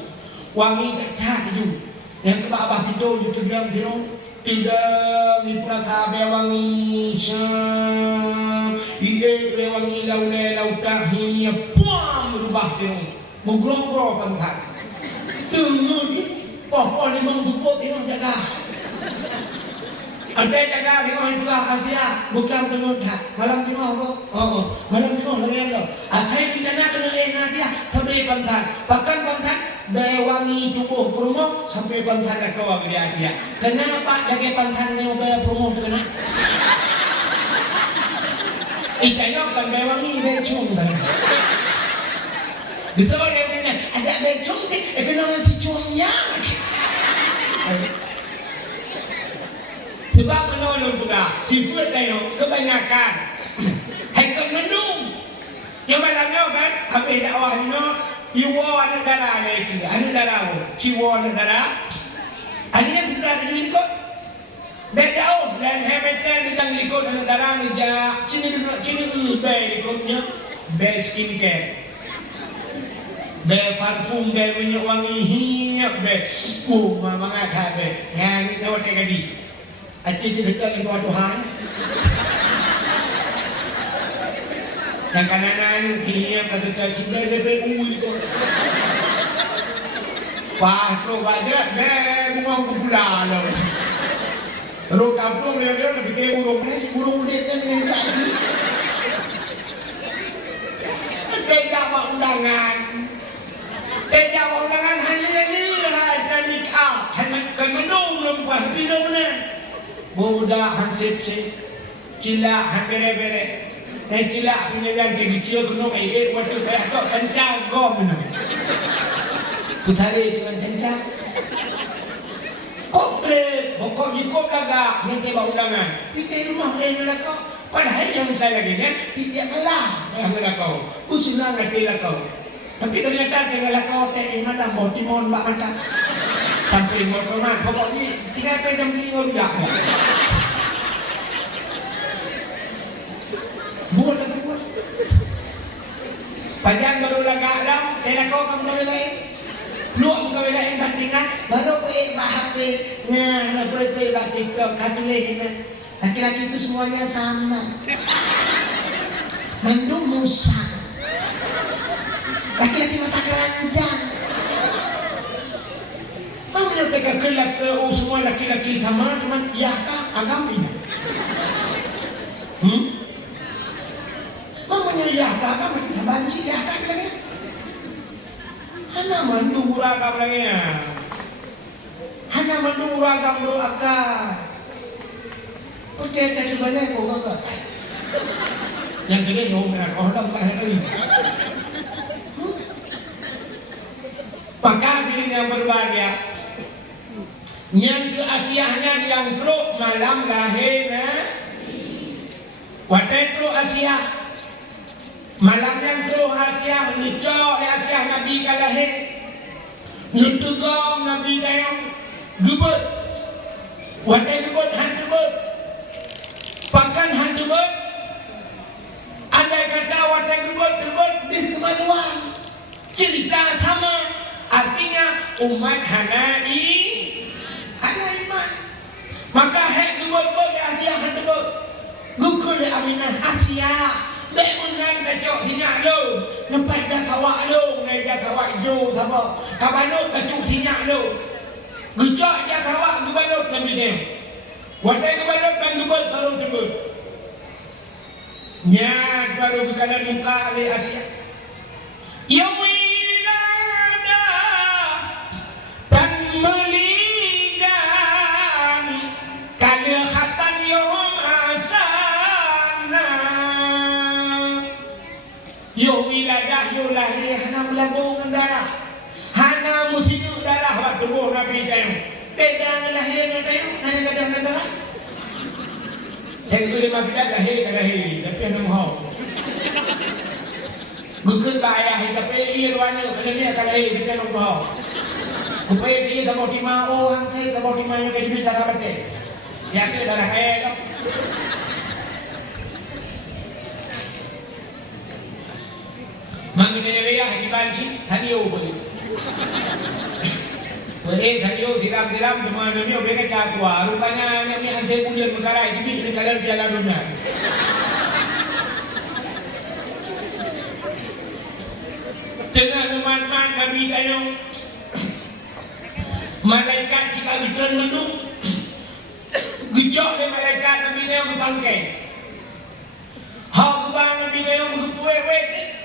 Wangi kecak itu. Yang ke bawah pintu itu bilang Fir'aun. Tidak diperasa bewangi syam iye bewangi lau tahinya puang berubah Fir'aun menggerong-gerong pangkat tunggu di pohon limang tupuk ini jaga ada jaga tengok itu lah Asiyah bukan tengok malam tengok apa? Malam tengok lagi ada saya rencana kena Asiyah sampai pangkat bahkan pangkat bewangi tubuh promo sampai pangkat ke wang dia Asiyah. Kenapa jaga pangkatnya bayar promo tu kena? Ikannya kan bewangi becung kan? Bisa dia punya ada becung ni, kenangan si cuangnya. Sebab menolong pula seafood tayo kebanyakan. Hai kemenung. Yang malamnya kan habis dakwahnya Iwa negara lagi, negara, Ciwa negara. Ada yang kita ikut. Bedau dan hebatnya dengan ikut negara ni jah. Sini be ikutnya, be skincare, be parfum, be minyak wangi hiap, be. Mama ngah be. Yang ni tahu tak kadi. Acik kita ikut Tuhan. Yang kanan kini yang kata cinta DPU itu. Wah, tu wajah bunga pula lah. Ro kampung dia lebih ke burung ni, burung dia kan yang lagi. Jawab undangan. Jawab undangan hanya dan nikah. Hanya kemenung lembah minum ni. Budak hansip-sip. Cilak han bere-bere. Cilak punya yang kecil kena waktu saya tak kencang gom. Putari dengan kencang. Pokok jikok gagak nanti bawa undangan. Pergi rumah dia nak kau. Padahal yang saya lagi ni tidak malah yang nak kau. Usulan nanti lah kau. Tapi ternyata tinggal kau teh mana botimon bak mata. Sampai motoran pokoknya 3 jam 5 dah. Buat apa buat? Panjang baru lagak dalam, teh kau kamu lain. Luang kau lain bandingkan baru bahap nah pergi batik katuleh laki-laki itu semuanya sama mandung musa laki-laki mata keranjang kamu mereka kelak semua laki-laki sama cuman iya kah agamanya kamu iya kah kamu kita banci iya kah kan hana mandung ragam lagi ya. Hana mandung ragam doaka. Pergi dari mana kau gagak? Yang gede ngomong orang tak hari. Maka diri yang berbahagia. Yang keasiahnya yang pro malam lahirnya. Wadah pro Asia. Malam yang tu Asia nikah Asia Nabi kalahir nutugam Nabi dayang gubut wadah gubut han gubut pakan han gubut ada kata wadah gubut di kemajuan cerita sama artinya umat hanai iman maka hek gubut Asia han gubut gugul aminah Asia Bemunan kacau sinyak lu, nempat dah sawak lu, naik dah sawak hijau sama. Kabanut kacau sinyak lu, gejak dah sawak kabanut dan bidang. Wadah kabanut dan gebut baru tebut. Nyat baru bekalan muka oleh Asia. Yawilada dan melidan kalihatan yom asana. Yo wiladah yo lahir hana melabung darah. Hana musidu darah waktu tubuh Nabi kayu. Beda lahirnya kayu, hanya gadah darah. Yang itu lima bidak lahir ke lahir, tapi hana mau. Gukun bahaya tapi ia ruana kena ni akan lahir tapi hana mau. Upaya dia tak mau dimau, hantai tak mau dimau yang kayu darah betul. Yang itu darah kaya tu. Mangga dia hiban si thaniu boleh. Boleh thaniu tiram-tiram cuma ni mereka cakwa. Rupanya ni hantai bulan perkara ini kalau jalan dunia. Dengan teman-teman kami tayung malaikat jika bikin mendung gejok le malaikat kami ni yang bangkai. Hak bang kami ni yang berpuai-puai.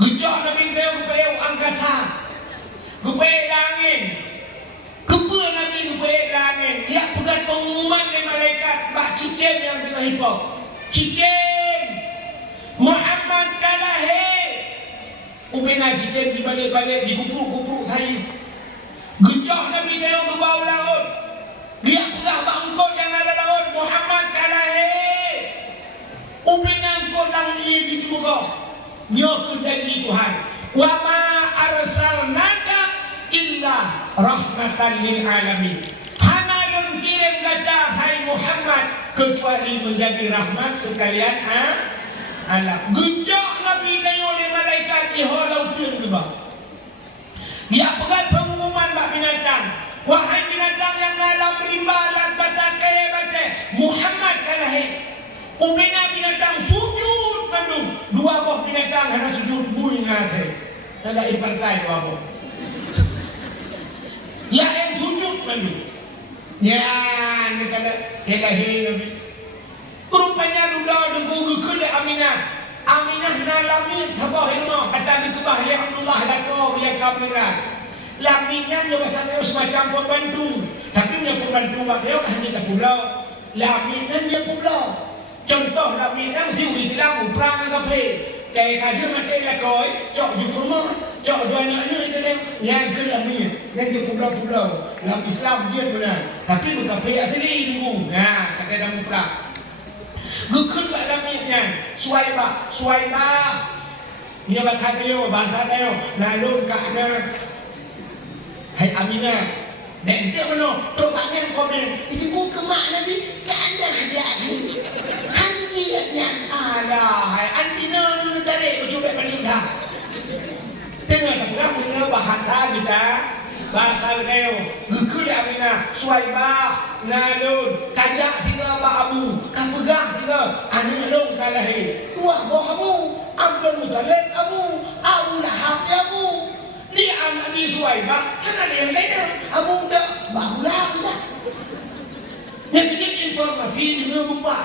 Gejok Nabi dia gupeu angkasa. Gupeu langit. Kepa Nabi gupeu langit. Dia pegang pengumuman dari malaikat bak cicim yang tengah hipau. Cicim Muhammad kalah ubena cicim di balik-balik di kupruk-kupruk saya. Gejok Nabi dia berbau laut. Dia pegang bangkot yang ada laut. Muhammad kalah ubena kau lang ia di muka. Nyoku janji Tuhan. Wa ma arsalnaka illa rahmatan lil alamin. Hana dun kirim kata hai Muhammad kecuali menjadi rahmat sekalian alam. Gejak Nabi kayu di malaikat iholau tun gebah. Dia pegang pengumuman bak binatang. Wahai binatang yang dalam rimba dan batakai batai, Muhammad kalah. Ubena binatang sujud mandung. Dua buah binatang hana sujud bui ngate. Ada ipartai dua buah. Ya yang sujud mandung. Ya ni kalau lahir Nabi. Rupanya duda dengku gekele Aminah. Aminah aminah na lamit habahino kata dikubah ya Abdullah lako ya kamera lamitnya dia bahasa semacam pembantu tapi dia pembantu dia hanya ke pulau lamitnya dia pulau contoh lamitnya mesti uri tilang perang kafe kayak kaji mati lakoi cok di rumah cok dua anak itu dia yang ke lamit yang di pulau-pulau lam Islam dia benar tapi berkafe asli dulu nah kata dalam perang gukun bak lamitnya Suwaibah dia bahasa tayo nalun kakna hai Aminah dan dia mana terbangan komen itu ku kemak Nabi ke anda hadiah anjinya alah hai antina nu tarik cuba paling dah tengah tengah punya bahasa kita bahasa tayo gukun Aminah Suwaibah nalun kajak tiga ba abu kapegah tiga anak long kalahi dua boh abu Abdul Muttalib Abu Lahab Abu di anak di Suwaibah kan ada yang lain Abu dah bahulah kita yang bikin informasi di mana berubah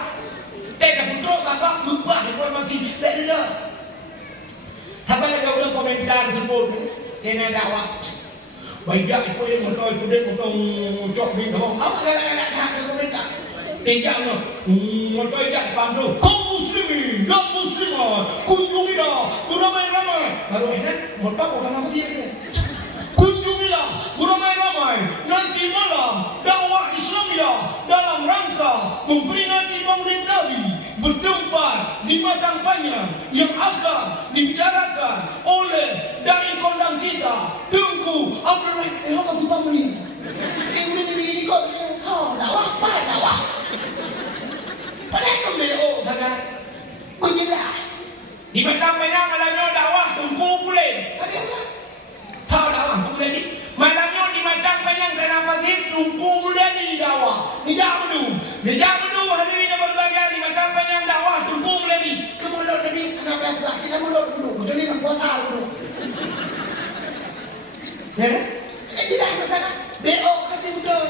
tidak betul bapak berubah informasi tak ada sampai lagi orang komentar sebut kena dakwah banyak itu yang motor itu dia potong cok di kamu apa galak-galak dah komentar tidak no motor tidak paham tu kaum muslimin dan muslimah kunjungilah beramai-ramai baru enak motor bukan apa sih kunjungilah beramai-ramai nanti malam dakwah Islamiyah dalam rangka memperingati Maulid Nabi bertempat di Matang Panjang yang akan dibicarakan oleh dai kondang kita Tengku Abdul Rahim apa tu bang ni ini kau dakwah apa dakwah pada kembali sangat menjelah di Matang Panjang malamnya dakwah Tengku boleh ada apa tahu dakwah tu boleh ni malamnya di Matang Panjang dalam pasir Tengku boleh ni dakwah tidak mendu hadirin yang berbahagia di Matang Panjang dakwah Tengku boleh ni kemulut tadi kenapa aku tidak mulut dulu betul ni nak puasa dulu ya tidak masalah BO tapi betul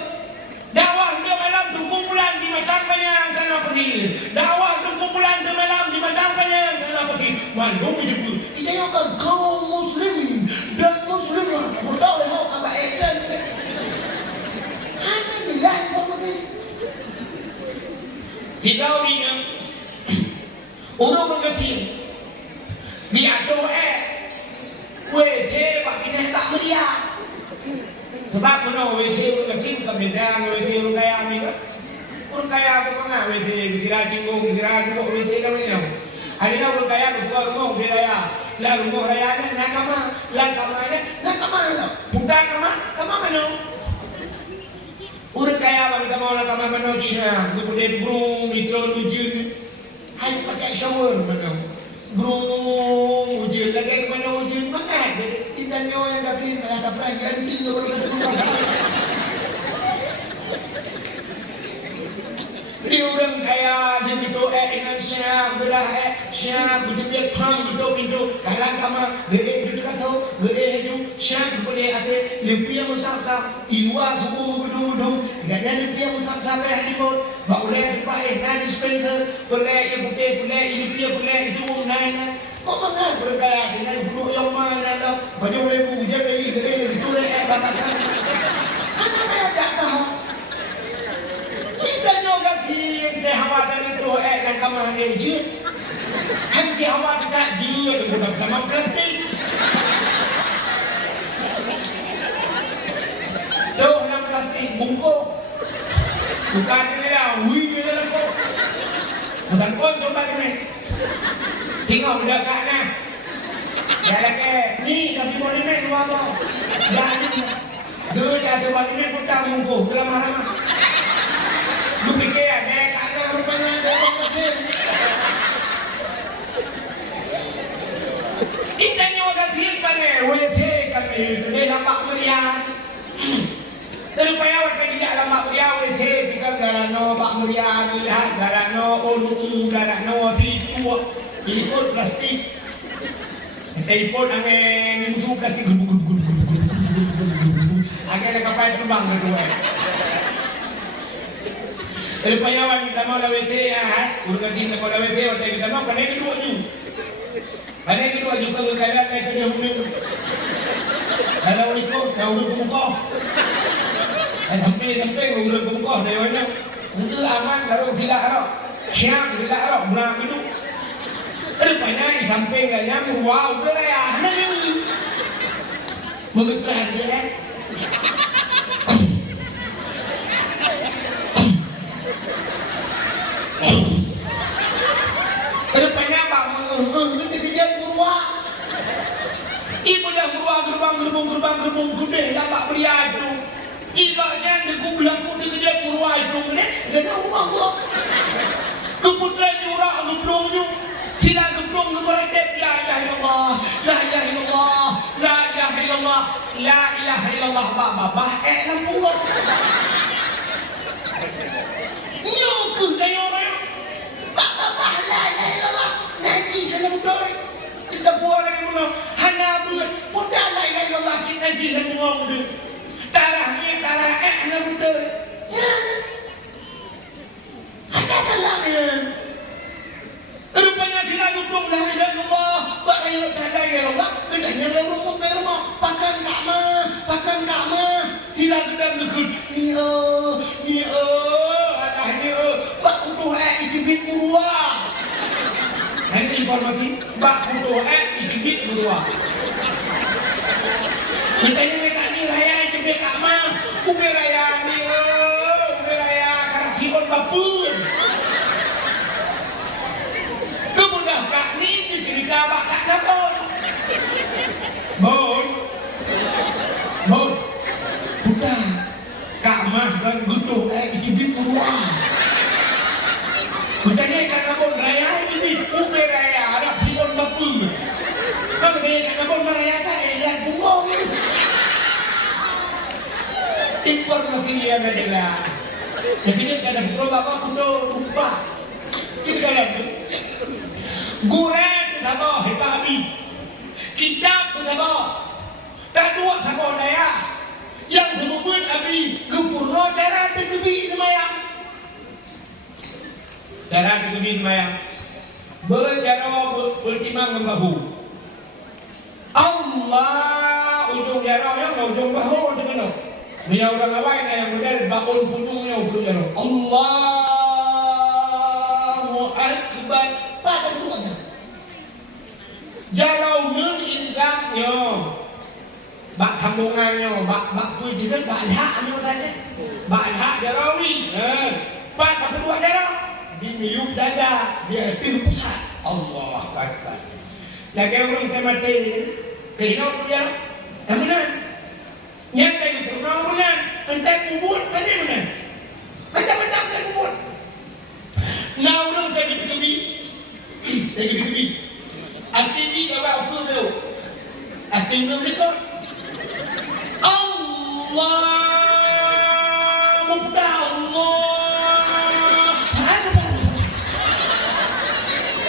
dakwah dia malam kumpulan di Matang Panjang tanah pasir dakwah kumpulan dia malam di Matang Panjang tanah pasir mandung itu dia kan kaum muslimin dan muslimah berdoa hau kebaikan ana jalan pokoknya tidak urinya urung kecil biado WC pak pindah tak meriah sebab mana WC kecil bukan beda WC orang kaya ni kan orang kaya apa mana WC istirahat tinggal WC kan ni ada orang kaya keluar rumah beraya lah rumah rayanya nak kamar bukan kamar mana orang kaya bang kamar mana cia kemudian burung itu hujan hanya pakai shower mana burung hujan lagi mana hujan makan tidak nyawa yang kasih ada pelajaran tinggal di orang kaya dia gitu dengan siap gerah siap dia pang gitu kalau kamu gede gitu kau gede itu siap boleh ada lebih musab iwa suku budung gaya lebih musab sampai halimut boleh dipakai na dispenser boleh yang putih boleh ini dia boleh itu umumnya kok mana orang kaya dengan bulu yang mana ada baju lebu jadi gede itu batasan anak saya tak tahu kita nyoga kiri ke hawa dan itu dan kamar je henti hawa dekat dia dengan kamar plastik doh nam plastik bungkuk bukan ni lah wih ni lah kau bukan kau coba ni tengok budak kaknya ya lagi ni tapi boleh ni dua apa dah ni dia ada balik ni kutang bungkuk keramah-ramah lu pikir ada kaknya rupanya ada orang kecil kita ni orang kecil kan WC kami dia nampak meriah terupaya warga tidak nampak meriah WC kita garano pak meriah lihat garano olu garano situ ini pun plastik telepon angin musuh plastik agak kapal terbang kedua terupaya warga kita mau WC ya urut kita mau WC waktu kita mau kan ini dua ni Ada yang kedua juga kekalian naik kerja umum. Kalau ikut, kau udah pemukau. Sampai udah pemukau dari mana? Itu aman kalau tidak harap. Siap tidak harap berang itu. Rupanya sampai nggak nyamuk. Wow, udah ya. Mengetran dia. Rupanya bang, itu dia purwa. Ibu dah purwa gerbang kuda dah pak pria itu. Ibaknya deku belakku di dia purwa itu ni. Dia tahu rumah gua. Keputra jurah geblongnya. Sila geblong gemeredep la ilaha illallah, la ilaha illallah, la ilaha illallah, la ilaha illallah. Bah lampu gua. Nyokun dari orang. Bah la ilaha illallah. Ngaji dalam doa. Kita buat lagi mana? Hana buat. Mudah la ilaha illallah kita ngaji dalam doa mudah. Tarahnya hana buat. Ya. Ada salahnya. Rupanya sila geblong la ilaha illallah, bah la ilaha illallah. Kedanya berumah pakan kama. Sila gedang gekut. Ni anaknya bak kutuh ikibit murwa. Ini informasi bak kutuh ikibit murwa. Katanya mereka ni raya ikibit kama. Ubi raya karakibon bapun. Kemudah kak ni cerita bak kak napon. Bon. Bukan. Kak mah dan gutuh ikibit murwa. Bukannya ikan nabon raya ikibit. Ubi raya karakibon bapun. Kalau dia ikan nabon raya kan dan bungong. Informasi yang adalah. Jadi dia kada berubah apa kudo lupa. Kita lihat. Guren sama hitabi. Kitab sama. Kedua sama daya. Yang semua abi gempurno cara terkebi semayang. Cara terkebi semayang. Berjara bertimang membahu. Allah ujung jara yang ujung bahu dengan. Dia orang awal yang model bakul punungnya ujung jara. Allahu Akbar. Pada bukan. Jaraumun indahnya. Bak sambungannya, bak pujian, bak haknya saja. Bak hak jarawi. Pak kedua jarau. Dimiuk dada, dia pihu pusat. Allah Akbar. Lagi orang temati, kena punya, mana? Yang kayu pernah mana? Entah kubur, mana? Macam-macam kayu kubur. Nah orang tebi. Aktivi dapat ukur tu. Aktivi mereka. Allah muda Allah.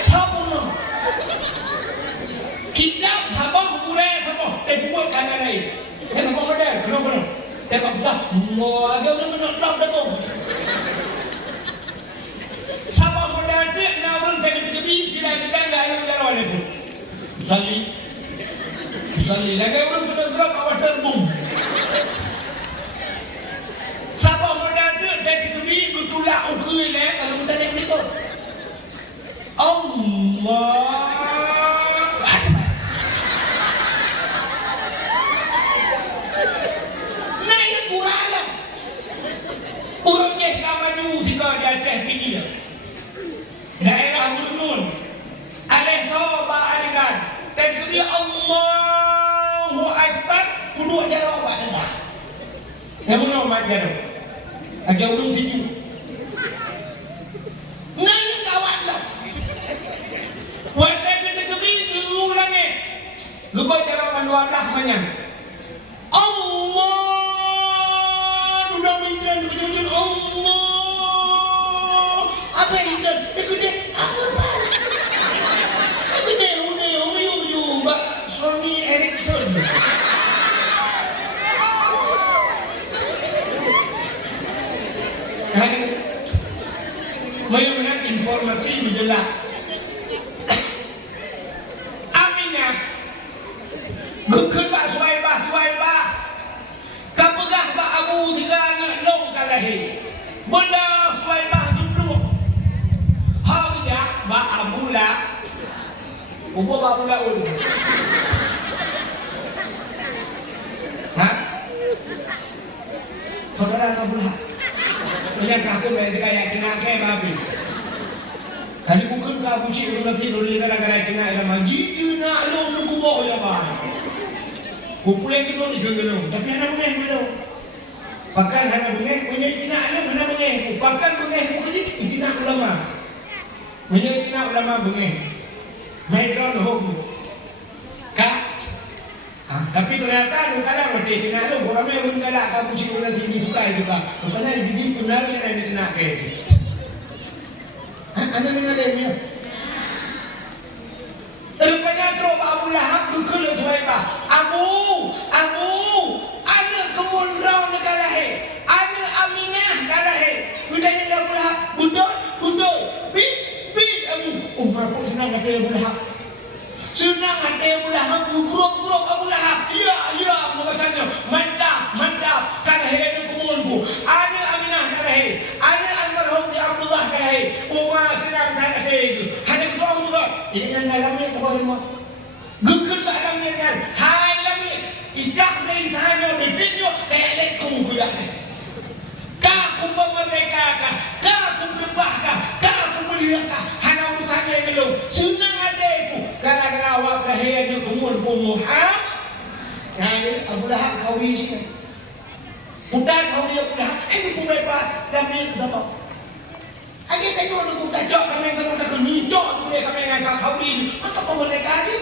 Tahu kita sabah burai sabah. Buat kanan lain. Kenapa model? Kenapa? Kenapa dah? Allah ada orang nak dah. Sabah model dia nak orang tebi sila kita enggak ada jalan itu. Sali lagi orang sudah gerak awak terbung. Sabah modal tu dari tebi gutulak ukui le kalau kita nak ikut. Allah. Naik kurala. Urutnya kamaju sika di Aceh Pidi. Daerah Burnun. Ada soba aliran. Dan dia Allahu Akbar kudu ajar awak dah. Yang mana awak ajar? Ajar ulun situ. Nang kawan lah. Wajah kita kebi ulang ni. Gebai cara manduadah banyak. Allah sudah mengintern betul-betul Allah. Apa intern? Ikutnya apa? Sony Ericsson. Mana informasi jelas. Benda Suhaibah duduk. Hanya Ba'abula. Ubo Ba'abula ulu. Ha? Saudara Abu Lahab. Menyangka aku berarti kayak kena kayak babi. Tadi bukan Abu Syekh nanti dulu gara-gara kena ada majid kena lo nunggu bawa ya bah. Kupu yang itu ni gengelong, tapi anak mengeh belum. Pakan anak mengeh, punya kena anak mengeh. Pakan mengeh mungkin kena ulama. Punya kena ulama mengeh. Mereka noh. Kak. Tapi ternyata lu kalau roti kena lu, orang yang kalau Abu Syekh nanti disukai juga. Sebenarnya jadi benar yang kena kayak. Anda mengalaminya. Rupanya terus Abu Lahab dukul Suhaibah. Abu, ada kebun rau negara he, ada Aminah negara he. Budaya Abu Lahab, budok, bit Abu. Oh, berapa senang hati Abu Lahab. Senang hati Abu Lahab, buruk Abu Lahab. Ya, bahasanya mantap. Kalau he ada kebunku, ada Aminah negara he, ada almarhum di Abdullah negara he. Senang sangat itu. Hanya berdoa juga. Ini yang dalamnya kepada semua. Gugul dalamnya kan. Hai dalamnya. Idak dari sana bibitnya kayak lekung kuda. Kaku pemerdeka, kaku berbah, kaku melihat. Hanya urusannya belum. Senang ada itu. Gara-gara awak lahir di kumul Muhammad. Jadi Abu Lahab kau isi. Bukan kau dia Abu Lahab. Ini bebas demi apa? Aje tayo lu buka jok kami tayo na kunyo dulu kami ngangkat kawin apa pemerintah aja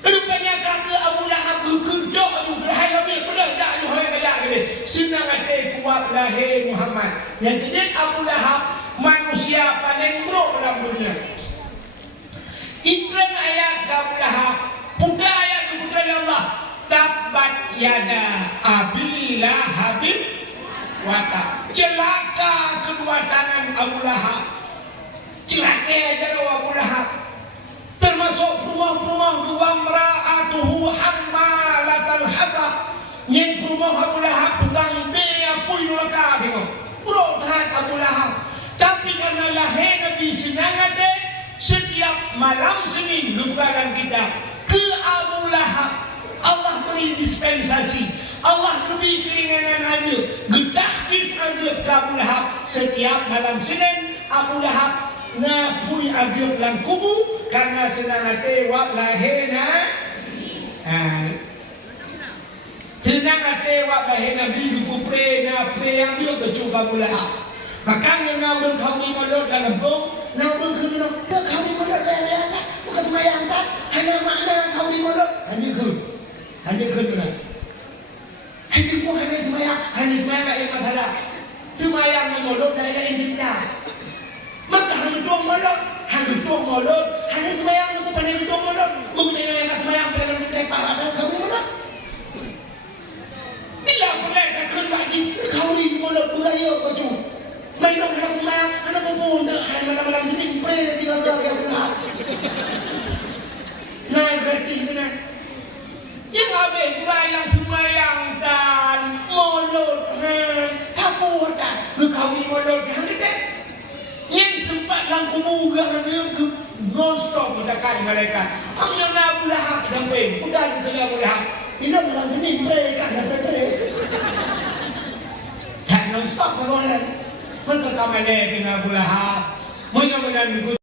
rupanya kata Abu Lahab kunjo Abu Lahab kami benar dah lu hai kaya gini senang ate kuat lahir Muhammad yang jadi Abu Lahab manusia paling buruk dalam dunia iklan ayat Abu Lahab putra ayat kepada Allah tabat yada Abi Lahabin wata celaka kedua tangan Abu Lahab celaka aja Abu Lahab termasuk rumah-rumah dua mra'atuhu hammalatal hatab yang rumah Abu Lahab tukang bea pui neraka tengok berobat Abu Lahab tapi karena lahir Nabi senangade setiap malam Senin lebaran kita ke Abu Lahab Allah beri dispensasi Allah beri keringanan aja, gedahfif aja ke Abu Lahab setiap malam Senin. Abu Lahab ngapui aja lang kubu karena senang hati wak lahirna. Senang hati wak lahirna bidu kupre na pre yang dia kecuk Abu Lahab. Makanya naudun kau ni molot dalam bom, naudun kena kau ni molot dalam tak, bukan semayang tak, hanya makna kau ni molot hanya kena. Hidup pun hanya semayang tak ada masalah. Semayang memolot dari lain cerita. Maka hanya tuang molot, hanya semayang itu pandai tuang molot. Mungkin yang semayang pada lepak atau kau molot. Bila boleh tak lagi kau ni molot budaya baju. Main dong kalau semayang, anak pun dah malam-malam sini pray tinggal ke pulang. Nah, gratis benar. Yang habis pula yang semayang dan molot takut tak berkahwin molot hang dekat yang sempat langku muga dia non stop dekat mereka hanya Abu Lahab sampai udah ke Abu Lahab ini malam sini mereka sampai tak non stop kalau kan pertama dengan Abu Lahab mudah-mudahan